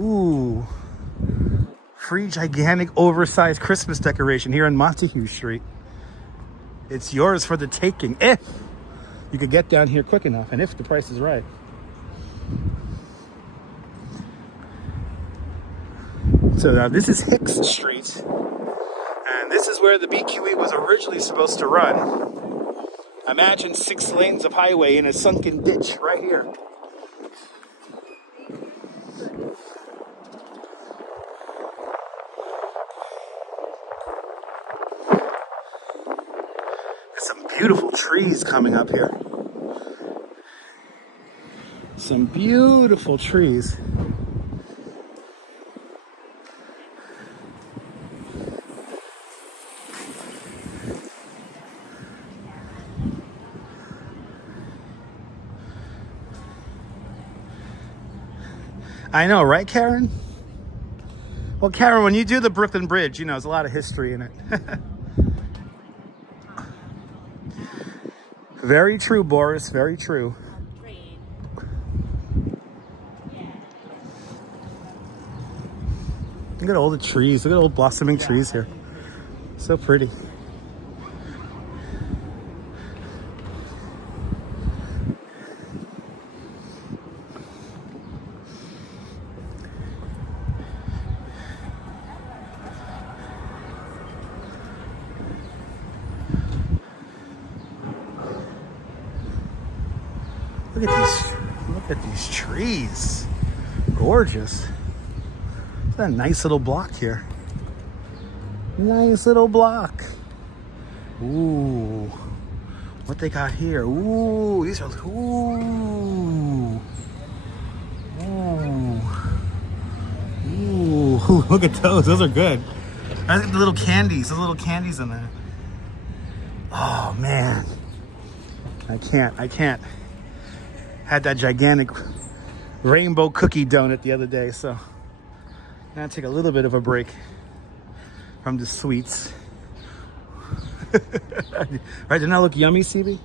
Ooh. Free gigantic oversized Christmas decoration here on Montague Street. It's yours for the taking if you could get down here quick enough and if the price is right. So now this is Hicks Street, and this is where the BQE was originally supposed to run. Imagine 6 lanes of highway in a sunken ditch right here. There's some beautiful trees coming up here. Some beautiful trees. I know, right, Karen? Well, Karen, when you do the Brooklyn Bridge, you know, there's a lot of history in it. Very true, Boris, very true. Look at all the trees. Look at all the blossoming trees here. So pretty. Look at these trees. Gorgeous. It's a nice little block here. Nice little block. Ooh. What they got here? Ooh, these are ooh. Ooh. Ooh. Look at those. Those are good. I think the little candies. The little candies in there. Oh man. I can't. Had that gigantic rainbow cookie donut the other day, so I'm gonna take a little bit of a break from the sweets. Right, didn't that look yummy, CB?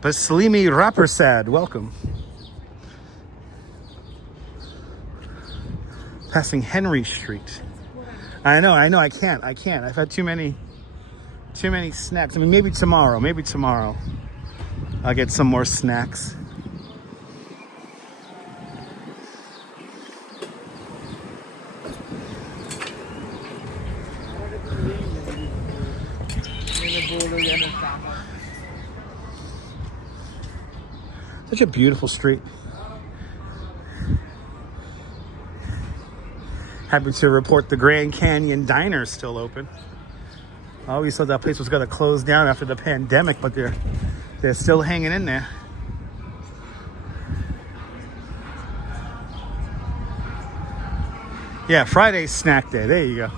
But Salimi Rappersad, welcome. Passing Henry Street. I know, I can't. I've had too many snacks. I mean, maybe tomorrow I'll get some more snacks. Such a beautiful street. Happy to report the Grand Canyon Diner is still open. I always thought that place was going to close down after the pandemic, but they're still hanging in there. Yeah, Friday's snack day. There you go.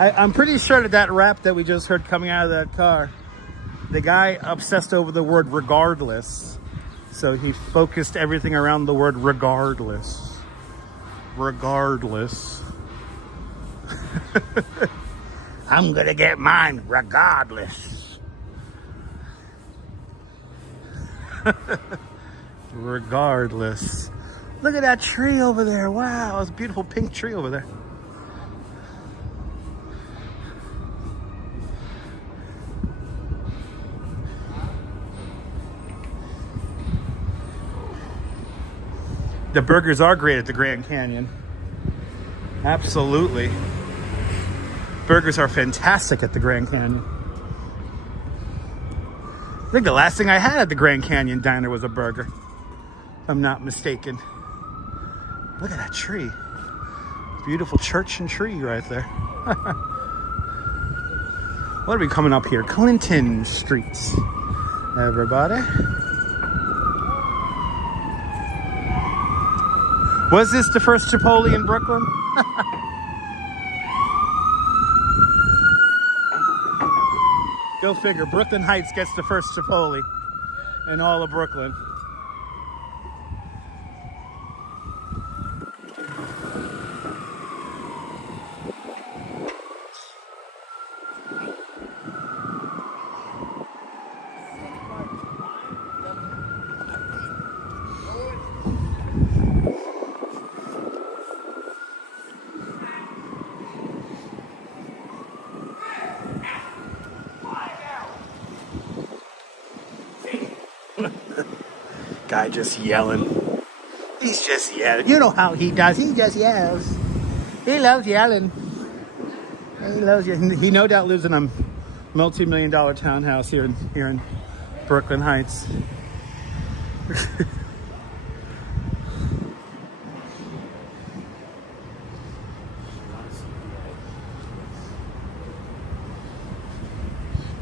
I'm pretty sure that rap that we just heard coming out of that car, the guy obsessed over the word regardless. So he focused everything around the word regardless. Regardless. I'm gonna get mine regardless. Regardless. Look at that tree over there. Wow, it's a beautiful pink tree over there. The burgers are great at the Grand Canyon. Absolutely. Burgers are fantastic at the Grand Canyon. I think the last thing I had at the Grand Canyon Diner was a burger, if I'm not mistaken. Look at that tree. Beautiful church and tree right there. What are we coming up here? Clinton Street, everybody. Was this the first Chipotle in Brooklyn? Go figure. Brooklyn Heights gets the first Chipotle in all of Brooklyn. Guy just yelling. He's just yelling. You know how he does. He just yells. He loves yelling. He loves yelling. He no doubt lives in a multi-million-dollar townhouse here in Brooklyn Heights.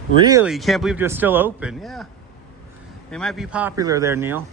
Really? You can't believe they're still open? Yeah. They might be popular there, Neil.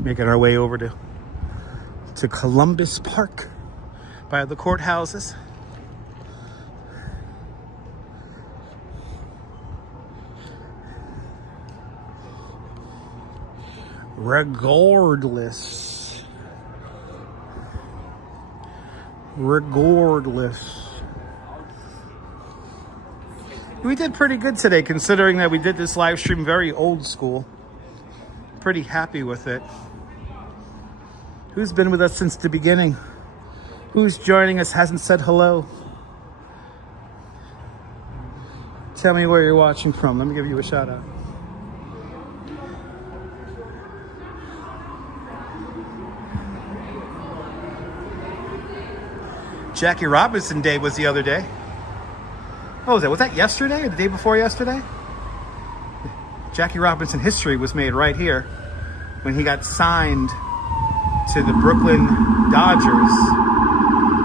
Making our way over to Columbus Park by the courthouses. Regardless. We did pretty good today, considering that we did this live stream very old school. Pretty happy with it. Who's been with us since the beginning? Who's joining us, hasn't said hello? Tell me where you're watching from. Let me give you a shout out. Jackie Robinson Day was the other day. Oh, was that yesterday or the day before yesterday? Jackie Robinson history was made right here when he got signed to the Brooklyn Dodgers,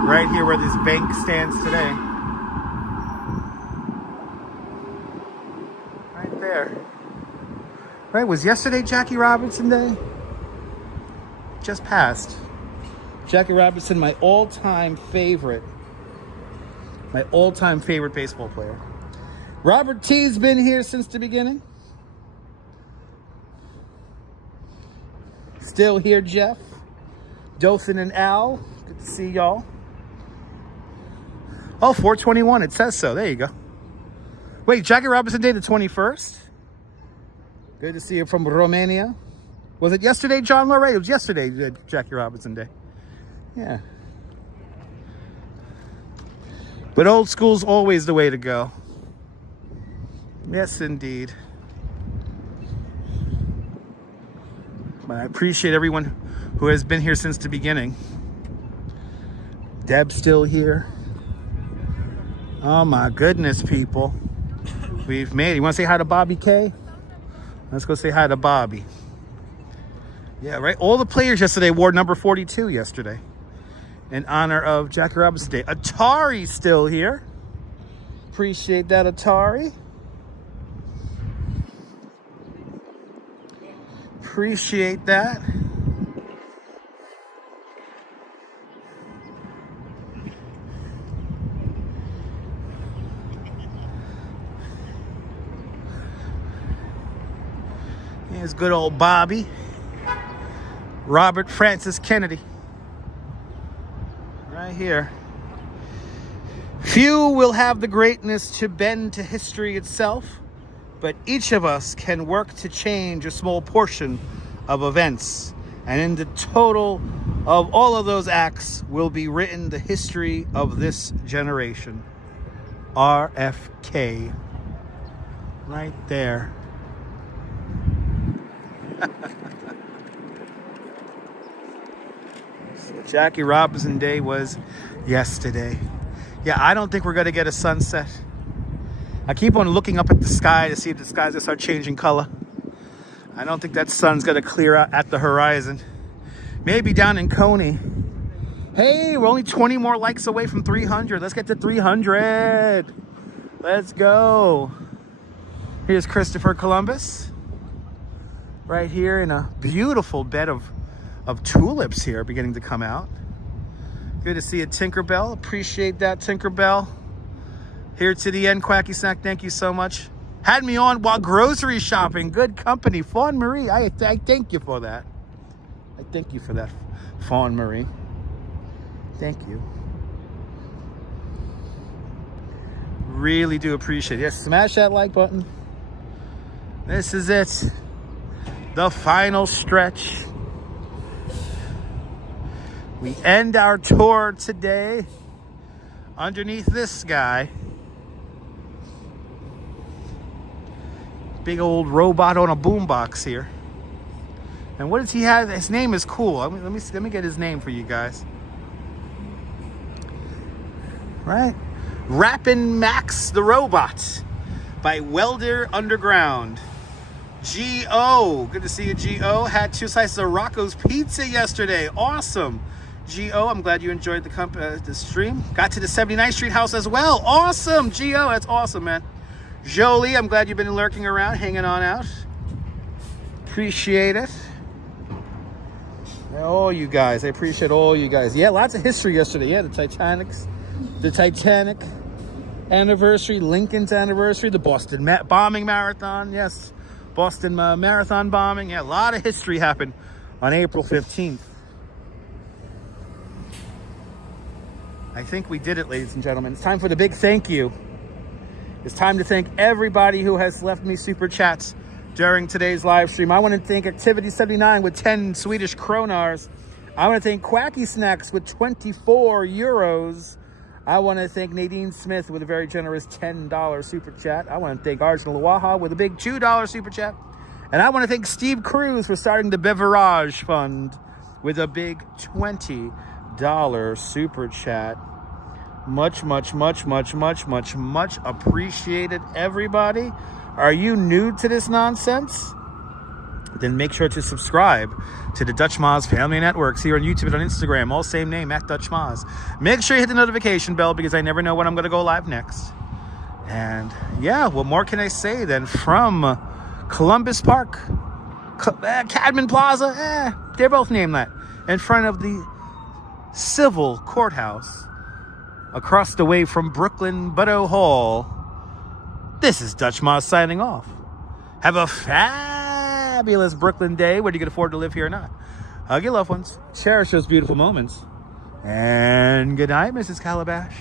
right here where this bank stands today. Right there. Right, was yesterday Jackie Robinson Day? Just passed. Jackie Robinson, my all-time favorite baseball player. Robert T's been here since the beginning. Still here, Jeff. Dothan and Al, good to see y'all. Oh, 4/21, it says so. There you go. Wait, Jackie Robinson Day, the 21st? Good to see you from Romania. Was it yesterday, John Lorray? It was yesterday, Jackie Robinson Day. Yeah. But old school's always the way to go. Yes, indeed. But I appreciate everyone who has been here since the beginning. Deb's still here. Oh my goodness, people. We've made it. You want to say hi to Bobby K? Let's go say hi to Bobby. Yeah, right. All the players yesterday wore number 42 yesterday in honor of Jackie Robinson Day. Atari still here. Appreciate that, Atari. Appreciate that. Here's good old Bobby. Robert Francis Kennedy. Right here. Few will have the greatness to bend to history itself, but each of us can work to change a small portion of events. And in the total of all of those acts will be written the history of this generation. RFK. Right there. So Jackie Robinson Day was yesterday. Yeah, I don't think we're going to get a sunset. I keep on looking up at the sky to see if the sky's going to start changing color. I don't think that sun's going to clear out at the horizon. Maybe down in Coney. Hey, we're only 20 more likes away from 300. Let's get to 300. Let's go. Here's Christopher Columbus. Right here in a beautiful bed of tulips here beginning to come out. Good to see you, Tinkerbell. Appreciate that, Tinkerbell. Here to the end, Quacky Snack. Thank you so much. Had me on while grocery shopping. Good company. Fawn Marie, I thank you for that. I thank you for that, Fawn Marie. Thank you. Really do appreciate it. Yes, smash that like button. This is it. The final stretch. We end our tour today underneath this guy. Big old robot on a boombox here. And what does he have? His name is cool. Let me get his name for you guys. Right? Rappin' Max the Robot by Welder Underground. G.O. Good to see you, G.O. Had 2 slices of Rocco's Pizza yesterday. Awesome. G.O., I'm glad you enjoyed the stream. Got to the 79th Street house as well. Awesome, G.O. That's awesome, man. Jolie, I'm glad you've been lurking around, hanging on out. Appreciate it. All you guys, I appreciate all you guys. Yeah, lots of history yesterday. Yeah, the Titanic anniversary, Lincoln's anniversary, the Boston bombing marathon. Yes. Boston Marathon bombing. Yeah, a lot of history happened on April 15th. I think we did it, ladies and gentlemen. It's time for the big thank you. It's time to thank everybody who has left me super chats during today's live stream. I want to thank Activity79 with 10 Swedish kronars. I want to thank Quacky Snacks with 24 euros. I want to thank Nadine Smith with a very generous $10 super chat. I want to thank Arjun Lawaha with a big $2 super chat. And I want to thank Steve Cruz for starting the Beverage Fund with a big $20 super chat. Much appreciated, everybody. Are you new to this nonsense? Then make sure to subscribe to the Dutch Maz Family Networks here on YouTube and on Instagram. All same name, at Dutch Maz. Make sure you hit the notification bell because I never know when I'm going to go live next. And yeah, what more can I say than from Columbus Park, Cadman Plaza, they're both named that, in front of the Civil Courthouse, across the way from Brooklyn Butto Hall. This is Dutch Maz signing off. Have a fabulous Brooklyn day, whether you can afford to live here or not. Hug your loved ones. Cherish those beautiful moments. And good night, Mrs. Calabash,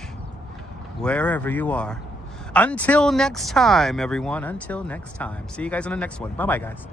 wherever you are. Until next time, everyone. Until next time. See you guys on the next one. Bye-bye, guys.